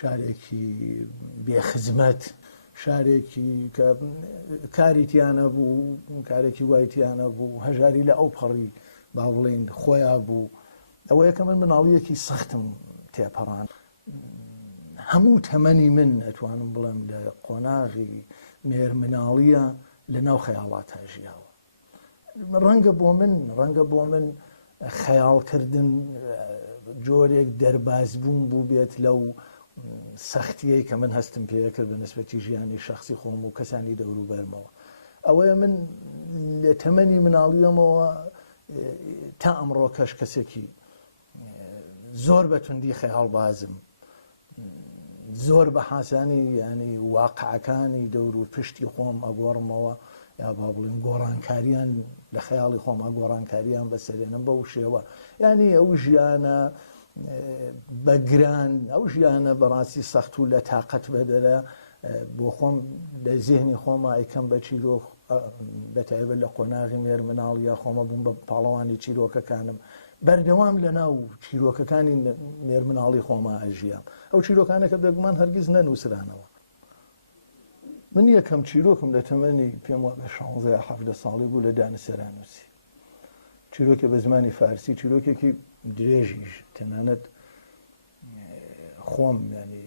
شارێکی بێخزمەت، شارێکی کە کاری تیانە بوو، کارێکی وای تیانە بوو، هەژاری لە ئەو پەڕی با بڵێین خۆیان بوو. ئەوە یەکە من مناڵیەکی سەختم تێپەڕان. هەموو تەمەنی من ئەتوانم بڵێم لە قۆناغی مێرمناڵیە لە ناو خەیاڵاتە ژیاوە. ڕەنگە بۆ من خەیاڵکردن جۆرێک دەربازبوون بوو بێت لەو سەختیەی کە من هەستم پێ کرد بە نسبەتی ژیانی شخصی خۆم و کەسانی دەوروبەرمەوە. ئەوەیە من لە تەمەنی مناڵیەمەوە تا ئەمڕۆ کەش کەسێکی زۆر بە توندی خەیاڵبازم، زۆر بە حاسانی ینی واقعەکانی دەور و پشتی خۆم ئەگۆڕمەوە، یا با بڵین گۆڕانکاریان لە خەیاڵی خۆم گۆڕانکاریان بەسەرێنم بەو شێوە. ینی ئەو ژیانە بەگران، ئەو ژیانە بەڕاستی سەخت و لە تااقەت بەدەرە بۆ خۆم لە زێهنی خۆمە ئەیکەم بە چیرۆک بەتایبەت لە قۆناغی مێرمناڵیە خۆمە بووم بە پاڵەوانی چیرۆکەکانم بەردەوام لە ناو چیرۆکەکانی مێرمناڵی خۆمە ئەژیام. ئەو چیرۆکانە کە بێگومان هەرگیز نەنووسرانەوە. من یەکەم چیرۆکم لە تەمەنی پێم وە بە 16-17 ساڵی بوو لە دانسەرانووسی. چیرۆکێ بە زمانی فارسی، چیرۆکێکی درێژیش، تەنانەت خۆم ینی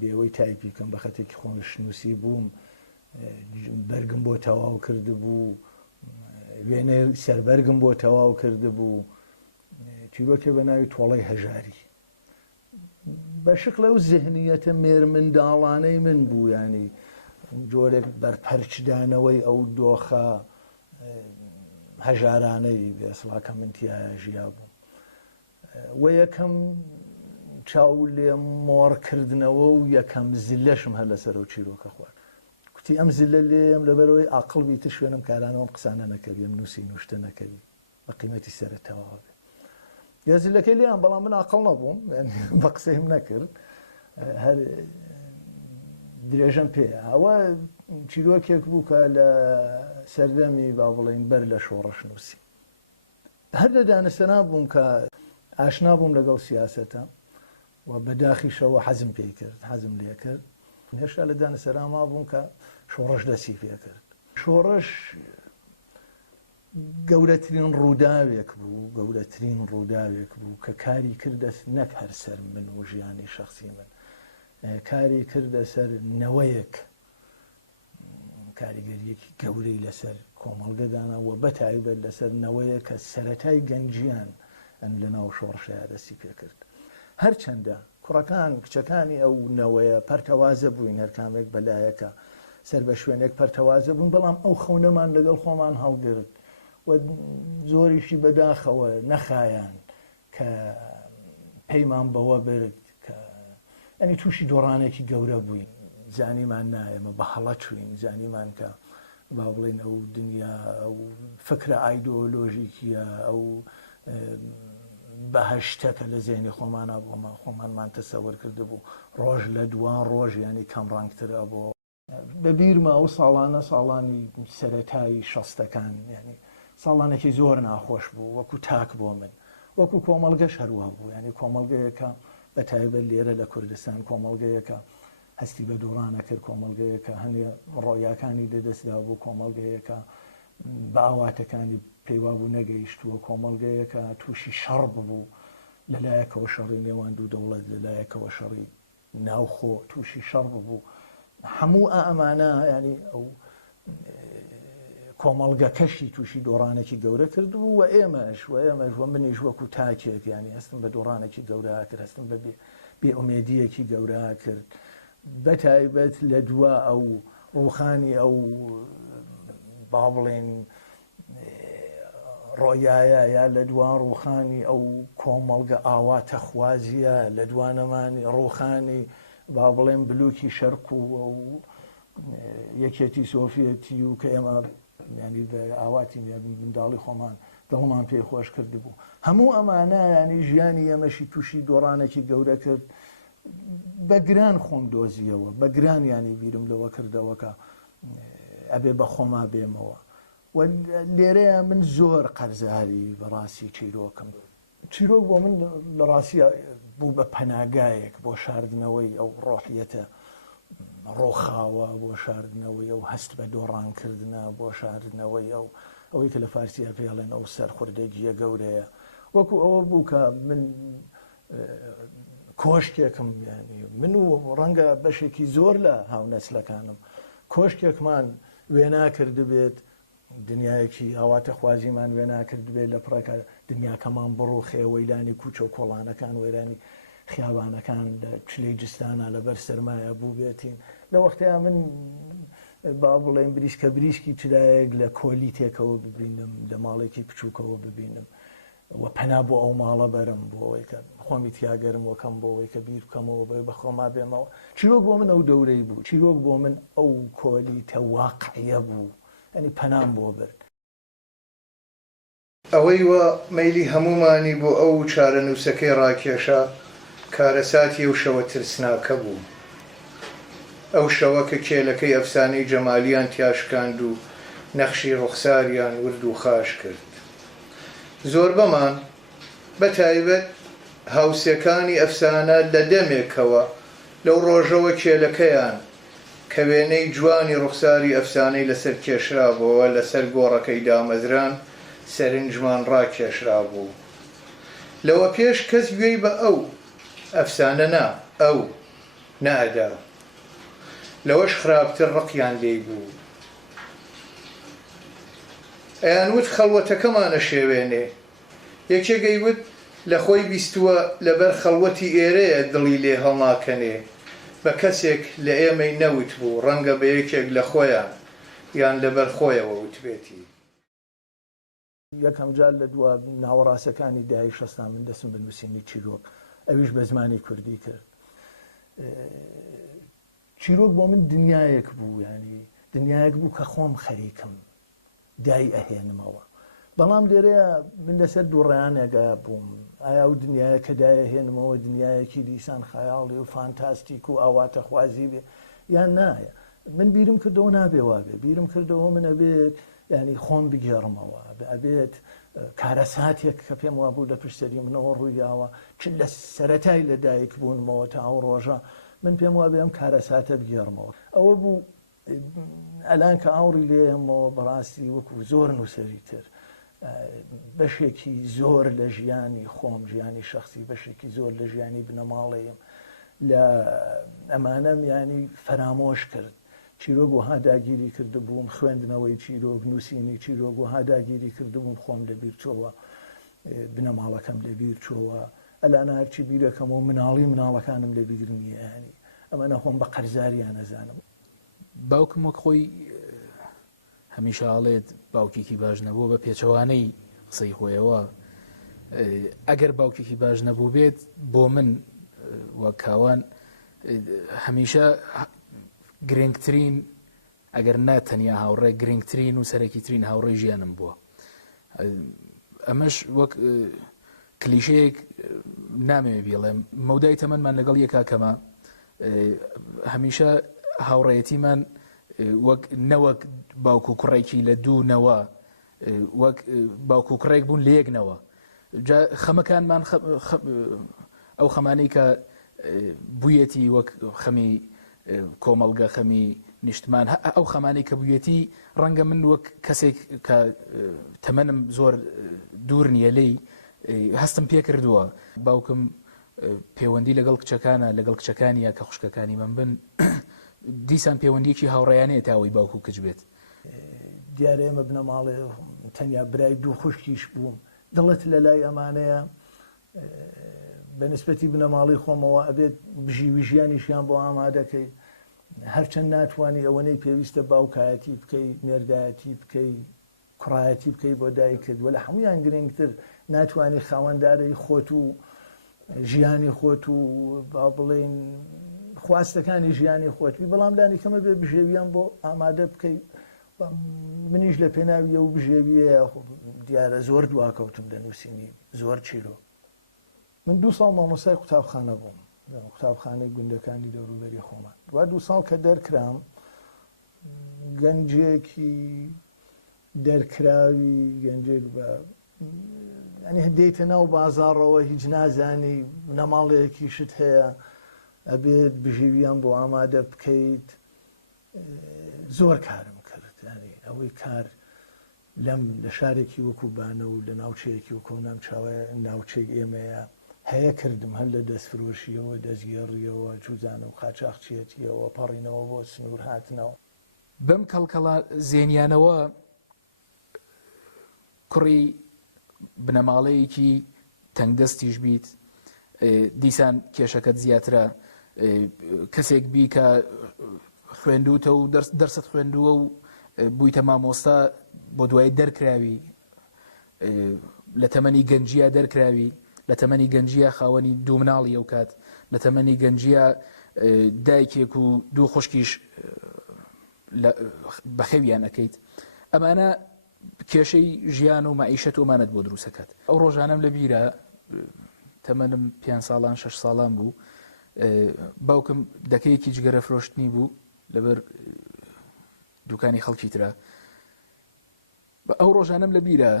بێوەی تایپی کەم بە خەتێکی خۆنشنووسی بووم، بەرگم بۆ تەواو کرده بوو، وێنە سەربەرگم بۆ تەواو کرده بوو. چیرۆکێ بە ناوی تۆڵەی هەژاری بە شکل ئەو زێهنیەتە مێرمنداڵانەی من بوو، ینی جۆرێک بەرپەرچدانەوەی ئەو دۆخە هەژارانەی بێسڵاکە من تایە ژیا بووم. و یەکەم چاو لێ مۆڕکردنەوە و یەکەم زلەشم هەر لەسەر ئەو چیرۆکە خوارد. کوتی ئەم زلە لێم لەبەرەوەی عاقڵبی تر شوێنم کارانەوەم قسانە نەکەوی، ئەم نووسی نوشتە نەکەوی بە قیمەتی سەرەتاوە بێ. یا زلەکەی لێیان، بەڵام من عاقڵ نەبووم، بە قسەیم نەکرد، هەر درێژەم پێ. ئەوە چیرۆکێک بوو کە لە سەردەمی با بڵێین بەر لە شۆڕەش نووسی. هەر لە دانەسەرا بووم کە ئاشنا بووم لەگەڵ سیاسەتە و بەداخیشەوە حەزم پێی کرد، حەزم لێ کرد. هێشتا لە دانەسەرا ما بووم کە شۆڕەش دەسی پێ کرد. شۆڕەش گەورەترین ڕووداوێک بوو کە کاری کردە نەک هەر سەر من و ژیانی شخصی من کاری کردە سەر نەوەیەک کاریگەریەکی گەورەی لەسەر کۆمەڵگەدانەوە بەتایبەت لەسەر نەوەیە کە سەرەتای گەنجیان لە ناو شۆڕشەیە دەستی پێ کرد هەرچەندە کوڕەکان کچەکانی ئەو نەوەیە پەرتەوازە بووین هەر کامێک بەلایەکە سەر بە شوێنێک پەرتەوازە بوون بەڵام ئەو خەونەمان لەگەڵ خۆمان هەڵگرت و زۆریشی بەداخەوە نەخایان کە پەیمان بەوە برد کە ئەنی تووشی دۆڕانێکی گەورە بووین زانیمان نایەمە بە هەڵە چوین زانیمان کە با بڵێن ئەو دنیا ئەو فکرە ئایدۆلۆژیکیە ئەو بەهشتەکە لە زێنی خۆمانە بۆمە خۆمانمان تەسەوەر کرده بوو ڕۆژ لە دوان ڕۆژ ینی کەم ڕەنگترە بۆ بەبیرمە ئەو ساڵانە ساڵانی سەرەتایی شەستەکان ینی ساڵانێکی زۆر ناخۆش بوو وەکو تاک بۆ من وەکو کۆمەڵگەش هەروە بوو ینی کۆمەڵگەیەکە بە تایبەت لێرە لە کوردستان کۆمەڵگەیەکە هەستی بە دۆڕانە کرد کۆمەڵگەیەکە هەنێ ڕۆیاکانی دەدەستدا بوو کۆمەڵگەیەکە باواتەکانی پێیوا بوو نەگەیشتووە کۆمەڵگەیەکە تووشی شەڕ بوو لەلایەکەوە شەڕی نێوان دوو دەوڵەت لەلایەکەوە شەڕی ناوخۆ تووشی شەڕ بوو هەموو ئەمانە ینی ئەو کۆمەڵگەکەشی تووشی دۆڕانێکی گەورە کردبوو و ئێمەش و منیش وەکو تاکێک ینی هەستم بە دۆڕانێکی گەورە کرد هەستم بە بێئومێدیەکی گەورە کرد بەتایبەت لە دووە ئەو ڕووخانی ئەو با بڵێن ڕۆیایە یا لە دوان ڕووخانی ئەو کۆمەڵگە ئاواتە خوازیە لە دوانەمانی ڕووخانی با بڵێن بلوکی شەرق و ئەو یەکێتی سۆڤیەتی و کە ئێمە ینی بە ئاواتی منداڵی خۆمان دڵمان پێی خۆش کرد بوو هەموو ئەمانە ینی ژیانی ئەمەشی تووشی دۆڕانێکی گەورە کرد بەگران خۆم دۆزیەوە بەگران ینی بیرم لەوە کردەوە کە ئەبێ بە خۆما بێمەوە و لێرەیە من زۆر قەرزاری بەڕاستی چیرۆکم چیرۆک بۆ من لە ڕاستی بوو بە پەناگایەک بۆ شاردنەوەی ئەو ڕۆحیەتە ڕۆخاوە بۆ شاردنەوەی ئەو هەست بە دۆڕانکردنە بۆ شاردنەوەی ئەوەی کە لە فارسیە پێڵێن ئەو سەرخوردەگیە گەورەیە وەکو ئەوە بوو کە من کۆشتێکم ینی من و ڕەنگە بەشێکی زۆر لە هاونەسلەکانم کۆشتێکمان وێناکرد بێت دنیایەکی ئاواتە خوازیمان وێناکرد بێت لە پڕەکە دنیاکەمان بڕۆخێ وەیلانی کوچە و کۆڵانەکان وێرانی خیابانەکان لە چلەی جستانە لەبەر سەرمایە بوو بێتین لە وەختەیە من با بڵێن بریشکە بریشکی چرایەک لە کۆلی تێکەوە ببینم لە ماڵێکی بچووکەوە ببینم و پەنا بۆ ئەو ماڵە بەرم بۆ ئەوەی کە خۆمی تیاگەرم وەکەم بۆ ئەوەی کە بیر بکەمەوە بە خۆما بێمەوە چیرۆک بۆ من ئەو دەورەی بوو چیرۆک بۆ من ئەو کۆلی تەواقعە بوو ئەنی پەنام بۆ برد ئەوەی وە مەیلی هەمومانی بۆ ئەو چارە نووسەکەی ڕاکێشە کارەساتی ئەو شەوە ترسناکە بوو ئەو شەوە کە کێلەکەی ئەفسانەی جەمالیان تیاشکاند و نەخشی ڕوخساریان ورد و خاش کرد زۆر بەمان بەتایبەت هاوسەکانی ئەفسانە لە دەمێکەوە لەو ڕۆژەوە کێلەکەیان کە وێنەی جوانی ڕوخساری ئەفسانەی لەسەر کێشرابەوە لەسەر گۆڕەکەی دامەزران سەرنجمان ڕاکێشرا بوو لەوە پێش کەس گوێی بە ئەو ئەفسانە ئەو نەئەدا لەوەش خراپتر ڕقیان لێی بوو ئەیان وت خەڵوەتەکەمانە شێوێنێ یەکێگەی وت لە خۆی بیستووە لەبەر خەڵوەتی ئێرەیە دڵی لێ هەڵناکەنێ بە کەسێک لە ئێمەی نەوت بوو ڕەنگە بە یەکێک لە خۆیان یان لەبەر خۆیەوە وتبێتی یەکەم جار لە دووە ناوەڕاستەکانی داهەی شەستان من دەستم بە نووسینی چیرۆک ئەویش بە زمانی کوردی کرد چیرۆک بۆ من دنیایەک بوو ینی دنیایەک بوو کە خۆم خەریکم دای ئەهێنمەوە بەڵام لێرەیە من لەسەر دووڕیانێگا بووم ئایا ئەو دنیاە کە دایەهێنمەوە دنیایەکی دیسان خەیاڵی و فانتاستیک و ئاواتە خوازی بێ یان نایە من بیرم کردەوە نابێوا بێ بیرم کردەوە من ئەبێت ینی خۆم بگێڕمەوە ئەبێت کارەساتێک کە پێم وا بوو لە پشتەری منەوە ڕوویاوە چ لە سەرەتای لەدایک بوونمەوە تا ئەو ڕۆژە من پێم وا بێم کارەساتە بگێڕمەوە ئەوە بوو ئەلان کە ئاوڕی لێمەوە بەڕاستی وەکو زۆر نووسەری تر بەشێکی زۆر لە ژیانی خۆم ژیانی شخصی بەشێکی زۆر لە ژیانی بنەماڵەیەم لە ئەمانەم ینی فەرامۆش کرد چیرۆک وها داگیری کردبووم خوێندنەوەی چیرۆک نووسینی چیرۆک وها داگیری کردبووم خۆم لەبیر چۆوە بنەماڵەکەم لەبیر چۆوە ئەلانە هەرچی بیرەکەم و مناڵەکانم لەبیر نییە ینی ئەمەە خۆم بە قەرزاریان نەزانم باوکم وەک خۆی هەمیشە ئاڵێت باوکێکی باش نەبووە بە پێچەوانەی قسەی خۆیەوە ئەگەر باوکێکی باش نەبوو بێت بۆ من وە کاوان هەمیشە گرنگترین ئەگەر ناتەنیا هاوڕێ گرنگترین و سەرەکیترین هاوڕێی ژیانم بووە ئەمەش وەک کلیشەیەک نامەوێ بێڵێم مەودای تەمەنمان لەگەڵ یەکا کەمە هەمیشە هاوڕێیەتیمان وەک نەوەک باوکو کوڕێکی لە دوو نەوە وەک باوکو کوڕێک بوون لە یەکنەوە خەمەکانمان ئەو خەمانەی کە بوویەتی وەک خەمی کۆمەڵگە خەمی نیشتمان ئەو خەمانەی کە بوویەتی ڕەنگە من وەک کەسێک کە تەمەنم زۆر دوور نییە لێی هەستم پێ کردووە باوکم پەیوەندی لەگەڵ کچەکانە لەگەڵ کچەکانیە کە خوشکەکانی من بن دیسان پەیوەندیەکی هاوڕێیانەیە تاوەی باوکو کچ بێت دیارە ئێمە بنەماڵێ تەنیا برای دوو خوشکیش بووم دڵت لە لای ئەمانەیە بەنسبەتی بنەماڵی خۆمەوە ئەبێت بژیوی ژیانیشیان بۆ ئامادەکەی هەرچەند ناتوانانی ئەوەنەی پێویستە باوکایەتی بکەی نێردایەتی بکەی کوڕایەتی بکەی بۆ دایک کردووە لە هەمویان گرنگتر ناتوانانی خاوەنددارەی خۆت و ژیانی خۆت و با بڵێن خواستەکانی ژیانی خۆتوی بەڵام دانی کەمە بێ بژێویان بۆ ئامادە بکەی منیش لە پێناویە و بژێویە دیارە زۆر دواکەوتم دەنووسینی زۆر چیرۆ من 2 ساڵ مامۆسای قوتابخانە بووم قوتابخانەی گوندەکانی دەوروبەری خۆمان دوای 2 ساڵ کە دەرکرام گەنجێکی دەرکراوی گەنجێک بە ینی هەدەیتە ناو بازاڕەوە هیچ نازانی نەماڵەیەکی شت هەیە ئەبێت بژیویان بۆ ئامادە بکەیت زۆر کارم کرد ینی ئەوەی کار لەم لە شارێکی وەکو بانە و لە ناوچەیەکی وەکو نامچاوە ناوچەی ئێمەیە هەیە کردم هەر لە دەستفرۆشیەوە دەستگێڕیەوە جوزانە و قاچاقچێتیەوە پەڕینەوە بۆ سنوور هاتنەوە بەم کەڵکەڵا زێنیانەوە کوڕی بنەماڵەیەکی تەنگدەستیش بیت دیسان کێشەکەت زیاترە کەسێک بی کە خوێندوتە و دەرست خوێندووە و بوویتە مامۆستا بۆ دوای دەرکراوی لە تەمەنی گەنجیە دەرکراوی لە تەمەنی گەنجیە خاوەنی دوو مناڵی ئەو کات لە تەمەنی گەنجیە دایکێک و دوو خوشکیش بەخێویان ئەەکەیت ئەمانە کێشەی ژیان و مەعیشەت ومانەت بۆ دروستەکەات ئەو ڕۆژانەم لە بیرە تەمەنم 5 ساڵان 6 ساڵان بوو باوکم دەکەیەکی جگەرە فرۆشتنی بوو لەبەر دوکانی خەڵکی ترە ئەو ڕۆژانم لە بیرە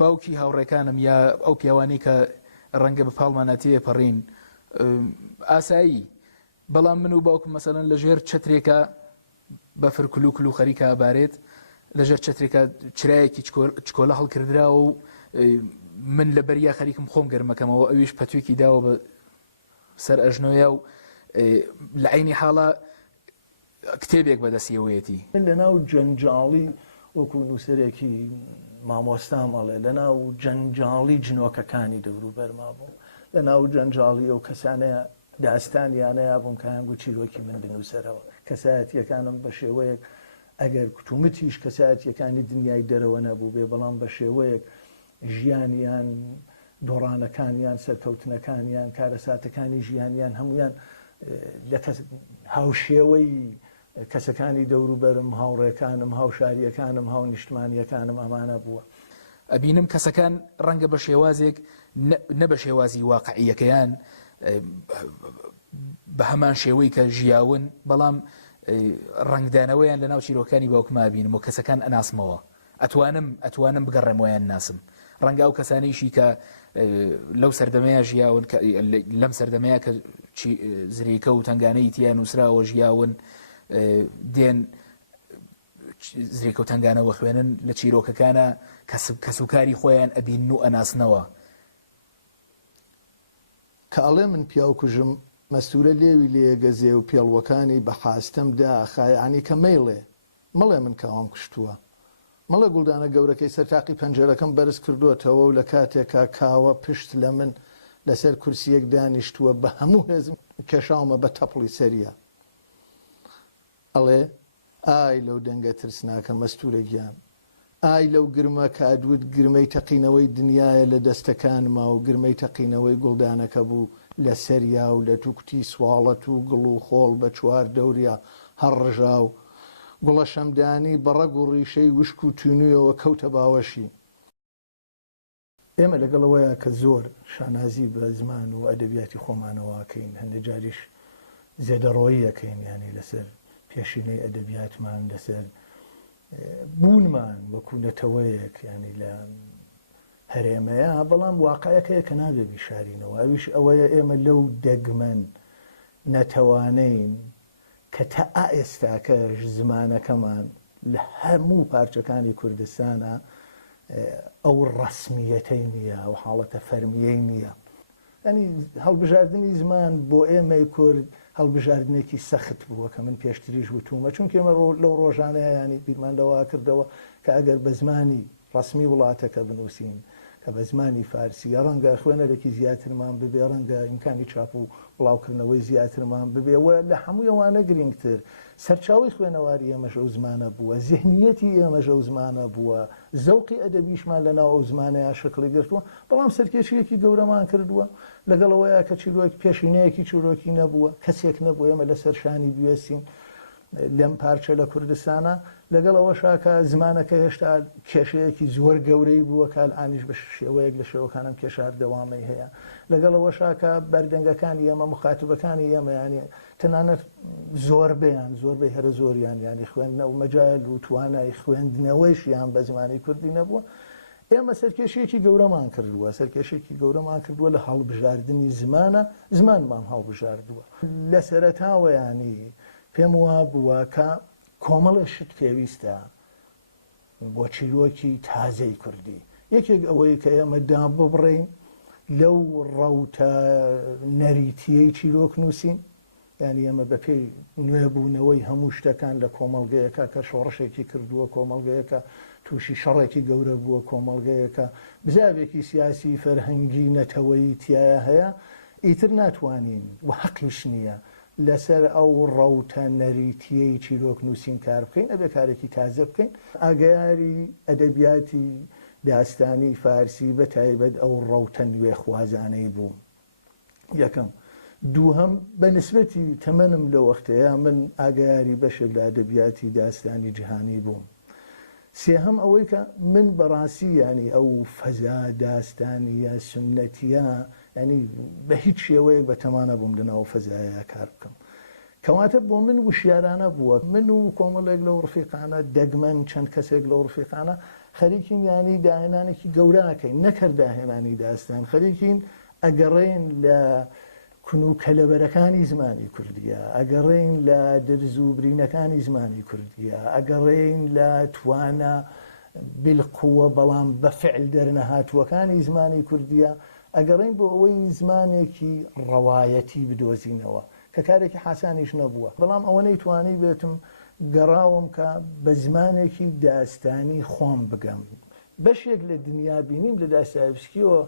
باوکی هاوڕێکانم یا ئەو پیاوانی کە ڕەنگە بە پاڵمانەتیە پەڕین ئاسایی بەڵام من و باوکم مەسەلەن لە ژێر چەترێکە بەفر کلوکل و خەریکە ئابارێت لەژێر چەترێکە چرایەکی چکۆلە هەڵکردراوە و من لە بەریا خەریکم خۆم گەرمەکەمەوە ئەویش پەتوێکی داوە بە سەر ئەژنۆیە و لە عینی حاڵە کتێبێک بەدەستیەوەیەتی من لە ناو جەنجاڵی وەکو نووسەرێکی مامۆستامەڵێ لە ناو جەنجاڵی جنۆکەکانی دەوروبەرما بوو لە ناو جەنجاڵی ئەو کەسانەیە داستانیانەیە بووم کە هەنگوو چیرۆکی من بنووسەرەوە کەسایەتیەکانم بە شێوەیەک ئەگەر کتومتیش کەسایەتیەکانی دنیای دەرەوە نەبوو بێ بەڵام بە شێوەیەک ژیانیان دۆڕانەکانیان سەرکەوتنەکانیان کارەساتەکانی ژیانیان هەمویان لە هاوشێوەی کەسەکانی دەوروبەرم هاوڕێکانم هاوشاریەکانم هاو نیشتمانیەکانم ئەمانە بووە ئەبینم کەسەکان ڕەنگە بە شێوازێک نە بە شێوازی واقعیەکەیان بە هەمان شێوەی کە ژیاون بەڵام ڕنگدانەوەیان لە ناو چیرۆکانی باوکما بینم و کەسەکان ئەناسمەوە ئەتوانم بگەڕێمەوەیان ناسم ڕەنگە ئەو کەسانیشی کە لەو سەردەمەیە ژیاون لەم سەردەمەیە کە زریکە و تنگانەی تیان نووسراوە ژیاون دێن زریکە و تنگانەوە خوێنن لە چیرۆکەکانە کەسوکاری خۆیان ئەبین و ئەناسنەوە کە ئەڵێ من پیاوکوژم مەستورە لێوی لێگەزێ و پێڵوەکانی بە حاستەمدا خایانی کە مەیڵێ مەڵێ من کاوام کوشتووە مەڵێ گوڵدانە گەورەکەی سەرتاقی پەنجەرەکەم بەرز کردووەتەوە و لە کاتێکا کاوە پشت لە من لەسەر کورسیەک دانیشتووە بە هەموو هێزم کێشاومە بە تەپڵی سەریە ئەڵێ ئای لەو دەنگە ترسناکە مەستورە گیان ئای لەو گرمە کادوت گرمەی تەقینەوەی دنیاە لە دەستەکانما و گرمەی تەقینەوەی گوڵدانەکە بوو لە سەریا و لە تووکتی سواڵەت و گڵ و خۆڵ بە چوار دەوریا هەڕژا و گوڵە شەمدانی بەڕەگ و ڕیشەی وشک و تونویەوە کەوتە باوەشی ئێمە لەگەڵەوەیە کە زۆر شانازی بە زمان و ئەدەبیاتی خۆمانەوەکەین هەندێک جاریش زێدەڕۆییەکەین ینی لەسەر پێشینەی ئەدەبیاتمان لەسەر بوونمان وەکو نەتەوەیەک ینی لە هەرێمەیە بەڵام واقعەکەیە کە نابێ بیشارینەوە ئەویش ئەوەیە ئێمە لەو دەگمەن نەتەوانین کە تا ئێستاکەش زمانەکەمان لە هەموو پارچەکانی کوردستانە ئەو ڕەسمیەتەی نییە ئەو حاڵەتە فەرمیەی نییە ینی هەڵبژاردننی زمان بۆ ئێمەی کورد هەڵبژاردنێکی سەخت بووە کە من پێشتریش وتومە چونکە ئێمە لەو ڕۆژانەیە ینی بیرمان لەوە کردەوە کە ئەگەر بە زمانی ڕسمی وڵاتەکە بنووسین کە بە زمانی فارسی ڕەنگە خوێنەرێکی زیاترمان ببێ ڕەنگە ئیمکانی چاپ و بڵاوکردنەوەی زیاترمان ببێەوە لە هەموو ئەوانە گرنگتر سەرچاوی خوێنەواری ئێمەش ئەو زمانە بووە زیهنیەتی ئێمەش ئەو زمانە بووە زەوقی ئەدەبیشمان لەناو ئەو زمانەیە شکلی گرتووە بەڵام سەرکێشیەکی گەورەمان کردووە لەگەڵەوەیە کە چیرۆک پێشینەیەکی چیرۆکی نەبووە کەسێک نەبوو ئێمە لەسەر شانی بوێسین لەم پارچە لە کوردستانە لەگەڵ ئەوەشا کە زمانەکە هێشتا کێشەیەکی زۆر گەورەی بووە کال ئانیش بە شێوەیەک لە شێوەکانم کێشار دەوامی هەیە لەگەڵ ئەوەشا کە بەردەنگەکانی ئێمە مخاتبەکانی ئێمە ینی تەنانەت زۆربیان زۆربەی هەرە زۆریان ینی خوێندنە و مەجال و توانای خوێندنەوەیشیان بە زمانی کوردی نەبووە ئێمە سەرکێشەیەکی گەورەمان کردووە سەرکێشێکی گەورەمان کردووە لە هەڵبژاردننی زمانە زمانمان هەڵبژاردووە لە سەرەتاوە ینی پێم وا بووە کە کۆمەڵە شت پێویستە بۆ چیرۆکی تازەی کوردی یەکێک ئەوەی کە ئێمە دام ببڕین لەو ڕەوتە نەریتیەی چیرۆک نووسین ینی ئێمە بەپێی نوێبوونەوەی هەموو شتەکان لە کۆمەڵگەیەکە کە شۆڕشێکی کردووە کۆمەڵگەیەکە تووشی شەڕێکی گەورە بووە کۆمەڵگەیەکە بزاوێکی سیاسی فەرهەنگی نەتەوەی تایە هەیە ئیتر ناتوانین و حەقیش نییە لەسەر ئەو ڕەوتە نەریتیەی چیرۆک نووسین کار بکەین ئەبێ کارێکی تازە بکەین ئاگایاری ئەدەبیاتی داستانی فارسی بە تایبەت ئەو ڕەوتە نوێ خوازانەی بوو یەکەم دووهەم بە نسبەتی تەمەنم لە وەختەیە من ئاگایاری بەشێک لە ئەدەبیاتی داستانی جیهانی بووم سێهەم ئەوەی کە من بەڕاستی ینی ئەو فەزا داستانیە سنەتیە ینی بە هیچ شێوەیەک بە تەمانە بووم لەناو فەزایە کار بکەم کەواتە بۆ من وشیارانە بووە من و کۆمەڵێک لەو ڕفیقانە دەگمەن چەند کەسێک لەو ڕفیقانە خەریکین ینی داهێنانێکی گەوراکەین نەکرد داهێنانی داستان خەریکین ئەگەڕێن لە کون و کەلەبەرەکانی زمانی کوردیە ئەگەڕێن لە درز و برینەکانی زمانی کوردیە ئەگەڕێن لە توانە بالقووە بەڵام بە فعل دەرنەهاتووەکانی زمانی کوردیە ئەگەڕێن بۆ ئەوەی زمانێکی ڕەوایەتی بدۆزینەوە کە کارێکی حاسانیش نەبووە بەڵام ئەوە نەیتوانی بێتم گەڕاوم کە بە زمانێکی داستانی خۆم بگەم بەشێک لە دنیا بینیم لە داستایوسکیەوە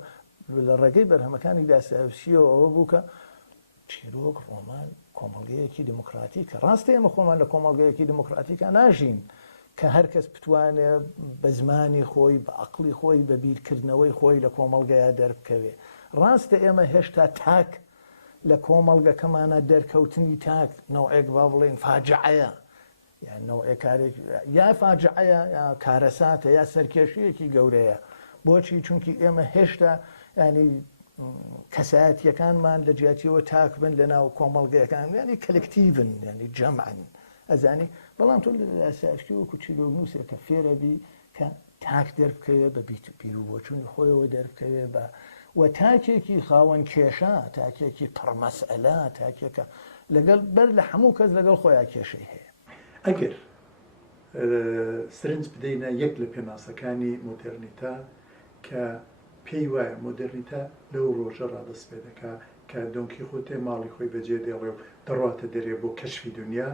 لە ڕێگەی بەرهەمەکانی داستایوسکیەوە ئەوە بوو کە چیرۆک ڕۆمان کۆمەڵگەیەکی دموکراتیکە ڕاستی ئێمە خۆمان لە کۆمەڵگەیەکی دموکراتیکە ناژین کە هەر کەس بتوانێت بە زمانی خۆی بە عەقڵی خۆی بە بیرکردنەوەی خۆی لە کۆمەڵگەیە دەربکەوێ ڕاستە ئێمە هێشتا تاک لە کۆمەڵگەکەمانە دەرکەوتنی تاک نەوعێک با بڵێن فاجعەیە یان نەوعێک کارێک یا فاجعەیە یا کارەساتە یا سەرکێشیەکی گەورەیە بۆچی چونکی ئێمە هێشتا ینی کەسایەتیەکانمان لە جیاتیەوە تاک بن لە ناو کۆمەڵگەیەکان ینی کەلکتیڤن ینی جەمعن ئەزانی بەڵام تۆ لە ئاسایشکی وەکو چیرۆکنووسێک کە فێرەبی کە تاک دەربکەوێت بە بیرروبۆچوونی خۆیەوە دەربکەوێت بە و تاکێکی خاوەن کێشە تاکێکی پڕمەسئلە تاکێکە لەگەڵ بەر لە هەموو کەس لەگەڵ خۆیان کێشەی هەیە ئەگەر سرنج بدەینە یەک لە پێناسەکانی مۆدرنیتا کە پێی وایە مۆدرنیتا لەو ڕۆژە ڕادەست پێ دەکا کە دۆنکی خۆتێ ماڵی خۆی بەجێ دێڕێ و دەڕاتە دەرێ بۆ کەشفی دنیا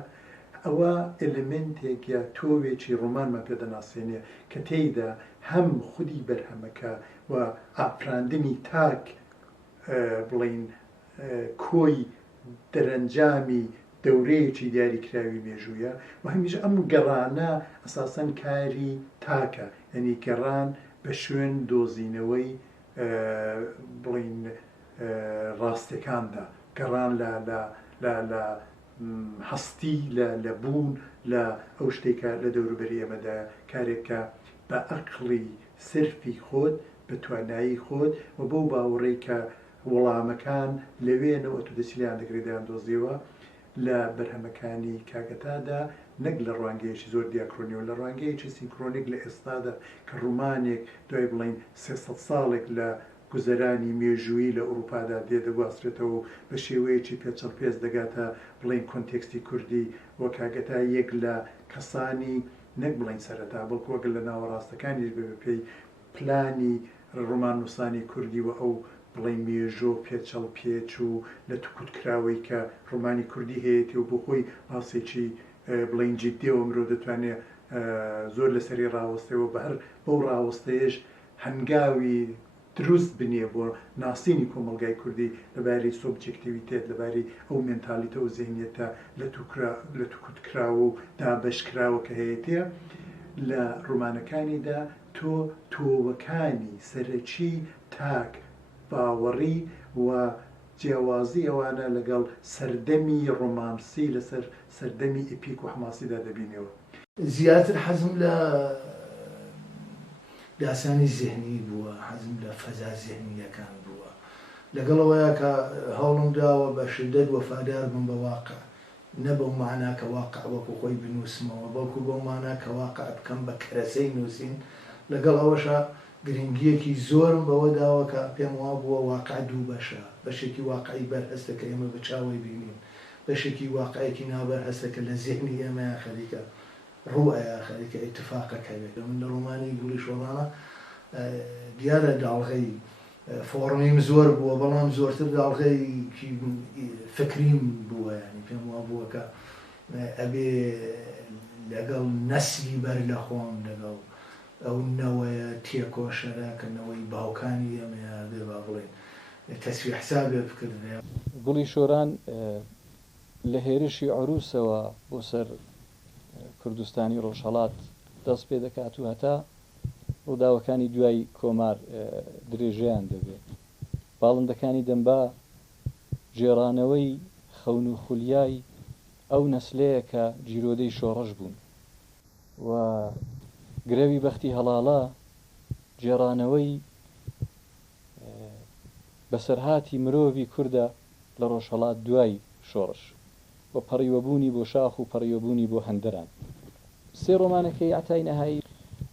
ئەوە ئلمنتێک یا تۆوێکی ڕۆمانمان پێدەناسێنێ کە تێیدا هەم خودی بەرهەمەکە و ئاپراندنی تاک بڵین کۆی دەرەنجامی دەورەیەکی دیاریکراوی مێژوویە و هەمیش ئەم گەڕانە ئەساسەن کاری تاکە یعنی گەڕان بە شوێن دۆزینەوەی بڵین ڕاستەکاندا گەڕان لە هەستی لە بوون لە ئەو شتێکە لە دەوروبەری ئێمەدا کارێکە بە ئەقڵی سرفی خۆت بە توانایی خۆت و بەو باوەڕێی کە وەڵامەکان لەوێنەوە تو دەسیلیان دەگرێدایان دۆزیەوە لە بەرهەمەکانی کاگەتادا نەک لە ڕوانگەیەکی زۆر دیاکرۆنیەوە لە ڕوانگەیەکی سینکرۆنیک لە ئێستادا کە ڕوومانێک دوای بڵین 300 ساڵێک لە گوزەرانی مێژووی لە ئوروپادا دێدەگواسترێتەوە بە شێوەیەکی پێچەڵ پێز دەگاتە بڵین کۆنتێکستی کوردی وە کاگەتا یەک لە کەسانی نەک بڵین سەرەتا بەڵکو وەک لە ناوەڕاستەکانی بە پێی پلانی ڕۆمان نووسانی کوردی و ئەو بڵێ مێژۆ پێچەڵ پێچ و لە توکوتکراوەی کە ڕۆمانی کوردی هەیەی و بۆ خۆی ماسێکی بڵین جددیەوە مرۆ دەتوانێت زۆر لەسەری ڕاوەستەوە بە هەر بەو ڕاوەستەیەش هەنگاوی دروست بنیە بۆ ناسینی کۆمەلگای کوردی لەباری سۆبجێکتیویتێت لەباری ئەو مێنتالیتە و زێنیەتە لە توکوتکراوە و دابەشکراوە کە هەیەتە لە ڕۆمانەکانیدا تۆ تۆوەکانی سەرەکی تاک باوەڕی و جیاوازی ئەوانە لەگەڵ سەردەمی ڕۆمانسی لەسەر سەردەمی ئیپیک و حماسیدا دەبینەوە زیاتر حەزم لە داسانی زێنی بووە حەزم لە فەزا زێنیەکان بووە لەگەڵەوەیە کە هەوڵم داوە بە شدەت وەفادار بم بە واقع نە بەو مانا کە واقع وەکو خۆی بنووسمەوە بەڵکو بەو مانا کە واقع بکەم بە کەرەسەی نووسین لەگەڵ ئەوەشە گرنگیەکی زۆرم بەوە داوە کە پێم وا بووە واقع دوو بەشە بەشێکی واقعی بەرهەستە کە ئێمە بەچاوی بینین بەشێکی واقعەکی نابەرهەستە کە لە زێنی ئێمەیان خەریکە ڕوئەیە خەریکە ئیتفاقەکەوێت من لە ڕۆمانی گوڵی شۆڕانە دیارە داڵغەی فۆڕمیم زۆر بووە بەڵام زۆرتر داڵغەیەکی فکریم بووە ینی پێم وا بووە کە ئەبێ لەگەڵ نەسلی بەر لە خۆم لەگەڵ ئەو نەوەیە تێکۆشەرە کە نەوەی باوکانی ئەمەیە بێ با بڵێن تەسوی حسابێ بکردنێ گوڵی شۆران لە هێرشی عروسەوە بۆ سەر کوردستانی ڕۆژهەڵات دەست پێ دەکات و هەتا ڕووداوەکانی دوای کۆمار درێژەیان دەبێت باڵندەکانی دەمبا جێڕانەوەی خەون و خولیای ئەو نەسلەیە کە جیرۆدەی شۆڕەش بوون و گرەوی بەختی هەڵاڵە جێڕانەوەی بەسەرهاتی مرۆڤی کووردە لە ڕۆژهەڵات دوای شۆڕش بە پەڕیوەبوونی بۆ شاخ و پەڕیوەبوونی بۆ هەندەران سێ ڕۆمانەکەی عتای نەهایی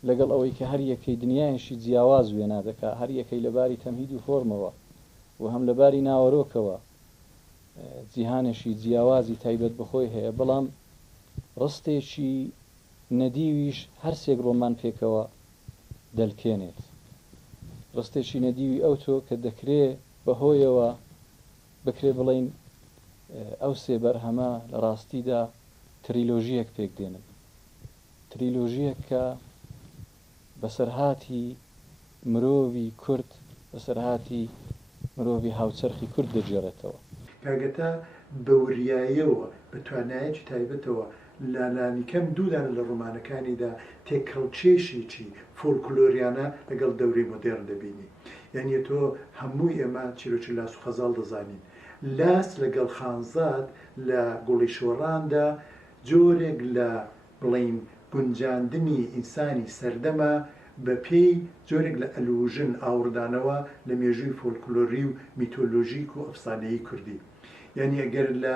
لەگەڵ ئەوەی کە هەر یەکەی دنیایشی جیاواز وێنا دەکا هەر یەکەی لەباری تەمهید و فۆرمەوە و هەم لەباری ناوەڕۆکەوە جیهانێکی جیاوازی تایبەت بەخۆی هەیە بەڵام ڕستێکی نەدیویش هەرسێک ڕۆمان پێکەوە دەلکێنێت ڕستێکی نەدیوی ئەو تۆ کە دەکرێت بەهۆیەوە بکرێ بڵین ئەو سێ بەرهەمە لە ڕاستیدا تریلۆژیەک پێک دێنن تریلۆژیەک کە بەسەرهاتی مرۆڤی کورد بەسەرهاتی مرۆڤی هاوچەرخی کورد دەجێڕێتەوە کاگەتا بەوریایەوە بە توانایەکی تایبەتەوە لالانیکەم دوودان لە ڕۆمانەکانیدا تێکەڵچێشێکی فۆلکلۆریانە لەگەڵ دەوری مۆدێرن دەبینی یعنی تۆ هەمووی ئێمە چیرۆکی لاس و خەزاڵ دەزانین لاس لەگەڵ خانزاد لە گوڵی شۆڕاندا جۆرێک لە بڵین گونجاندنی ئینسانی سەردەمە بە پێی جۆرێک لە ئەلوژن ئاوردانەوە لە مێژووی فۆلکلۆری و میتۆلۆژیک و ئەفسانەیی کوردی یعنی ئەگەر لە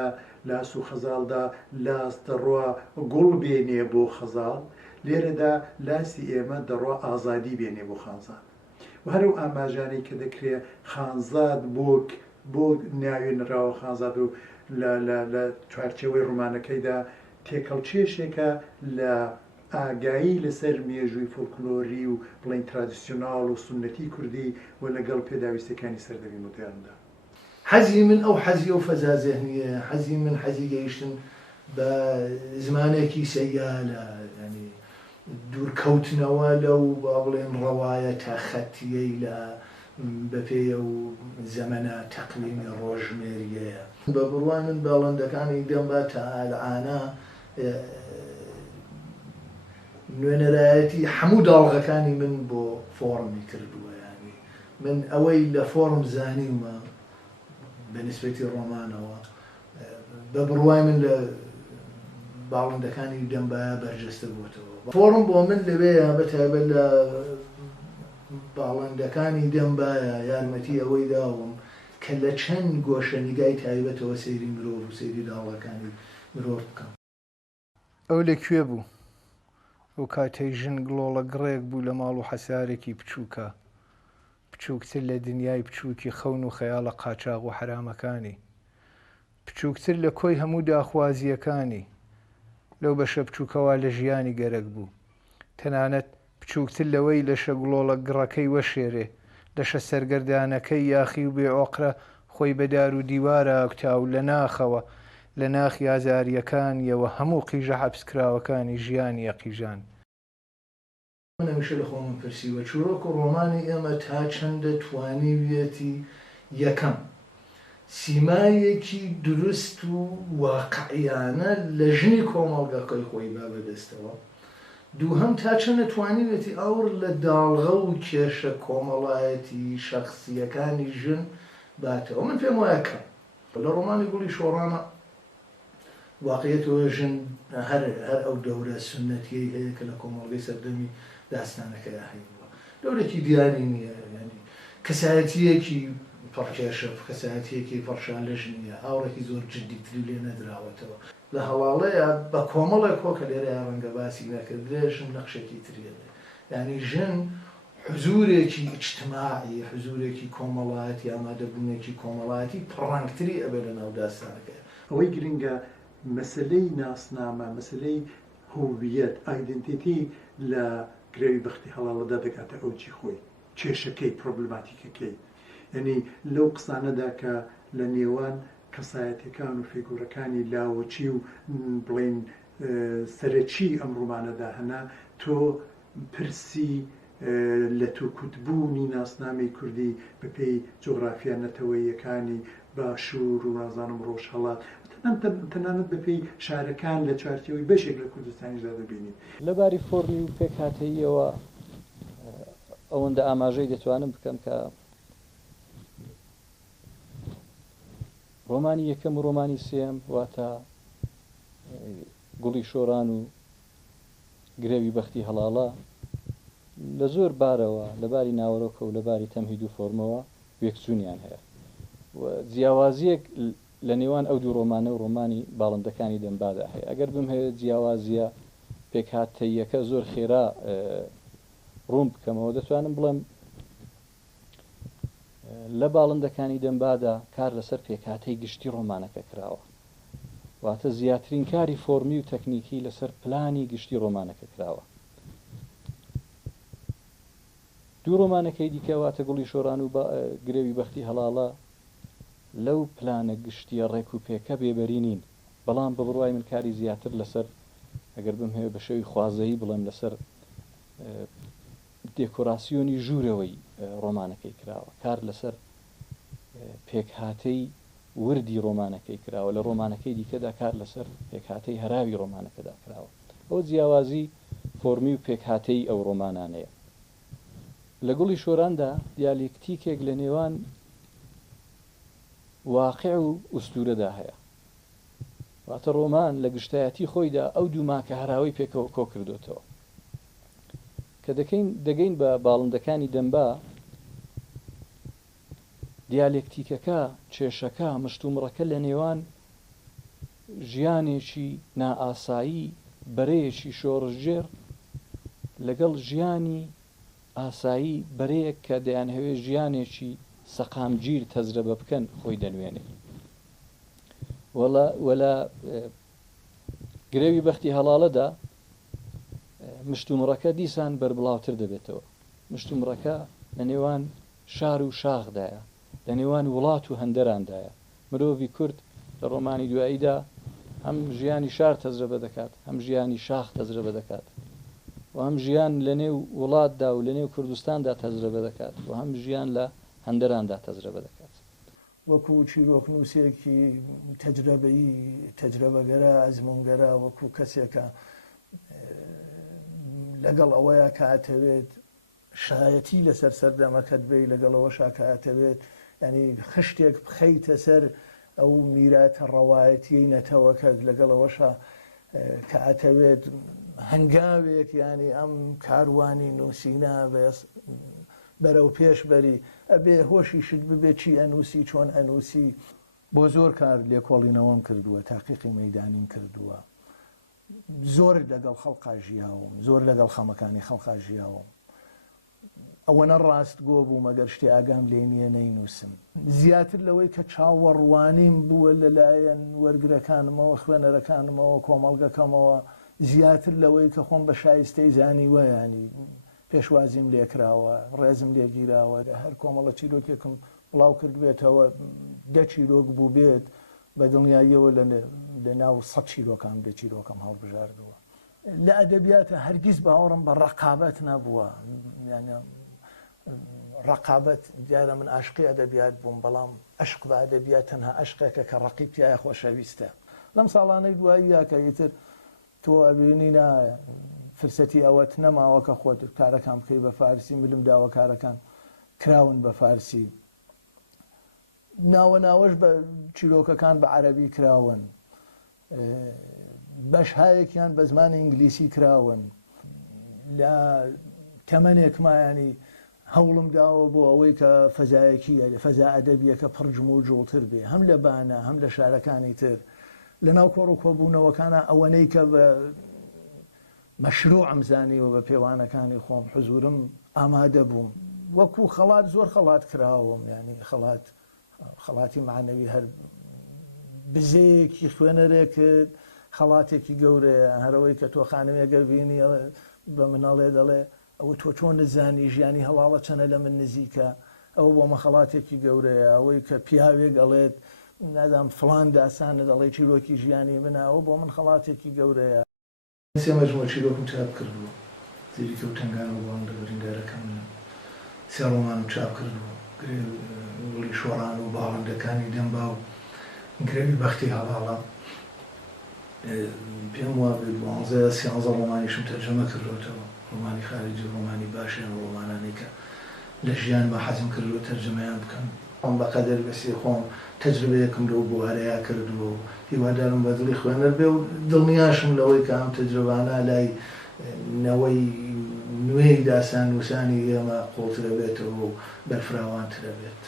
لاس و خەزاڵدا لاس دەڕوا گوڵ بێنێ بۆ خەزاڵ لێرەدا لاسی ئێمە دەڕوا ئازادی بێنێ بۆ خانزاد و هەرو ئاماژانەی کە دەکرێت خانزاد بۆ ناوێنراوە خانزاد و لە چوارچێوەی ڕوومانەکەیدا تێکەڵچێشێکە لە ئاگایی لەسەر مێژووی فۆلکلۆری و بڵین ترادیسیۆناڵ و سنەتی کوردی و لەگەڵ پێداویستەکانی سەردەمی مۆدێرندا. حەزی من ئەو حەزی و فەزا زێهنیە، حەزی من حەزی گەیشتن بە زمانێکی سەیالە، ینی دوورکەوتنەوە لەو با بڵێن ڕەوایە تا خەتیەی لە بەپێ و زەمەنە تەقلیمی ڕۆژمێریەیە. بە بڕوان من باڵندەکانی دەمبا تا ئالعانە نوێنەرایەتی هەموو داڵغەکانی من بۆ فۆرمی کردووە، ینی من ئەوەی لە فۆرم زانیمە بەنسبەتی ڕۆمانەوە بە بڕوای من لە باڵندەکانی دەمبایە بەرجەستە بووتەوە. فۆرم بۆ من لەوەیە بەتایبەت لە باڵندەکانی دەمبایە یارمەتی ئەوەی داوم کە لە چەند گۆشە نیگای تایبەتەوە سەیری مرۆڤ و سەیری داڵەکانی مرۆڤ بکەم. ئەو لەکوێ بوو؟ ئەو کاتەی ژن گڵۆڵە گڕێک بوو لە ماڵ و حەسارێکی بچووکە، بچووکتر لە دنیای بچووکی خەون و خەیاڵە قاچاق و حرامەکانی، بچووکتر لە کۆی هەموو داخوازیەکانی، لەو بەشە بچووکەوە لە ژیانی گەرەک بوو، تەنانەت بچووکتر لەوەی لەشە گڵۆڵە گڕەکەی وەشێرێ، لەشە سەرگەردانەکەی یاخی و بێئۆقرە خۆی بەدار و دیوارە ئەکتاو لە ناخەوە لە ناخی ئازاریەکانیەوە هەموو قیژە حەبسکراوەکانی ژیانی یەقیژان. من هەمیشە لە خۆم پرسیوە چۆرۆک و ڕۆمانی ئێمە تا چەندە توانیویەتی یەکەم سیمایەکی دروست و واقعیانە لە ژنی کۆمەڵگەکەی خۆی با بەدەستەوە، دووهەم تا چەندە توانیوێتی ئەوڕ لە داڵغە و کێشە کۆمەڵایەتی شەخسیەکانی ژن باتەوە. من پێم وایە کە لە ڕۆمانی گوڵی شۆڕانە واقعیەتەوە ژن هەر ئەو دەورە سنەتیەی هەیە کە لە کۆمەڵگەی سەردەمی داستانەکەی هەیەوە، دەورێکی دیاری نییە، ینی کەسایەتیەکی پڕکێشە کەسایەتیەکی پەرشان لە ژنیە، هاوڕێکی زۆر جددیتری لێ نەدراوەتەوە لە هەواڵەیە بە کۆمەڵێک کۆکە لێرە ڕەنگە باسی نەکردرێ ژن نەخشێکی ترێنێ، ینی ژن حزورێکی ئیجتماعی، حزورێکی کۆمەڵایەتی، ئامادەبوونێکی کۆمەڵایەتی پڕەنگتری ئەبێ لە ناو داستانەکەی. ئەوەی گرنگە مەسلەی ناسنامە، مەسلەی هویەت ئایدنتیتی لە گرێوی بەختی هەڵاڵەدا دەکاتە ئەوجی خۆی، کێشەکەی پرۆبلماتیکەکەی، یعنی لەو قسانەدا کە لە نێوان کەسایەتەکان و فیگورەکانی لاوەچی و بڵین سەرەکی ئەم ڕۆمانەدا هەنا تۆ پرسی لە توکوتبوونی ناسنامەی کوردی بەپێی جۆغرافیا نەتەوەییەکانی باشوور و نازانم ڕۆژهەڵات تەنانەت بەپێی شارەکان لە چوارچێوەی بەشێک لە کوردستانیدا دەبینیت. لەباری فۆرمی و پێکهاتەییەوە ئەوەندە ئاماژەی دەتوانم بکەم کە ڕۆمانی یەکەم و ڕۆمانی سێم واتە گوڵی شۆران و گرێوی بەختی هەڵاڵە لە زۆر بارەوە لەباری ناوەڕۆکە و لەباری تەمهید و فۆرمەوە وێکچوونیان هەیە جیاوازیەک لە نێوان ئەو دوو ڕۆمانە و ڕۆمانی باڵندەکانی دەمبادا هەیە. ئەگەر بم هەیە جیاوازیە پێکهاتەیەکە زۆر خێرا ڕوون بکەمەوە دەتوانم بڵێم لە باڵندەکانی دەمبادا کار لەسەر پێکهاتەی گشتی ڕۆمانەکە کراوە، واتە زیاترین کاری فۆرمی و تەکنیکی لەسەر پلانی گشتی ڕۆمانەکە کراوە. دوو ڕۆمانەکەی دیکە واتە گوڵی شۆران و گرێوی بەختی هەڵاڵە لەو پلانە گشتیە ڕێک و پێکە بێبەری نین، بەڵام بە بڕوای من کاری زیاتر لەسەر ئەگەر بم هەیە بە شێوی خوازەیی بڵێم لەسەر دێکۆراسیۆنی ژوورەوەی ڕۆمانەکەی کراوە، کار لەسەر پێکهاتەی وردی ڕۆمانەکەی کراوە، لە ڕۆمانەکەی دیکەدا کار لەسەر پێکهاتەی هەراوی ڕۆمانەکەدا کراوە. ئەو جیاوازی فۆرمی و پێکهاتەی ئەو ڕۆمانانەیە. لە گوڵی شۆراندا دیالێکتیکێک لە نێوان واقع و ئوستورەدا هەیە، واتە ڕۆمان لە گشتایەتی خۆیدا ئەو دوو ماکە هەراوی پێکەوە کۆ کردوتەوە کە دەگەین بە باڵندەکانی دەمبا دیالێکتیکەکە کێشەکە مشتومڕەکە لە نێوان ژیانێکی نائاسایی بەرەیەکی شۆڕژێر لەگەڵ ژیانی ئاسایی بەرەیەک کە دەیانهەوێت ژیانێکی سەقامگیر تەجربە بکەن خۆی دەنوێنێ. وەلا گرێوی بەختی هەڵاڵەدا مشتومڕەکە دیسان بەربڵاوتر دەبێتەوە. مشتومڕەکە لە نێوان شار و شاخدایە، لە نێوان وڵات و هەندەراندایە. مرۆڤی کورد لە ڕۆمانی دواییدا هەم ژیانی شار تەجربە دەکات، هەم ژیانی شاخ تەجربە دەکات و هەم ژیان لە نێو وڵاتدا و لە نێو کوردستاندا تەجربە دەکات و هەم ژیان لە هەندەراندا تەجربە دەکات. وەکو چیرۆک نووسێکی تەجربەیی تەجربەگەرە ئەزمونگەرە وەکو کەسێکە لەگەڵ ئەوەیە کاتەوێت شایەتی لەسەر سەردەمەکەت بێ لەگەڵەوەشا کاتەوێت ینی خشتێک بخەیتە سەر ئەو میراتە ڕەوایەتی نەتەوەکەت لەگەڵەوەشا کاتەوێت هەنگاوێک ینی ئەم کاروانی نووسینە بەرەو پێش بەری ئەبێ هۆشی شت ببێ چی ئەنووسی چۆن ئەنووسی. بۆ زۆر کار لێکۆڵینەوەم کردووە، تاقیقی مەیدانیم کردووە، زۆر لەگەڵ خەڵقا ژیاوم، زۆر لەگەڵ خەمەکانی خەڵقا ژیاوم. ئەوەنە ڕاست گۆ بوو مەگەر شتی ئاگام لێ نییە نەینووسم. زیاتر لەوەی کە چاوەڕوانیم بووە لەلایەن وەرگرەکانمەوە خوێنەرەکانمەوە کۆمەڵگەکەمەوە، زیاتر لەوەی کە خۆم بە شایستەی زانیوە ینی پێشوازیم لێکراوە ڕێزم لێگیراوە هەر کۆمەڵە چیرۆکێکم بڵاو کرد بێتەوە 10 چیرۆک بوو بێت بە دڵنیاییەوە لە ناو 100 چیرۆکان دە چیرۆکەم هەڵبژاردووە. لە ئەدەبیاتە هەرگیز باوەڕم بە ڕەقابەت نەبووە، ڕەقابەت دیارە من عاشقی ئەدەبیات بووم، بەڵام عشق بە ئەدەبیات تەنها عشقێکە کە ڕەقیبتیایە خۆشەویستە. لەم ساڵانەی دواییە کە ئیتر تۆ ئەبینینە فرسەتی ئەوەت نەماوە کە خۆت کارەکان بکەی بە فارسی، ملم داوە کارەکان کراون بە فارسی، ناوە ناوەش بە چیرۆکەکان بە عەرەبی کراون، بەشهایەکیان بە زمانی ئینگلیسی کراون. لە تەمەنێکمایانی هەوڵم داوە بۆ ئەوەی کە فەزایەکی فەزا ئەدەبیەکە پڕجم و جوڵتر بێ، هەم لە بانە هەم لە شارەکانی تر. لە ناو کۆڕ و کۆبوونەوەکانە ئەوەنەی کە بە مەشروعم زانیوە بە پێوانەکانی خۆم حزورم ئامادە بووم. وەکو خەڵات زۆر خەڵات کراوم، ینی خەڵاتی معنەوی هەر بزەیەکی خوێنەرێکت خەڵاتێکی گەورەیە، هەرەوەی کە تۆ خانمێگەر بینی بە مناڵێ دەڵێ ئەوە تۆ چۆن نزانی ژیانی هەواڵە چەنە لە من نزیکە، ئەوە بۆ مەخەڵاتێکی گەورەیە. ئەوەی کە پیاوێک ئەڵێت نادام فلان داسانە دەڵێ چیرۆکی ژیانی منە، ئەوە بۆ من خەڵاتێکی گەورەیە. سێ مەجموعە چیرۆکم چاپ کردووە، زیریکە و تەنگانە وڵام لە بریندارەکەم سێ ڕۆمانم چاپ کردووە، گوڵی شۆڕان و باڵندەکانی دەمبا و گرێوی بەختی هەڵاڵە. پێم وا بێت 11 ڕۆمانیشم تەرجەمە کردوێتەوە، ڕۆمانی خارجی، ڕۆمانی باشیان و ڕۆمانانی کە لە ژیان بە حەزم کردووە تەرجەمەیان بکەم. ئەم بەقەدەر بەسێ خۆم تەجربەیەکم لەو بوارەیە کردووە و هیوادارم بە دڵی خوێنەر بێ و دڵنیاشم لەوەی کە ئەم تەجربانە لای نەوەی نوێی داسان نووسانی ئێمە قوڵترە بێتەوە و بەرفراوانترە بێت.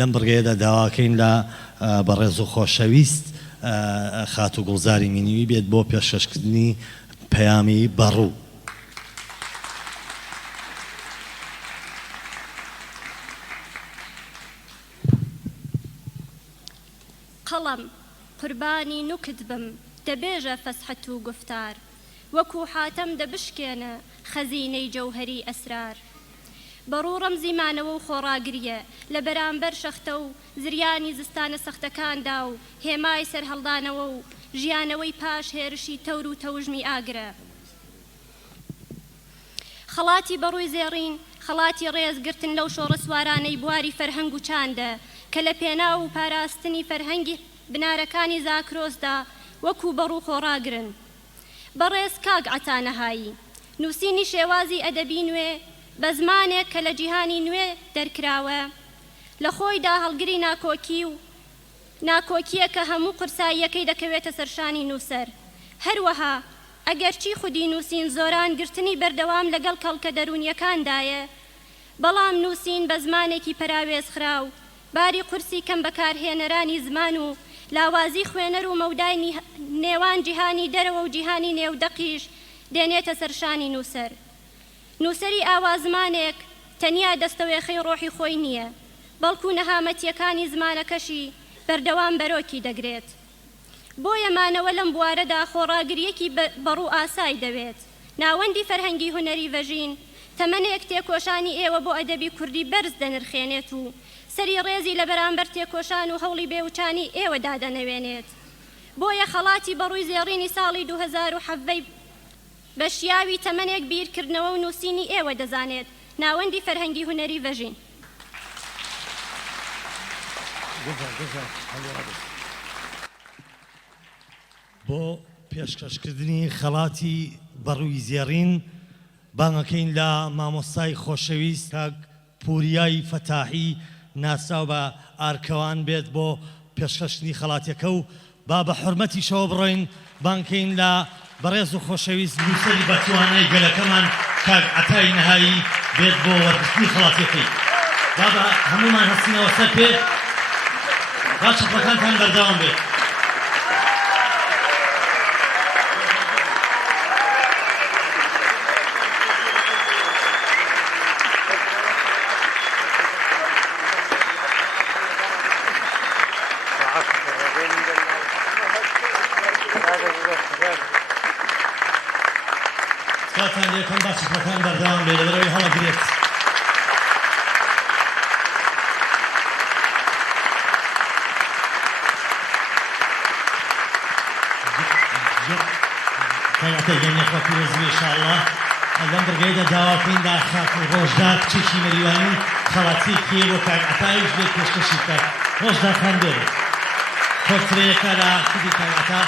لەم بڕگەیەدا داواکەین لە بەڕێز و خۆشەویست خات و گوڵزاری مینیوی بێت بۆ پێشکەشکردنی پەیامی بەڕوو. قەڵەم قوربانی نوکت بم دەبێژە فەسحەت و گفتار، وەکو حاتەم دەبشکێنە خەزینەی جەوهەری ئەسرار. بەڕوو ڕەمزیمانەوە و خۆڕاگریە لە بەرامبەر شەختە و زریانی زستانە سەختەکاندا و هێمای سەر هەڵدانەوە و ژیانەوەی پاش هێرشی تەور و تەوژمی ئاگرە. خەڵاتی بەڕووی زێڕین، خەڵاتی ڕێزگرتن لەو شۆڕە سوارانەی بواری فەرهەنگ و چاندە کە لە پێنا و پاراستنی فەرهەنگی بنارەکانی زاکرۆسدا وەکو بەڕوو خۆڕاگرن. بەڕێز کاگ عەتانەهایی نووسینی شێوازی ئەدەبی نوێ بە زمانێک کە لە جیهانی نوێ دەرکراوە، لە خۆیدا هەڵگری ناکۆکی و ناکۆکیە کە هەموو قرساییەکەی دەکەوێتە سەرشانی نووسەر. هەروەها ئەگەرچی خودی نووسین زۆران گرتنی بەردەوام لەگەڵ کەڵکە دەرونیەکاندایە، بەڵام نووسین بە زمانێکی پەراوێزخراو باری قورسی کەم بەکارهێنەرانی زمان و لاوازی خوێنەر و مەودای نێوان جیهانی دەرەوە و جیهانی نێودەقیش دێنێتە سەرشانی نووسەر. نووسەری ئاوازمانێک تەنیا دەستەوێخەی ڕۆحی خۆی نییە، بەڵکو نەهامەتیەکانی زمانەکەشی بەردەوام بەرۆکی دەگرێت. بۆیە مانەوە لەم بوارەدا خۆڕاگریەکی بەڕوو ئاسایی دەوێت. ناوەندی فەرهەنگی هونەری ڤەژین تەمەنێک تێکۆشانی ئێوە بۆ ئەدەبی کوردی بەرز دەنرخێنێت و سەری ڕێزی لە بەرامبەر تێکۆشان و هەوڵی بێوچانی ئێوە دادەنەوێنێت. بۆیە خەڵاتی بەڕووی زێڕینی ساڵی 2007 بە شیاوی تەمەنێک بیرکردنەوە و نووسینی ئێوە دەزانێت. ناوەندی فەرهەنگی هونەری ڤەژین. بۆ پێشکەشکردنی خەڵاتی بەڕووی زێڕین بانگەکەین لە مامۆستای خۆشەویست کاک پوریای فەتاحی ناساو بە ئارکەوان بێت بۆ پێشکەشتنی خەڵاتیەکە و با بە حورمەتیشەوە بڕۆین بانکەین لە بەڕێز و خۆشەویست نووسەری بەتوانای گەلەکەمان کاک عەتای نەهایی بێت بۆ وەرگرتنی خەڵاتیەکەی. با بە هەمومان هەستینەوە سەر پێ با چەپەکانتان بەردەوام بێت. ساتان لێکم با چەپەکان بەردەوام بێت لەبەرەوەی هەڵەگرێت. تەگەنی خۆکی وەزوی ئینشاءالله لەم بەرگەیەدا داواکەین دا خاک و ڕۆژدار کچێکی مەریوانی خەڵاتیەکی بۆ کاک عەتایش بێت پێشکەشی بکات. ڕۆژدارخان بێت پۆرترێیەکە لە خودی کاک عەتا.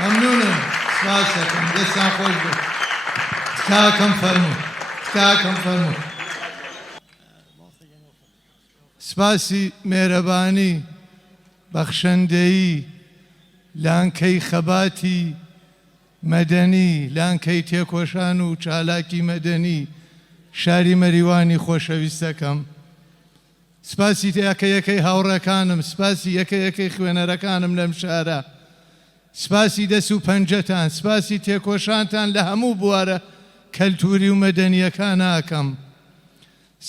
ممنونم، سپاس دەکەم، دەستان خۆش بێت. تکاکەم فەرموو، تکاکەم فەرموو. سپاسی مێرەبانی، بەخشەندەیی، لانکەی خەباتی مەدەنی، لانکەی تێکۆشان و چالاکی مەدەنی شاری مەریوانی خۆشەویستەکەم. سپاسی یەکە یەکەی هاوڕەکانم، سپاسی یەکە یەکەی خوێنەرەکانم لەم شارە، سپاسی دەست و پەنجەتان، سپاسی تێکۆشانتان لە هەموو بوارە کەلتوری و مەدەنیەکان ناکەم.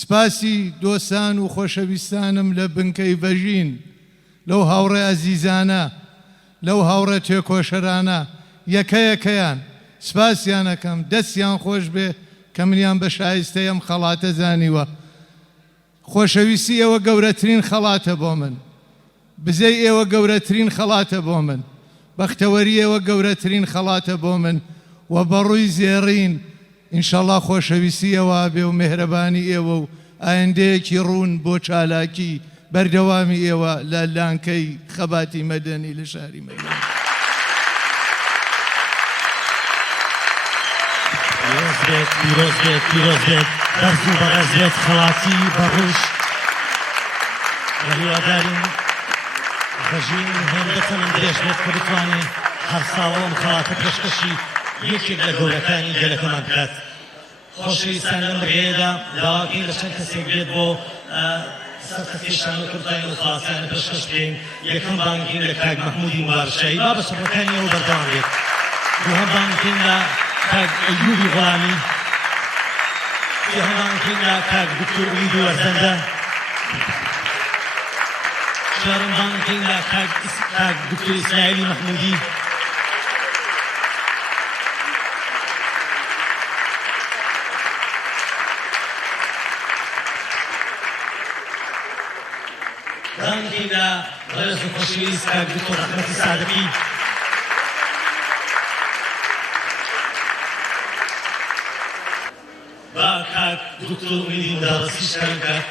سپاسی دۆستان و خۆشەویستانم لە بنکەی ڤەژین، لەو هاوڕێ ئەزیزانە، لەو هاوڕێ تێکۆشەرانە یەکە یەکەیان سپاسیانەکەم. دەستیان خۆش بێ کە منیان بە شایستەی ئەم خەڵاتە زانیوە. خۆشەویستی ئێوە گەورەترین خەڵاتە بۆ من، بزەی ئێوە گەورەترین خەڵاتە بۆ من، بەختەوەری ئێوە گەورەترین خەڵاتە بۆ من و بەڕووی زێڕین ئینشەڵڵا خۆشەویستی ئێوە بێ و مێهرەبانی ئێوە و ئایندەیەکی ڕوون بۆ چالاکی بەردەوامی ئێوە لە لانکەی خەباتی مەدەنی لە شاری مەدەنی. پیرۆز بێت، پیرۆز بێت، پیرۆز بێت، بەرز و بەڕێز بێت خەڵاتی بەڕوش. لە هیوادارین ڤەژین هێندەکە من درێژ بێت کە بتوانێت هەر ساڵەوەم خەڵاتە پێشکەشی یەکێک لە گەورەکانی گەلەکەمان بکات. خۆشەویستان لەم بەرگەیەدا داواکەین لە چەند کەسێک بێت بۆ سەرکەسێشان و کورتانی و خاڵاتیانە پێشکەش بکەین. یەکەم بانگەکەین لە کاک مەحموودی مبارشایی، با بە چەپەکانی ئەوە بەردەوام بێت. دووهەم بانگەکەین لە کاک ئەیوبی غوڵامی، سێهەم بانگەکەین لە کاک دکتۆر ئومید وەرزەندە، چوارەم بانگەکەین لە کاک دکتۆر ئیسماعیلی مەحموودی، بانگەکەین لە بەڕێز و خۆشەویست کاک دکتۆر ڕەحمەتی سادقی، با کاک دکتۆر ئومیدی مدارەسی شکەم کات.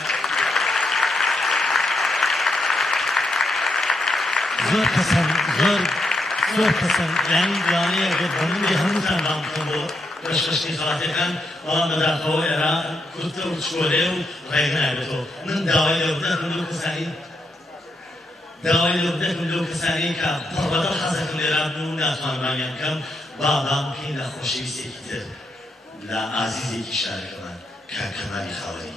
زۆر کەسن زۆر کەسن یانی لەوانەیە ئەگەر بە منی هەمووتان بام بکەم بۆ پێشکەشتنی خەڵاتیەکان بەڵام بەداخەوە ئێرە کورتە و شۆلێ و ڕێک نایبێتەوە. من داوای لێبوردن دەکەم لەو کەسانی داوای لەو دەکەم لەو کەسانی کە بەڕبەدڵ حەزەکەم لێرابوون و ناتوانمانیان کەم باڵام بکەین لە خۆشەویستێکی تر لە ئازیزێکی شارەکەمان کاکەمانی خاوەنی.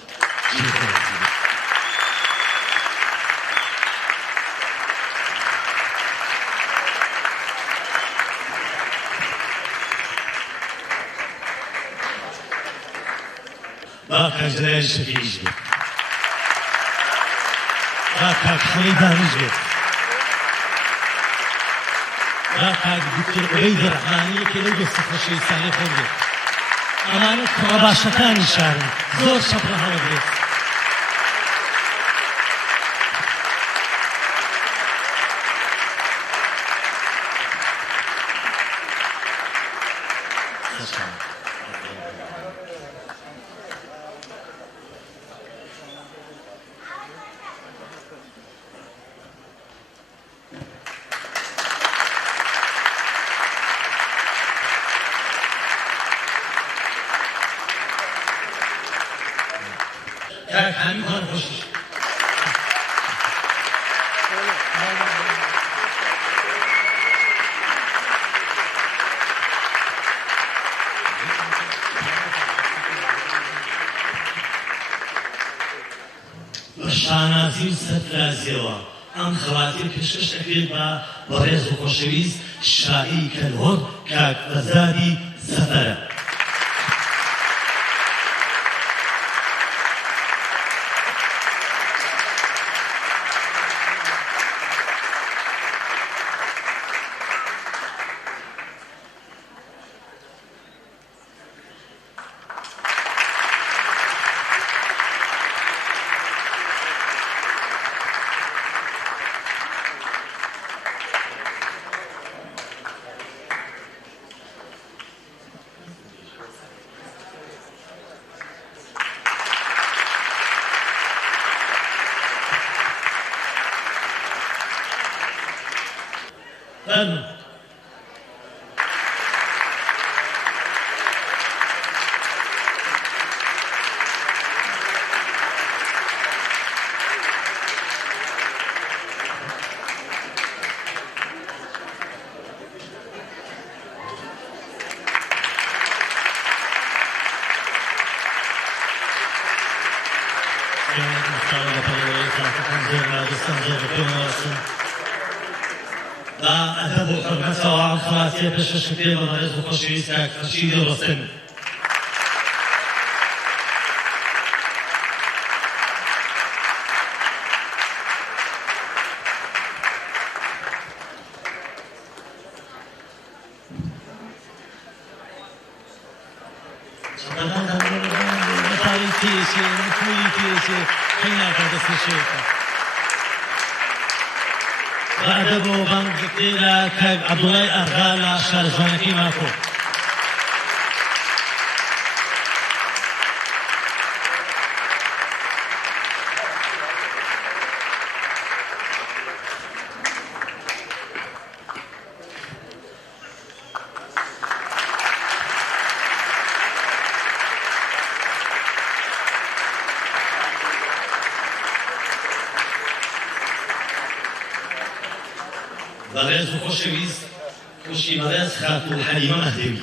با کاژرای شەکیریش بێت، با کاکخەڵی دانیش بێت، با کاک دکتۆر عوبەید ڕەحمانی یەکێ لەو دۆستە خۆشەویستانەی خۆم بێت. ئەمانە کوڕە باشەکانی شارن، زۆر شەپڕە هەڵەگرێت. کاک حەمید هەر خۆشش. بە شانازی و سەرفرازیەوە ئەم خەڵاتیر پێشکەش دەکرێت بە بەڕێز و خۆشەویست شاعیری کەلهۆر کاک بەزادی زەفەرە. با ئەدەب و حورمەتەوە ئەم خەڵاتیە پێشکەش دەکرێت بە بەڕێز و خۆشەویست کاک خەرشیدی ڕۆستەمی. بەئەدەب و بانگ دەکرێت لە کاک عەبدوڵای ئاغا لە شارە جوانەکەی ماکۆ. بەڕێز و خۆشەویست خوشکی بەڕێز خاتوو حەلیمە مەهدەوی.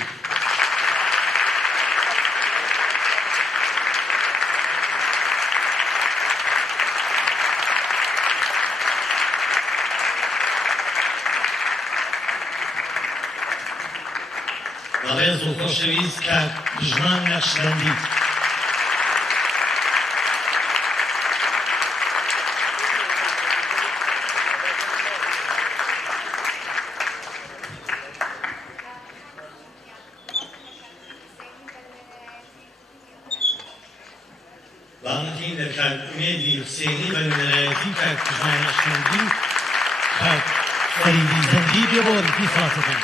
بەڕێز و خۆشەویست کاک دژمان نەقشبەندی. بانگین لە کاک ئومێدی حوسێنی بەنوێنەرایەتی کاک دژمان نەقشبەندی کاک فەریدی زەنگی بێ بۆ وەرگی خڵاتەکان.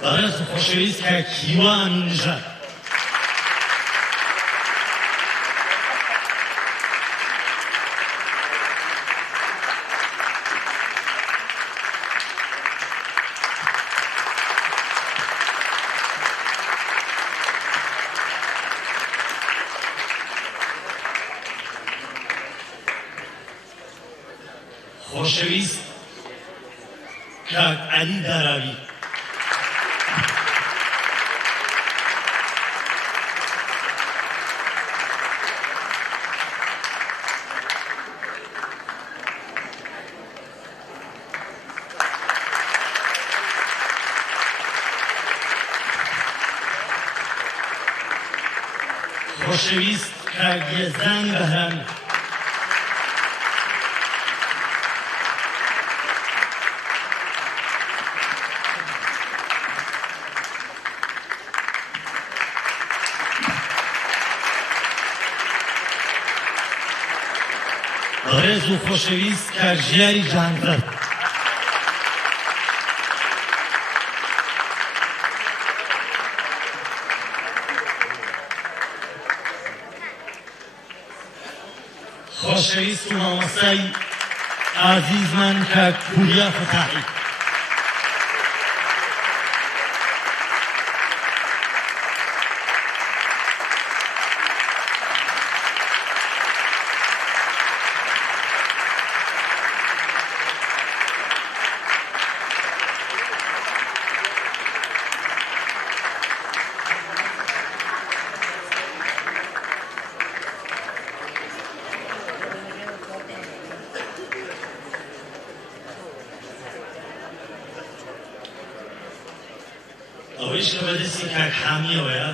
بەڕێز و خۆشەویست کاک هیوا ئەمینژاد. خۆشەویست کاک عەلی داراوی خۆشەویست کاک یەزدانی بەهرامی ڕێز و خۆشەویست کاک ژیاری جانفەر خۆشەویست و مامۆستای ئازیزمان کاک پوریا فتاحی ئەوەیش کە بەدەستی کاک حامیەوەیە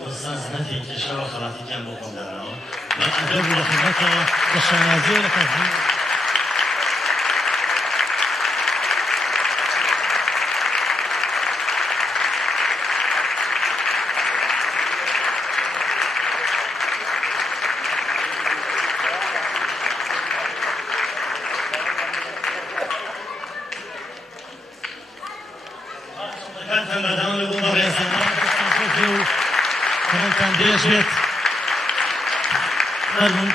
وەستا زنەتێک کێشاوە خەڵاتیان بۆ خۆمدانەوە بە ئەدەب و لە خزمەتەوە بە شانازی و لە کەزمی کاتان بەداوام لە بۆ بەڕێزانە و کەمەتان درێژ بێت فەرموون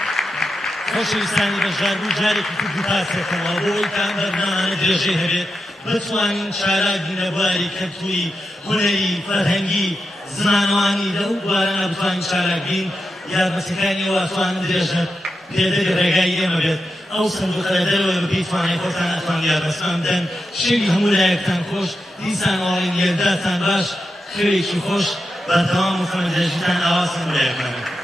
خۆشەویستانی بەشداربوو جارێکی تر دووپاسێکەوە بۆ ئەوەی کە ئەم بەرنامانە درێژەی هەبێت بتوانین چالاک بین لە بواری کەلتوری هونەری فەرهەنگی زمانەوانی لەو بوارانە بتوانین چالاک بین یارمەتیەکانی ئەوەتوانن درێژە پێدەری ڕێگای ئێمە بێت ئەو سندوقە لە دەرەوەی بکەی توانێت خۆتان ئەتوان یارمەتیان بدەن شێوی هەموو لایەکتان خۆش دیسان ئاڵین لێداتان باش خوێوێکی خۆش بەردەوام و فەرمەدرێژیتان ئاواز هەموو لایەکانە